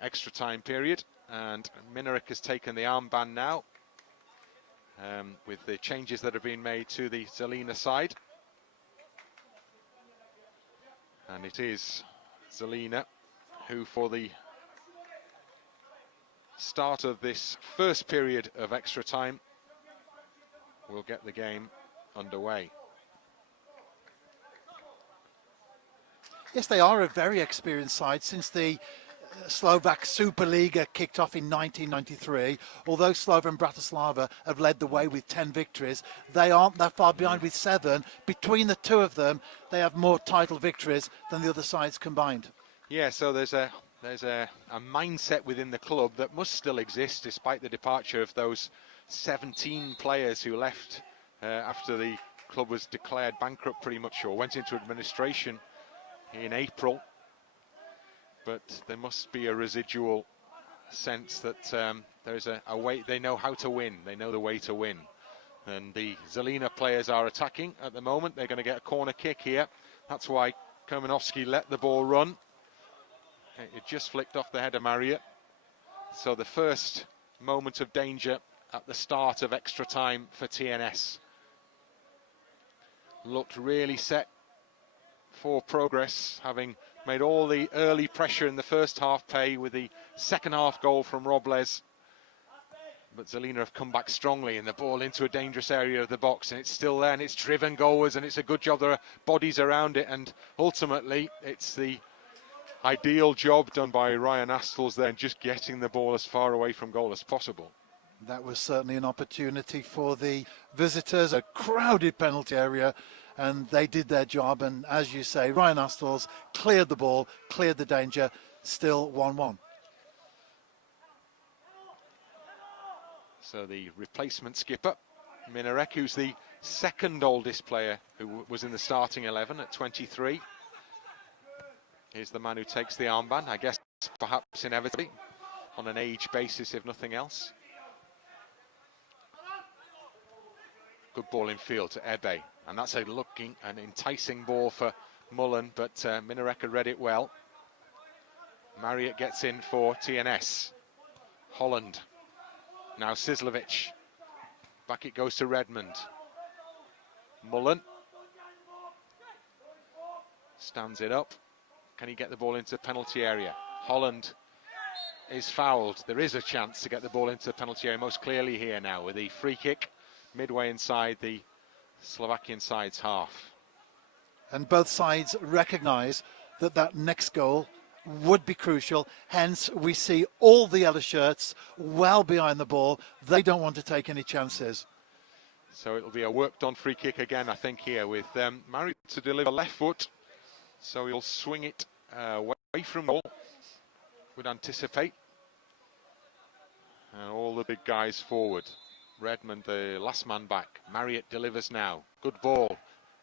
extra time period. And Minarek has taken the armband now, with the changes that have been made to the Žilina side. And it is Žilina who, for the start of this first period of extra time, will get the game underway. Yes, they are a very experienced side since the Slovak Superliga kicked off in 1993. Although Slovan Bratislava have led the way with 10 victories, they aren't that far behind with 7. Between the two of them, they have more title victories than the other sides combined. Yeah, so there's a mindset within the club that must still exist despite the departure of those 17 players who left after the club was declared bankrupt pretty much, or went into administration in April. But there must be a residual sense that there's a way. They know how to win. They know the way to win. And the Žilina players are attacking at the moment. They're going to get a corner kick here. That's why Kermanovsky let the ball run. It just flicked off the head of Marriott. So the first moment of danger at the start of extra time for TNS. Looked really set for progress, having made all the early pressure in the first half pay with the second half goal from Robles. But Žilina have come back strongly in the ball into a dangerous area of the box, and it's still there, and it's driven goalwards, and it's a good job there are bodies around it, and ultimately it's the ideal job done by Ryan Astles there, just getting the ball as far away from goal as possible. That was certainly an opportunity for the visitors, a crowded penalty area, and they did their job. And as you say, Ryan Astles cleared the ball, cleared the danger, still 1-1. So the replacement skipper, Minarek, who's the second oldest player who was in the starting 11 at 23. He's the man who takes the armband, I guess perhaps inevitably, on an age basis if nothing else. Good ball in field to Ebe, and that's an enticing ball for Mullen, but Minarek had read it well. Marriott gets in for TNS. Holland, now Sizlovic. Back it goes to Redmond. Mullen stands it up. Can he get the ball into the penalty area? Holland is fouled. There is a chance to get the ball into the penalty area most clearly here now with the free kick midway inside the Slovakian side's half. And both sides recognise that that next goal would be crucial. Hence, we see all the yellow shirts well behind the ball. They don't want to take any chances. So it'll be a worked on free kick again, I think, here with Marriott to deliver left foot. So he'll swing it away from goal, would anticipate. And all the big guys forward. Redmond, the last man back. Marriott delivers now. Good ball.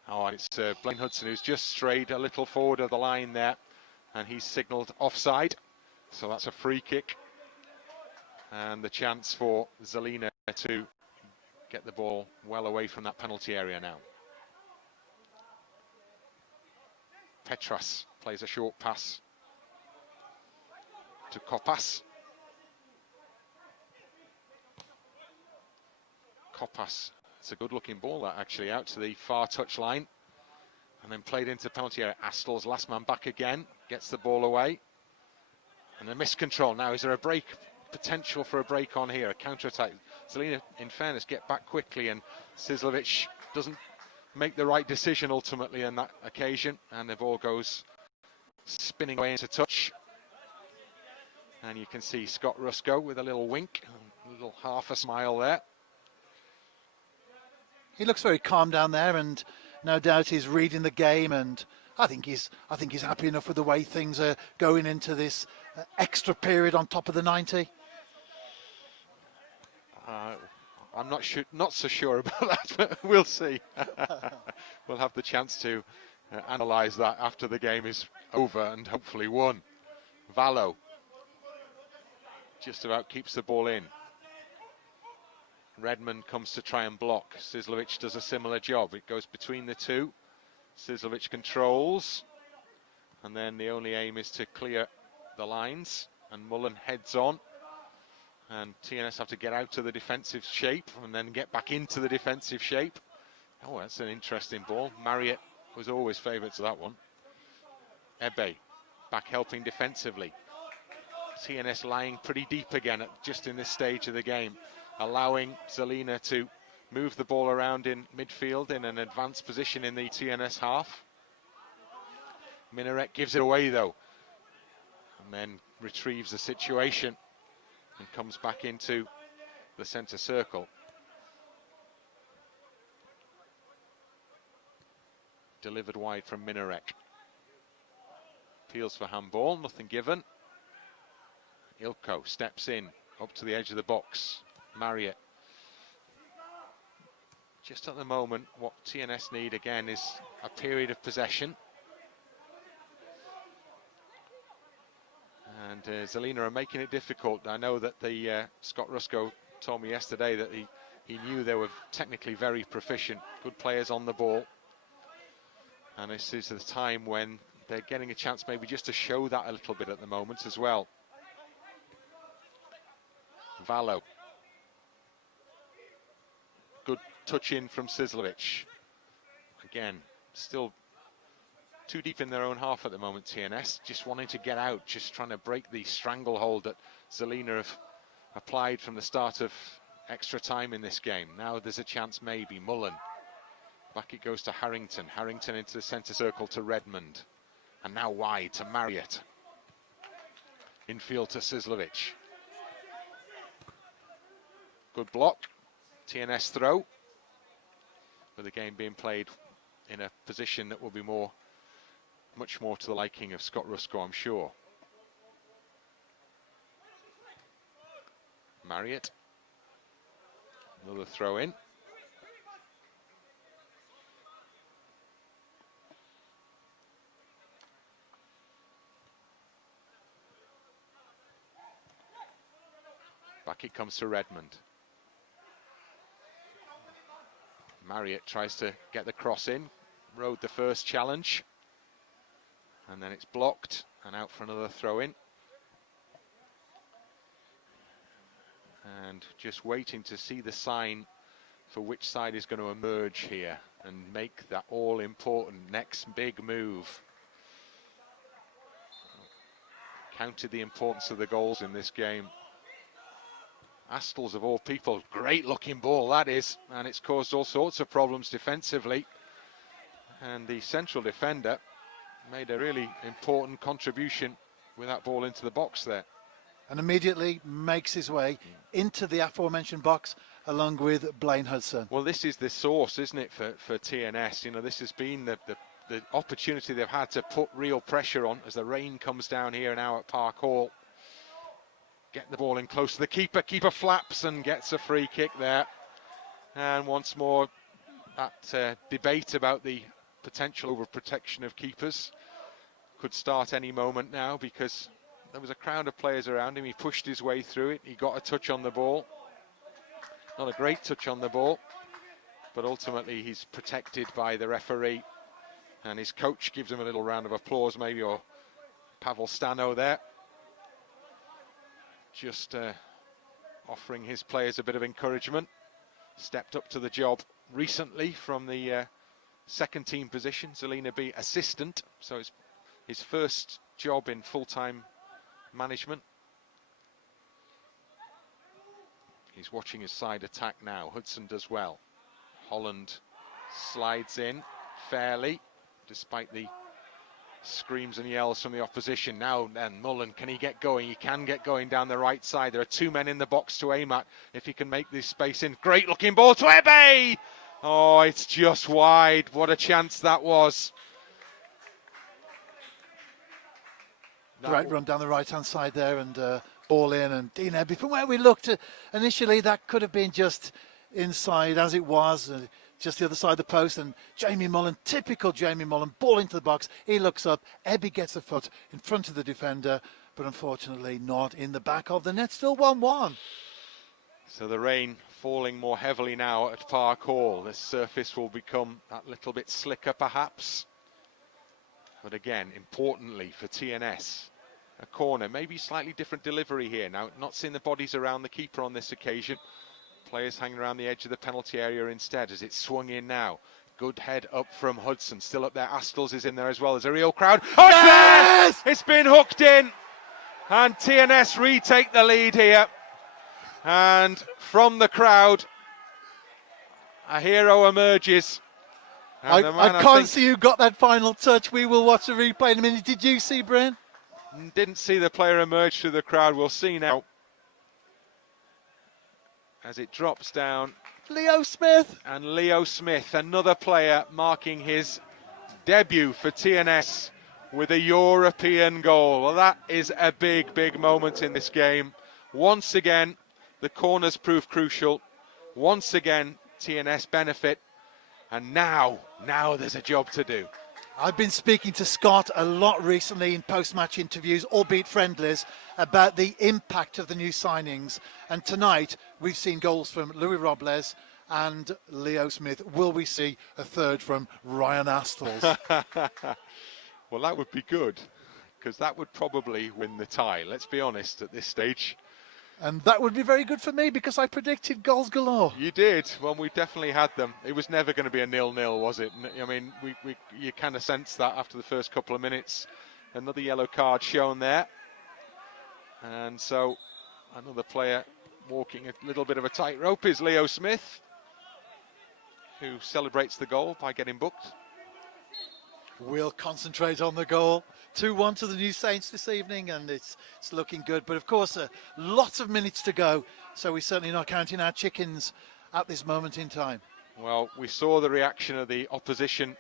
Oh, and it's Blaine Hudson who's just strayed a little forward of the line there. And he's signalled offside. So that's a free kick. And the chance for Žilina to get the ball well away from that penalty area now. Petras plays a short pass to Kopas. Kopas, it's a good looking ball that actually, out to the far touch line and then played into penalty area. Astel's last man back again, gets the ball away and a miscontrol. Now is there a break, potential for a break on here, a counter-attack? Žilina, in fairness, get back quickly, and Sizlovic doesn't make the right decision ultimately on that occasion, and the ball goes spinning away into touch. And you can see Scott Rusko with a little wink, a little half a smile there. He looks very calm down there, and no doubt he's reading the game, and I think he's happy enough with the way things are going into this extra period on top of the 90. I'm not so sure about that, but we'll see. We'll have the chance to analyse that after the game is over and hopefully won. Valo just about keeps the ball in. Redmond comes to try and block. Sizlovic does a similar job. It goes between the two. Sizlovic controls, and then the only aim is to clear the lines, and Mullen heads on. And TNS have to get out of the defensive shape and then get back into the defensive shape. Oh, that's an interesting ball. Marriott was always favourite to that one. Ebe back helping defensively. TNS lying pretty deep again just in this stage of the game, allowing Žilina to move the ball around in midfield in an advanced position in the TNS half. Minarek gives it away though, and then retrieves the situation and comes back into the centre circle. Delivered wide from Minarek. Appeals for handball, nothing given. Ilko steps in, up to the edge of the box. Marriott. Just at the moment, what TNS need again is a period of possession. And Žilina are making it difficult. I know that the Scott Rusko told me yesterday that he knew they were technically very proficient, good players on the ball. And this is the time when they're getting a chance maybe just to show that a little bit at the moment as well. Valo. Good touch in from Sizlovic. Again, still too deep in their own half at the moment, TNS. Just wanting to get out, just trying to break the stranglehold that Žilina have applied from the start of extra time in this game. Now there's a chance maybe. Mullen. Back it goes to Harrington. Harrington into the centre circle to Redmond. And now wide to Marriott. Infield to Sizlovic. Good block. TNS throw. With the game being played in a position that will be much more to the liking of Scott Rusko, I'm sure. Marriott. Another throw in. Back it comes to Redmond. Marriott tries to get the cross in, rode the first challenge, and then it's blocked and out for another throw in. And just waiting to see the sign for which side is going to emerge here and make that all important next big move. Counted the importance of the goals in this game. Astles of all people, great looking ball that is, and it's caused all sorts of problems defensively. And the central defender made a really important contribution with that ball into the box there. And immediately makes his way into the aforementioned box along with Blaine Hudson. Well, this is the source, isn't it, for TNS? You know, this has been the opportunity they've had to put real pressure on as the rain comes down here now at Park Hall. Get the ball in close to the keeper. Keeper flaps and gets a free kick there. And once more, that debate about the potential overprotection of keepers could start any moment now, because there was a crowd of players around him. He pushed his way through it. He got a touch on the ball. Not a great touch on the ball, but ultimately he's protected by the referee. And his coach gives him a little round of applause, maybe, or Pavel Stano there. Just offering his players a bit of encouragement. Stepped up to the job recently from the second team position. Žilina B assistant, so it's his first job in full-time management. He's watching his side attack now. Hudson does well. Holland slides in fairly, despite the screams and yells from the opposition. Now then, Mullen, can he get going? He can get going down the right side. There are two men in the box to aim at if he can make this space in. Great looking ball to Ebe! Oh, it's just wide. What a chance that was. Great run down the right-hand side there, and ball in, and Dean Ebe, from where we looked at initially, that could have been just inside as it was, just the other side of the post, and Jamie Mullen, typical Jamie Mullen, ball into the box. He looks up, Ebe gets a foot in front of the defender, but unfortunately not in the back of the net. Still 1-1. So the rain falling more heavily now at Park Hall. The surface will become that little bit slicker perhaps. But again, importantly for TNS, a corner, maybe slightly different delivery here. Now, not seeing the bodies around the keeper on this occasion. Players hanging around the edge of the penalty area instead as it's swung in now. Good head up from Hudson, still up there. Astles is in there as well. There's a real crowd. Oh, it's Yes! there! It's been hooked in. And TNS retake the lead here. And from the crowd, a hero emerges. And the man, I can't see who got that final touch. We will watch the replay in a minute. Did you see, Bryn? Didn't see the player emerge through the crowd. We'll see now as it drops down. Leo Smith. And Leo Smith, another player marking his debut for TNS with a European goal. Well, that is a big, big moment in this game. Once again, the corners prove crucial. Once again, TNS benefit. And now there's a job to do. I've been speaking to Scott a lot recently in post-match interviews, albeit friendlies, about the impact of the new signings. And tonight, we've seen goals from Louis Robles and Leo Smith. Will we see a third from Ryan Astles? Well, that would be good, because that would probably win the tie. Let's be honest at this stage. And that would be very good for me, because I predicted goals galore. You did. Well, we definitely had them. It was never going to be a 0-0, was it? I mean, you kind of sensed that after the first couple of minutes. Another yellow card shown there. And so another player walking a little bit of a tightrope is Leo Smith, who celebrates the goal by getting booked. We'll concentrate on the goal. 2-1 to the New Saints this evening, and it's looking good. But of course, lots of minutes to go, so we're certainly not counting our chickens at this moment in time. Well, we saw the reaction of the opposition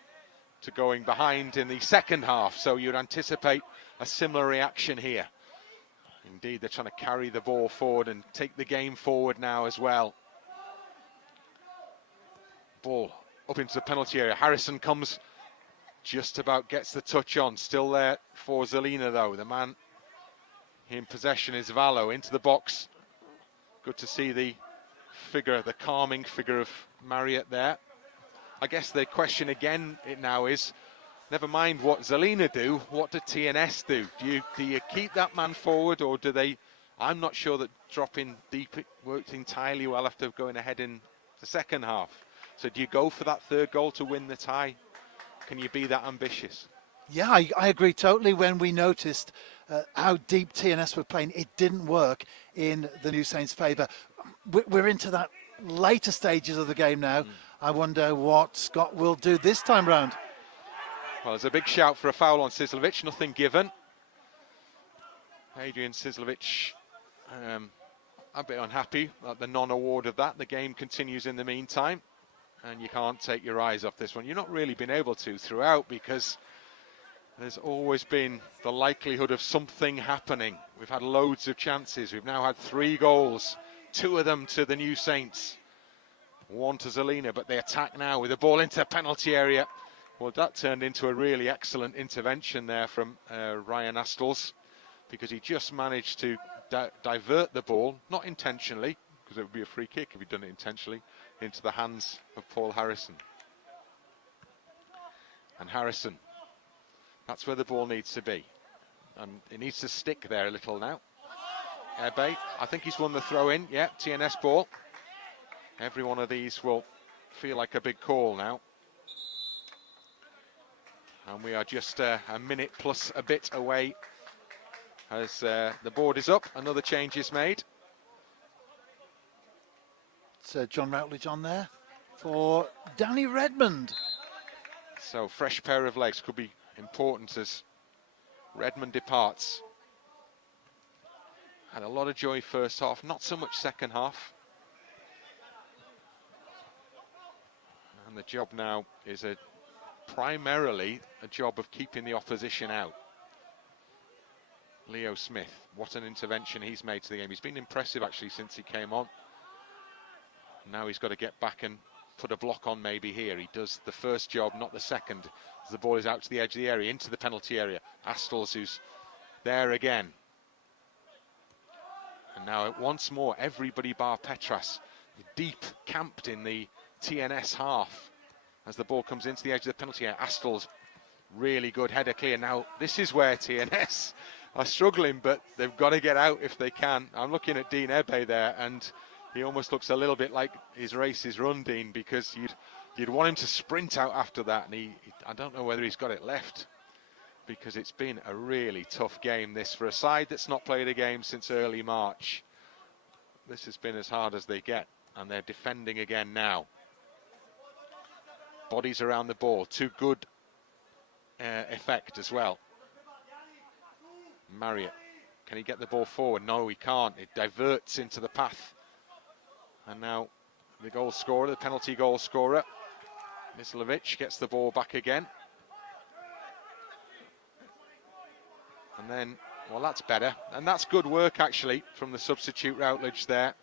to going behind in the second half, so you'd anticipate a similar reaction here. Indeed, they're trying to carry the ball forward and take the game forward now as well. Ball up into the penalty area. Harrison comes, just about gets the touch on. Still there for Žilina though. The man in possession is Valo into the box. Good to see the figure, the calming figure of Marriott there. I guess the question again now is, never mind what Žilina do, what do TNS do? Do you keep that man forward, or do they? I'm not sure that dropping deep it worked entirely well after going ahead in the second half. So do you go for that third goal to win the tie? Can you be that ambitious? Yeah, I agree totally. When we noticed how deep TNS were playing, it didn't work in the New Saints' favour. We're into that later stages of the game now. I wonder what Scott will do this time round. Well, there's a big shout for a foul on Cislovic, nothing given. Adrian Cislovic a bit unhappy at the non-award of that. The game continues in the meantime, and you can't take your eyes off this one. You've not really been able to throughout, because there's always been the likelihood of something happening. We've had loads of chances. We've now had 3 goals, 2 of them to the New Saints, 1 to Žilina, but they attack now with the ball into the penalty area. Well, that turned into a really excellent intervention there from Ryan Astles, because he just managed to divert the ball, not intentionally, because it would be a free kick if he'd done it intentionally, into the hands of Paul Harrison. And Harrison, that's where the ball needs to be. And it needs to stick there a little now. Ebe, I think he's won the throw in. Yeah, TNS ball. Every one of these will feel like a big call now. And we are just a minute plus a bit away as the board is up. Another change is made. It's John Routledge on there for Danny Redmond. So fresh pair of legs could be important as Redmond departs. Had a lot of joy first half, not so much second half. And the job now is primarily a job of keeping the opposition out. Leo Smith, what an intervention he's made to the game. He's been impressive actually since he came on. Now he's got to get back and put a block on maybe here. He does the first job, not the second. As the ball is out to the edge of the area, into the penalty area. Astles, who's there again. And now once more, everybody bar Petras deep camped in the TNS half. As the ball comes into the edge of the penalty area, Astles, really good header clear. Now this is where TNS are struggling, but they've got to get out if they can. I'm looking at Dean Ebe there, and he almost looks a little bit like his race is run, Dean, because you'd want him to sprint out after that, and I don't know whether he's got it left, because it's been a really tough game this for a side that's not played a game since early March. This has been as hard as they get, and they're defending again now. Bodies around the ball, to good effect as well. Marriott, can he get the ball forward? No, he can't. It diverts into the path. And now the goal scorer, the penalty goal scorer, Mislovic, gets the ball back again. And then, well, that's better. And that's good work, actually, from the substitute Routledge there.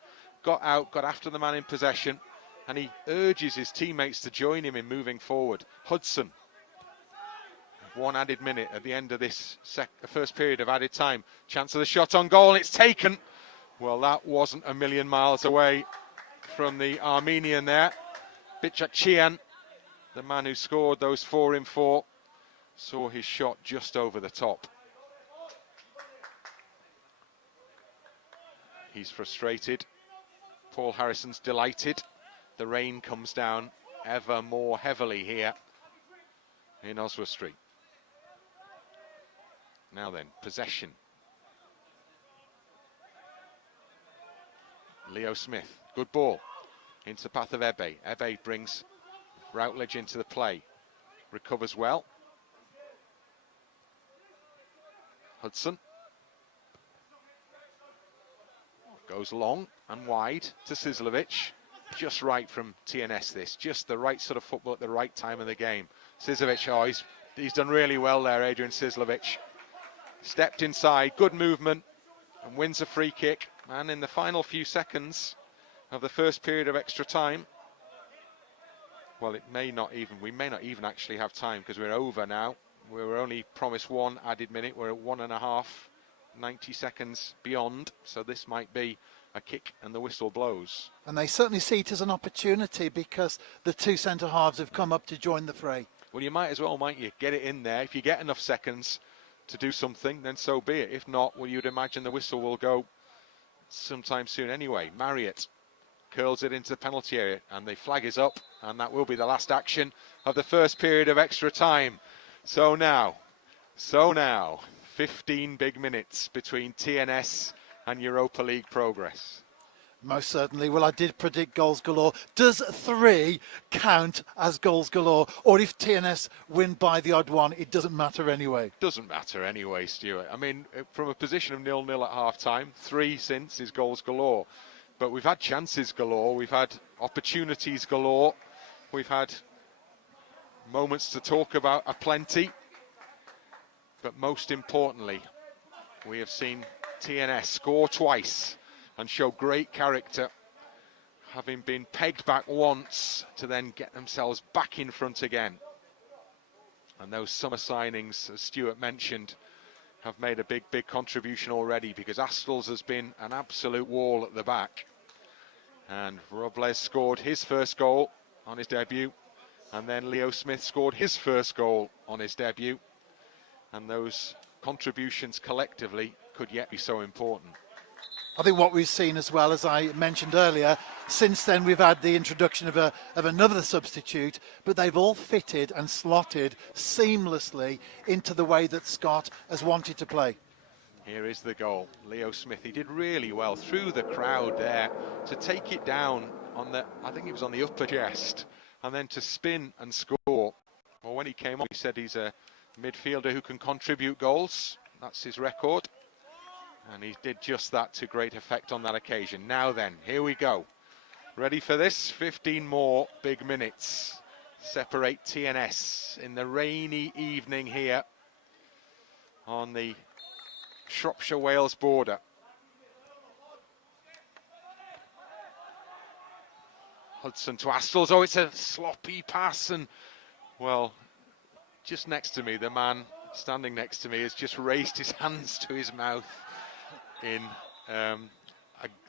Got out, got after the man in possession, and he urges his teammates to join him in moving forward. Hudson, 1 added minute at the end of this first period of added time. Chance of the shot on goal, and it's taken. Well, that wasn't a million miles away from the Armenian there. Bichakchian, the man who scored those 4 in 4, saw his shot just over the top. He's frustrated. Paul Harrison's delighted. The rain comes down ever more heavily here in Oswestry. Now then, possession. Leo Smith, good ball into the path of Ebe. Ebe brings Routledge into the play. Recovers well. Hudson. Goes long and wide to Cislovic. Just right from TNS this. Just the right sort of football at the right time of the game. Cislovic, oh, he's done really well there, Adrian Cislovic. Stepped inside, good movement, and wins a free kick. And in the final few seconds of the first period of extra time, well, we may not even actually have time, because we're over now. We were only promised 1 added minute. We're at 1.5 90 seconds beyond, so this might be a kick and the whistle blows. And they certainly see it as an opportunity because the two centre halves have come up to join the fray. Well, you might as well, might you, get it in there. If you get enough seconds to do something, then so be it. If not, well, you'd imagine the whistle will go sometime soon anyway. Marriott curls it into the penalty area, and the flag is up, and that will be the last action of the first period of extra time. So now, 15 big minutes between TNS and Europa League progress. Most certainly. Well, I did predict goals galore. Does 3 count as goals galore? Or if TNS win by the odd one, it doesn't matter anyway? Doesn't matter anyway, Stuart. I mean, from a position of 0-0 at half-time, 3 since is goals galore. But we've had chances galore, we've had opportunities galore, we've had moments to talk about aplenty. But most importantly, we have seen TNS score twice and show great character, having been pegged back once to then get themselves back in front again. And those summer signings, as Stuart mentioned, have made a big contribution already, because Astles has been an absolute wall at the back. And Robles scored his first goal on his debut, and then Leo Smith scored his first goal on his debut. And those contributions collectively could yet be so important. I think what we've seen as well, as I mentioned earlier, since then we've had the introduction of another substitute, but they've all fitted and slotted seamlessly into the way that Scott has wanted to play. Here is the goal. Leo Smith, he did really well through the crowd there to take it down on the, I think it was on the upper chest, and then to spin and score. Well, when he came on, he said he's a midfielder who can contribute goals. That's his record. And he did just that to great effect on that occasion. Now then, here we go. Ready for this? 15 more big minutes. Separate TNS in the rainy evening here on the Shropshire-Wales border. Hudson to Astles. Oh, it's a sloppy pass. And, well, just next to me, the man standing next to me has just raised his hands to his mouth in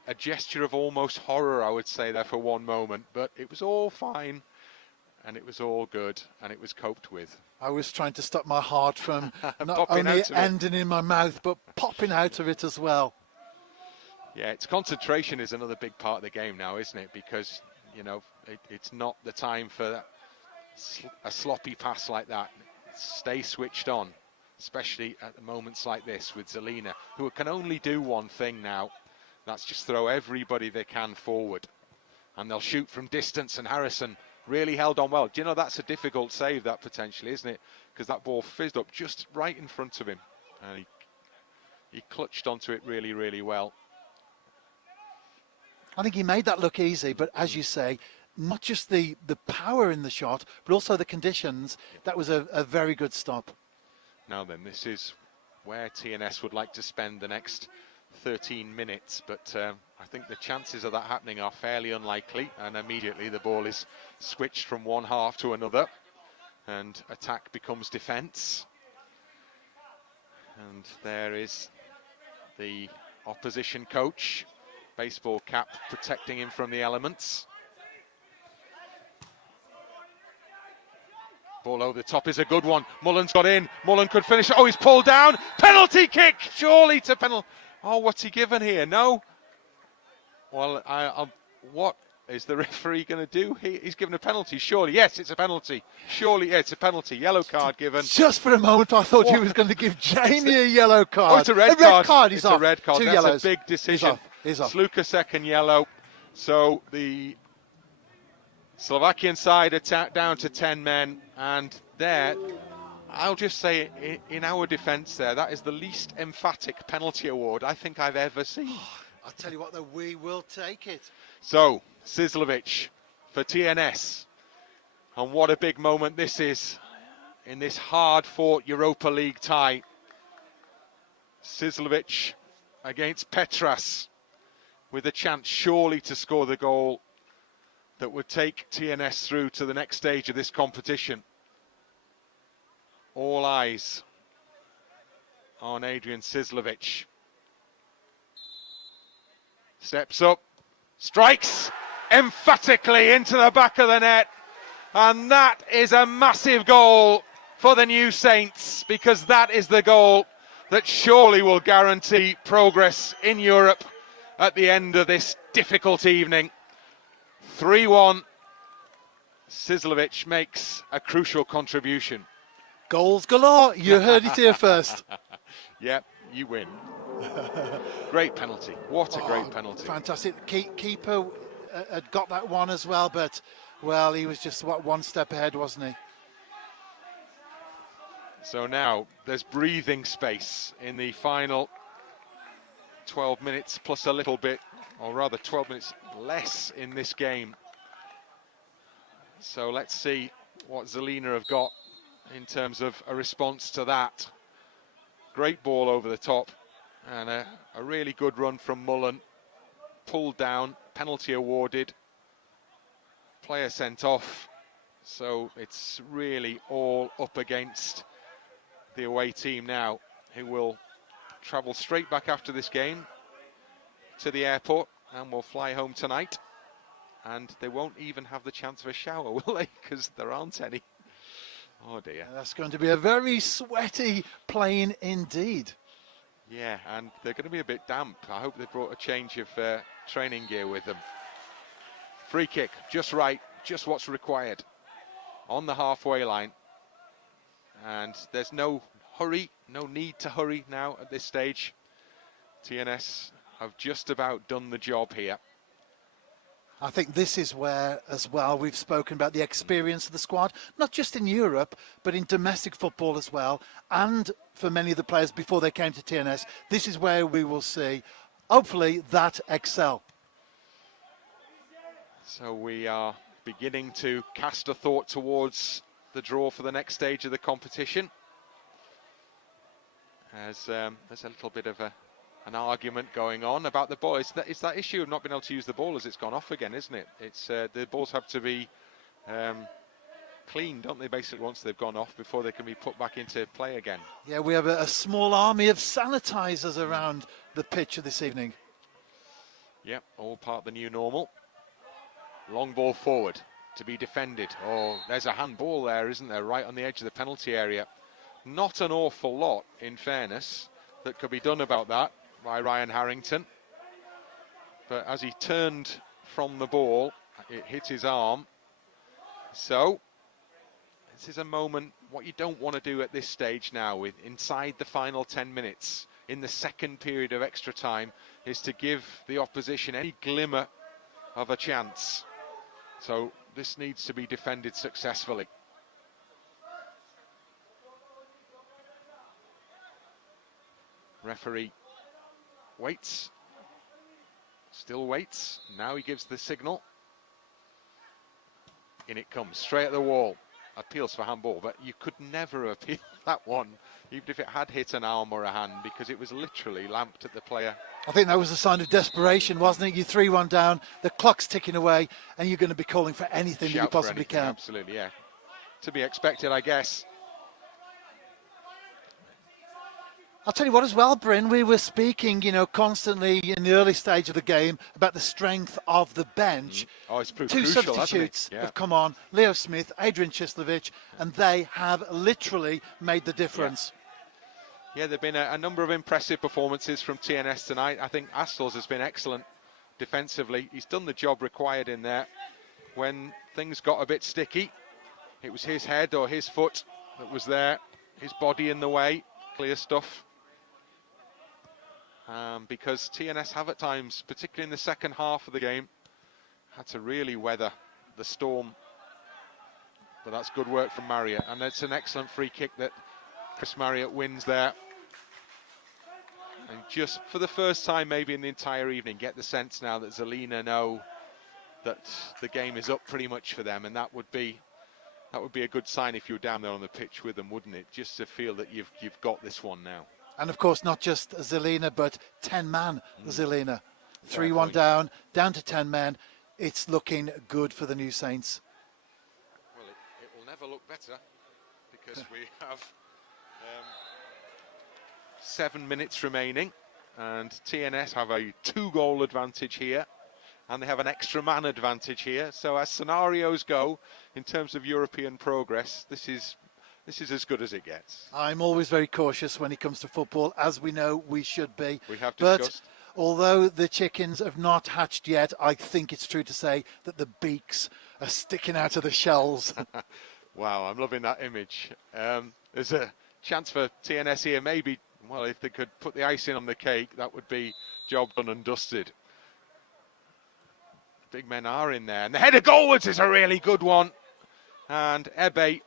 a gesture of almost horror, I would say, there for one moment. But it was all fine, and it was all good, and it was coped with. I was trying to stop my heart from not Popping only out of it. ending in my mouth, but popping out of it as well. Yeah, its concentration is another big part of the game now, isn't it? Because, you know, it's not the time for a sloppy pass like that. Stay switched on, especially at moments like this with Žilina, who can only do one thing now. That's just throw everybody they can forward. And they'll shoot from distance, and Harrison really held on well. Do you know, that's a difficult save, that potentially, isn't it? Because that ball fizzed up just right in front of him. And he clutched onto it really, really well. I think he made that look easy, but as you say, not just the power in the shot, but also the conditions. That was a very good stop. Now then, this is where TNS would like to spend the next 13 minutes, but I think the chances of that happening are fairly unlikely, and immediately the ball is switched from one half to another, and attack becomes defence. And there is the opposition coach, baseball cap protecting him from the elements. Ball over the top is a good one. Mullen's got in. Mullen could finish. Oh, he's pulled down. Penalty kick, surely to penalty. Oh, what's he given here? No. Well, what is the referee going to do? He's given a penalty, surely. Yes, it's a penalty. Surely, yeah, it's a penalty. Yellow card given. Just for a moment, I thought he was going to give Jamie a yellow card. Oh, it's a red card. He's it's off. a red card. Two That's yellows. a big decision. He's off. Sluka second yellow. So the Slovakian side are down to 10 men, and there, I'll just say in our defence there, that is the least emphatic penalty award I think I've ever seen. I'll tell you what, though, we will take it. So, Sizlovic for TNS, and what a big moment this is in this hard-fought Europa League tie. Sizlovic against Petras with a chance surely to score the goal that would take TNS through to the next stage of this competition. All eyes on Adrian Sizlovic. Steps up, strikes emphatically into the back of the net. And that is a massive goal for the new Saints, because that is the goal that surely will guarantee progress in Europe at the end of this difficult evening. 3-1. Sizlovic makes a crucial contribution. Goals galore. You heard it here first. Yep, you win. Great penalty. What a great penalty. Fantastic. Keeper had got that one as well, but, well, he was just one step ahead, wasn't he? So now there's breathing space in the final 12 minutes plus a little bit, or rather 12 minutes less in this game. So let's see what Žilina have got in terms of a response to that. Great ball over the top, and a really good run from Mullen. Pulled down, penalty awarded, player sent off. So it's really all up against the away team now, who will travel straight back after this game to the airport and will fly home tonight. And they won't even have the chance of a shower, will they? Because there aren't any. Oh dear. That's going to be a very sweaty plane indeed. Yeah, and they're going to be a bit damp. I hope they brought a change of training gear with them. Free kick, just right, just what's required on the halfway line. And there's no hurry, no need to hurry now at this stage. TNS have just about done the job here. I think this is where, as well, we've spoken about the experience of the squad, not just in Europe, but in domestic football as well. And for many of the players before they came to TNS, this is where we will see, hopefully, that excel. So we are beginning to cast a thought towards the draw for the next stage of the competition. As there's a little bit of an argument going on about the ball. It's that issue of not being able to use the ball as it's gone off again, isn't it? It's the balls have to be cleaned, don't they, basically, once they've gone off before they can be put back into play again. Yeah, we have a small army of sanitisers around the pitch this evening. Yep, all part of the new normal. Long ball forward to be defended. Oh, there's a handball there, isn't there, right on the edge of the penalty area. Not an awful lot, in fairness, that could be done about that by Ryan Harrington. But as he turned from the ball, it hit his arm. So this is a moment, what you don't want to do at this stage now, with inside the final 10 minutes, in the second period of extra time, is to give the opposition any glimmer of a chance. So this needs to be defended successfully. Referee waits, still waits. Now he gives the signal. In it comes, straight at the wall. Appeals for handball, but you could never appeal that one, even if it had hit an arm or a hand, because it was literally lamped at the player. I think that was a sign of desperation, wasn't it? You 3-1 down, the clock's ticking away, and you're going to be calling for anything that you possibly can. Absolutely, yeah. To be expected, I guess. I'll tell you what as well, Bryn, we were speaking, constantly in the early stage of the game about the strength of the bench. Oh, it's proved Two crucial, substitutes yeah. have come on, Leo Smith, Adrian Chislovic, and they have literally made the difference. Yeah, there have been a number of impressive performances from TNS tonight. I think Astles has been excellent defensively. He's done the job required in there. When things got a bit sticky, it was his head or his foot that was there, his body in the way, clear stuff. Because TNS have at times, particularly in the second half of the game, had to really weather the storm. But that's good work from Marriott, and it's an excellent free kick that Chris Marriott wins there. And just for the first time maybe in the entire evening, get the sense now that Žilina know that the game is up pretty much for them, and that would be a good sign if you were down there on the pitch with them, wouldn't it? Just to feel that you've got this one now. And of course, not just Žilina, but 10-man Žilina. 3-1 down to 10 men. It's looking good for the new Saints. Well, it will never look better, because we have 7 minutes remaining and TNS have a 2-goal advantage here, and they have an extra man advantage here. So as scenarios go, in terms of European progress, this is as good as it gets. I'm always very cautious when it comes to football, as we know we should be. We have But discussed. although the chickens have not hatched yet, I think it's true to say that the beaks are sticking out of the shells. Wow, I'm loving that image. There's a chance for TNS here, maybe. Well, if they could put the icing on the cake, that would be job done and dusted. Big men are in there, and the header goalwards is a really good one. And Ebe,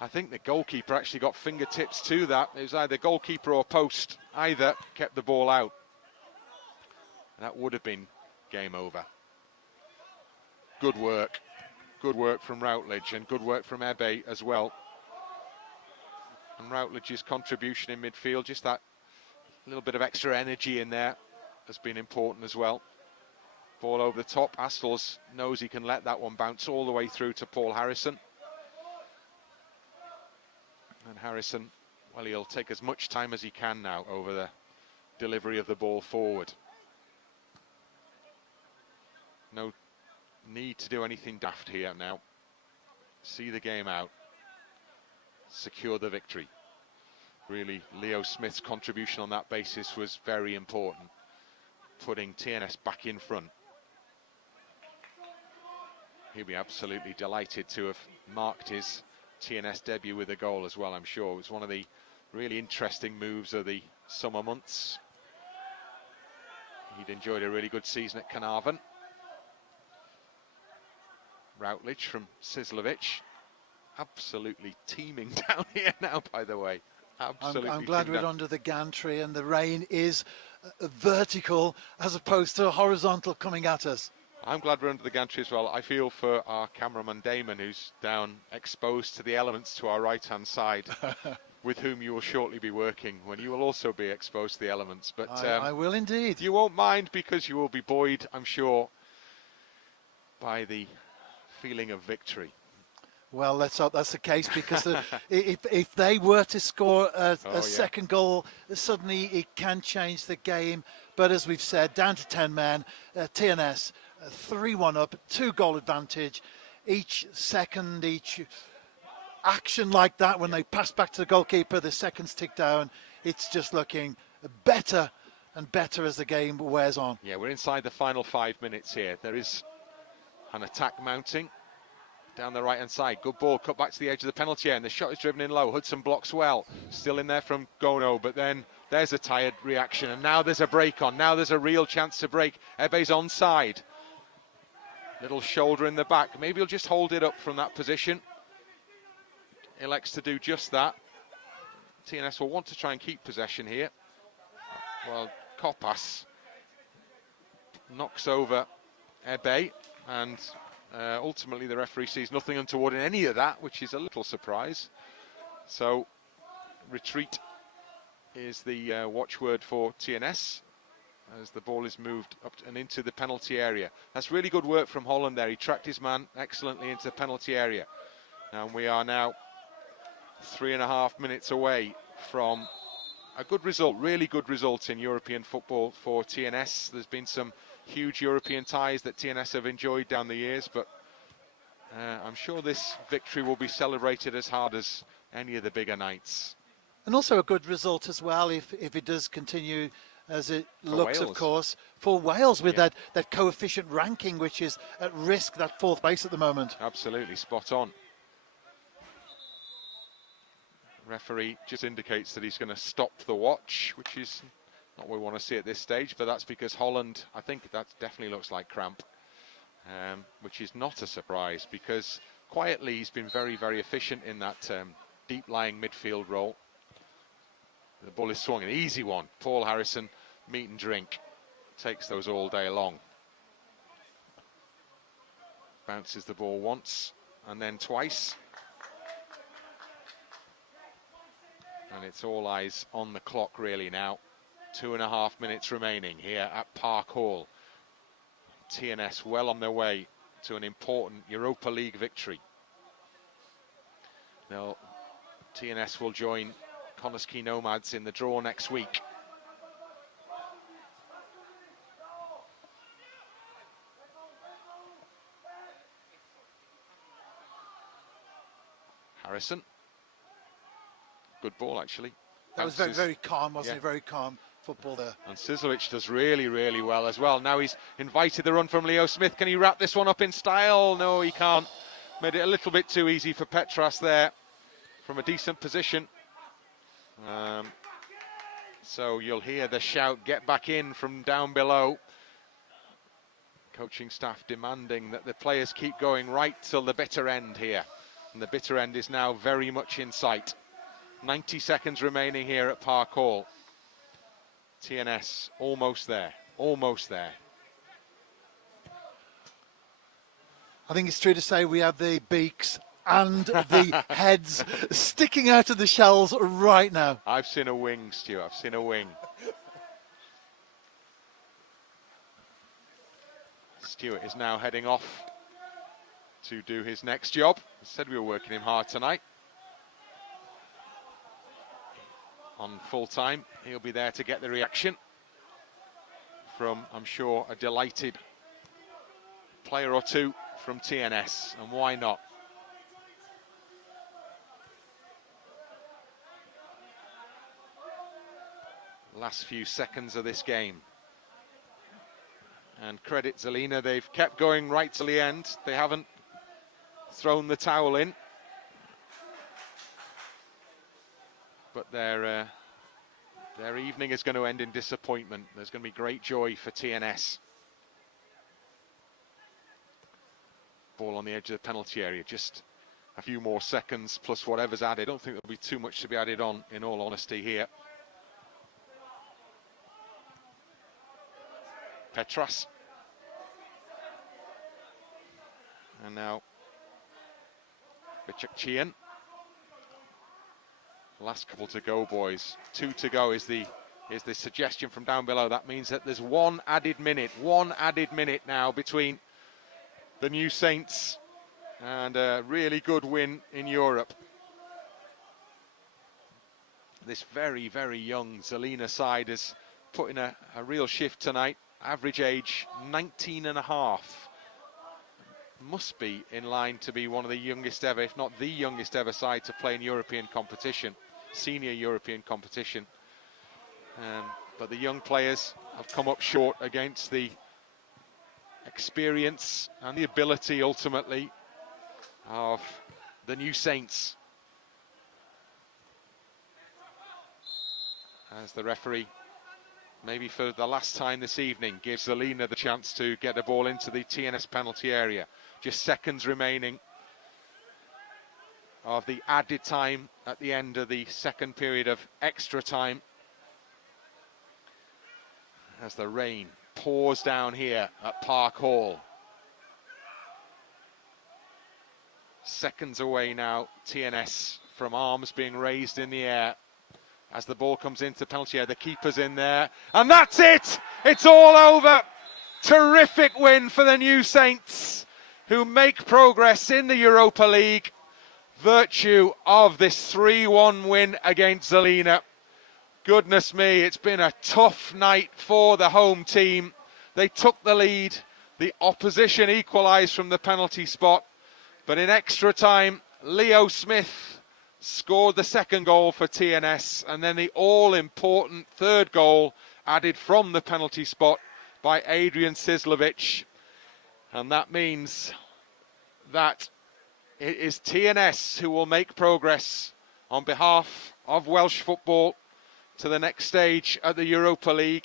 I think the goalkeeper actually got fingertips to that. It was either goalkeeper or post, either kept the ball out. That would have been game over. Good work from Routledge, and good work from Ebe as well. And Routledge's contribution in midfield, just that little bit of extra energy in there, has been important as well. Ball over the top. Astles knows he can let that one bounce all the way through to Paul Harrison. And Harrison, well, he'll take as much time as he can now over the delivery of the ball forward. No need to do anything daft here now. See the game out. Secure the victory. Really, Leo Smith's contribution on that basis was very important, putting TNS back in front. He'll be absolutely delighted to have marked his TNS debut with a goal as well, I'm sure. It was one of the really interesting moves of the summer months. He'd enjoyed a really good season at Carnarvon. Routledge from Sizlovic. Absolutely teeming down here now, by the way. Absolutely. I'm glad we're under the gantry and the rain is vertical as opposed to horizontal coming at us. I'm glad we're under the gantry as well. I feel for our cameraman Damon, who's down exposed to the elements to our right-hand side, with whom you will shortly be working, when you will also be exposed to the elements. But I will indeed. You won't mind, because you will be buoyed, I'm sure, by the feeling of victory. Well, let's hope that's the case, because if they were to score a second goal, suddenly it can change the game. But as we've said, down to 10 men, TNS 3-1 up, 2-goal advantage. Each second, each action like that, when they pass back to the goalkeeper, the seconds tick down. It's just looking better and better as the game wears on. Yeah, we're inside the final 5 minutes here. There is an attack mounting down the right hand side. Good ball cut back to the edge of the penalty area, and the shot is driven in low. Hudson blocks well. Still in there from Gono, but then there's a tired reaction, and now there's a break on. Now there's a real chance to break. Ebe's onside. Little shoulder in the back. Maybe he'll just hold it up from that position. Elects to do just that. TNS will want to try and keep possession here. Well, Kopas knocks over Ebe, and ultimately the referee sees nothing untoward in any of that, which is a little surprise. So retreat is the watchword for TNS as the ball is moved up and into the penalty area. That's really good work from Holland there. He tracked his man excellently into the penalty area. And we are now 3.5 minutes away from a good result, really good result in European football for TNS. There's been some huge European ties that TNS have enjoyed down the years, but I'm sure this victory will be celebrated as hard as any of the bigger nights. And also a good result as well, if it does continue as it looks, Wales. of course, for Wales with that coefficient ranking, which is at risk, that 4th place at the moment. Absolutely spot on. Referee just indicates that he's going to stop the watch, which is not what we want to see at this stage, but that's because Holland, I think that definitely looks like cramp, which is not a surprise, because quietly he's been very, very efficient in that deep-lying midfield role. The ball is swung, an easy one. Paul Harrison, meat and drink, takes those all day long. Bounces the ball once and then twice. And it's all eyes on the clock really now. 2.5 minutes remaining here at Park Hall. TNS well on their way to an important Europa League victory. TNS will join Connaskey Nomads in the draw next week. Harrison. Good ball, actually. That was very, very calm, wasn't it? Very calm football there. And Sizlovic does really, really well as well. Now he's invited the run from Leo Smith. Can he wrap this one up in style? No, he can't. Made it a little bit too easy for Petras there from a decent position. So you'll hear the shout, get back in, from down below. Coaching staff demanding that the players keep going right till the bitter end here. And the bitter end is now very much in sight. 90 seconds remaining here at Park Hall. TNS almost there, almost there. I think it's true to say we have the beaks and the heads sticking out of the shells right now. I've seen a wing, Stu, I've seen a wing. Stewart is now heading off to do his next job. I said we were working him hard tonight. On full time, he'll be there to get the reaction from, I'm sure, a delighted player or two from TNS, and why not? Last few seconds of this game. And credit Žilina, they've kept going right till the end. They haven't thrown the towel in. But their evening is going to end in disappointment. There's going to be great joy for TNS. Ball on the edge of the penalty area. Just a few more seconds plus whatever's added. I don't think there'll be too much to be added on, in all honesty, here. Petras. And now Bichakchian. Last couple to go, boys. 2 to go is the suggestion from down below. That means that there's one added minute now between the New Saints and a really good win in Europe. This very, very young Žilina side has put in a real shift tonight. Average age 19 and a half. Must be in line to be one of the youngest ever, if not the youngest ever side to play in European competition, senior European competition. But the young players have come up short against the experience and the ability, ultimately, of the New Saints. As the referee, maybe for the last time this evening, gives Žilina the chance to get the ball into the TNS penalty area. Just seconds remaining of the added time at the end of the second period of extra time. As the rain pours down here at Park Hall. Seconds away now, TNS, from arms being raised in the air. As the ball comes into penalty area, the keeper's in there. And that's it! It's all over! Terrific win for the New Saints, who make progress in the Europa League. Virtue of this 3-1 win against Žilina. Goodness me, it's been a tough night for the home team. They took the lead. The opposition equalised from the penalty spot. But in extra time, Leo Smith scored the second goal for TNS, and then the all-important third goal added from the penalty spot by Adrian Sizlovic. And that means that it is TNS who will make progress on behalf of Welsh football to the next stage at the Europa League.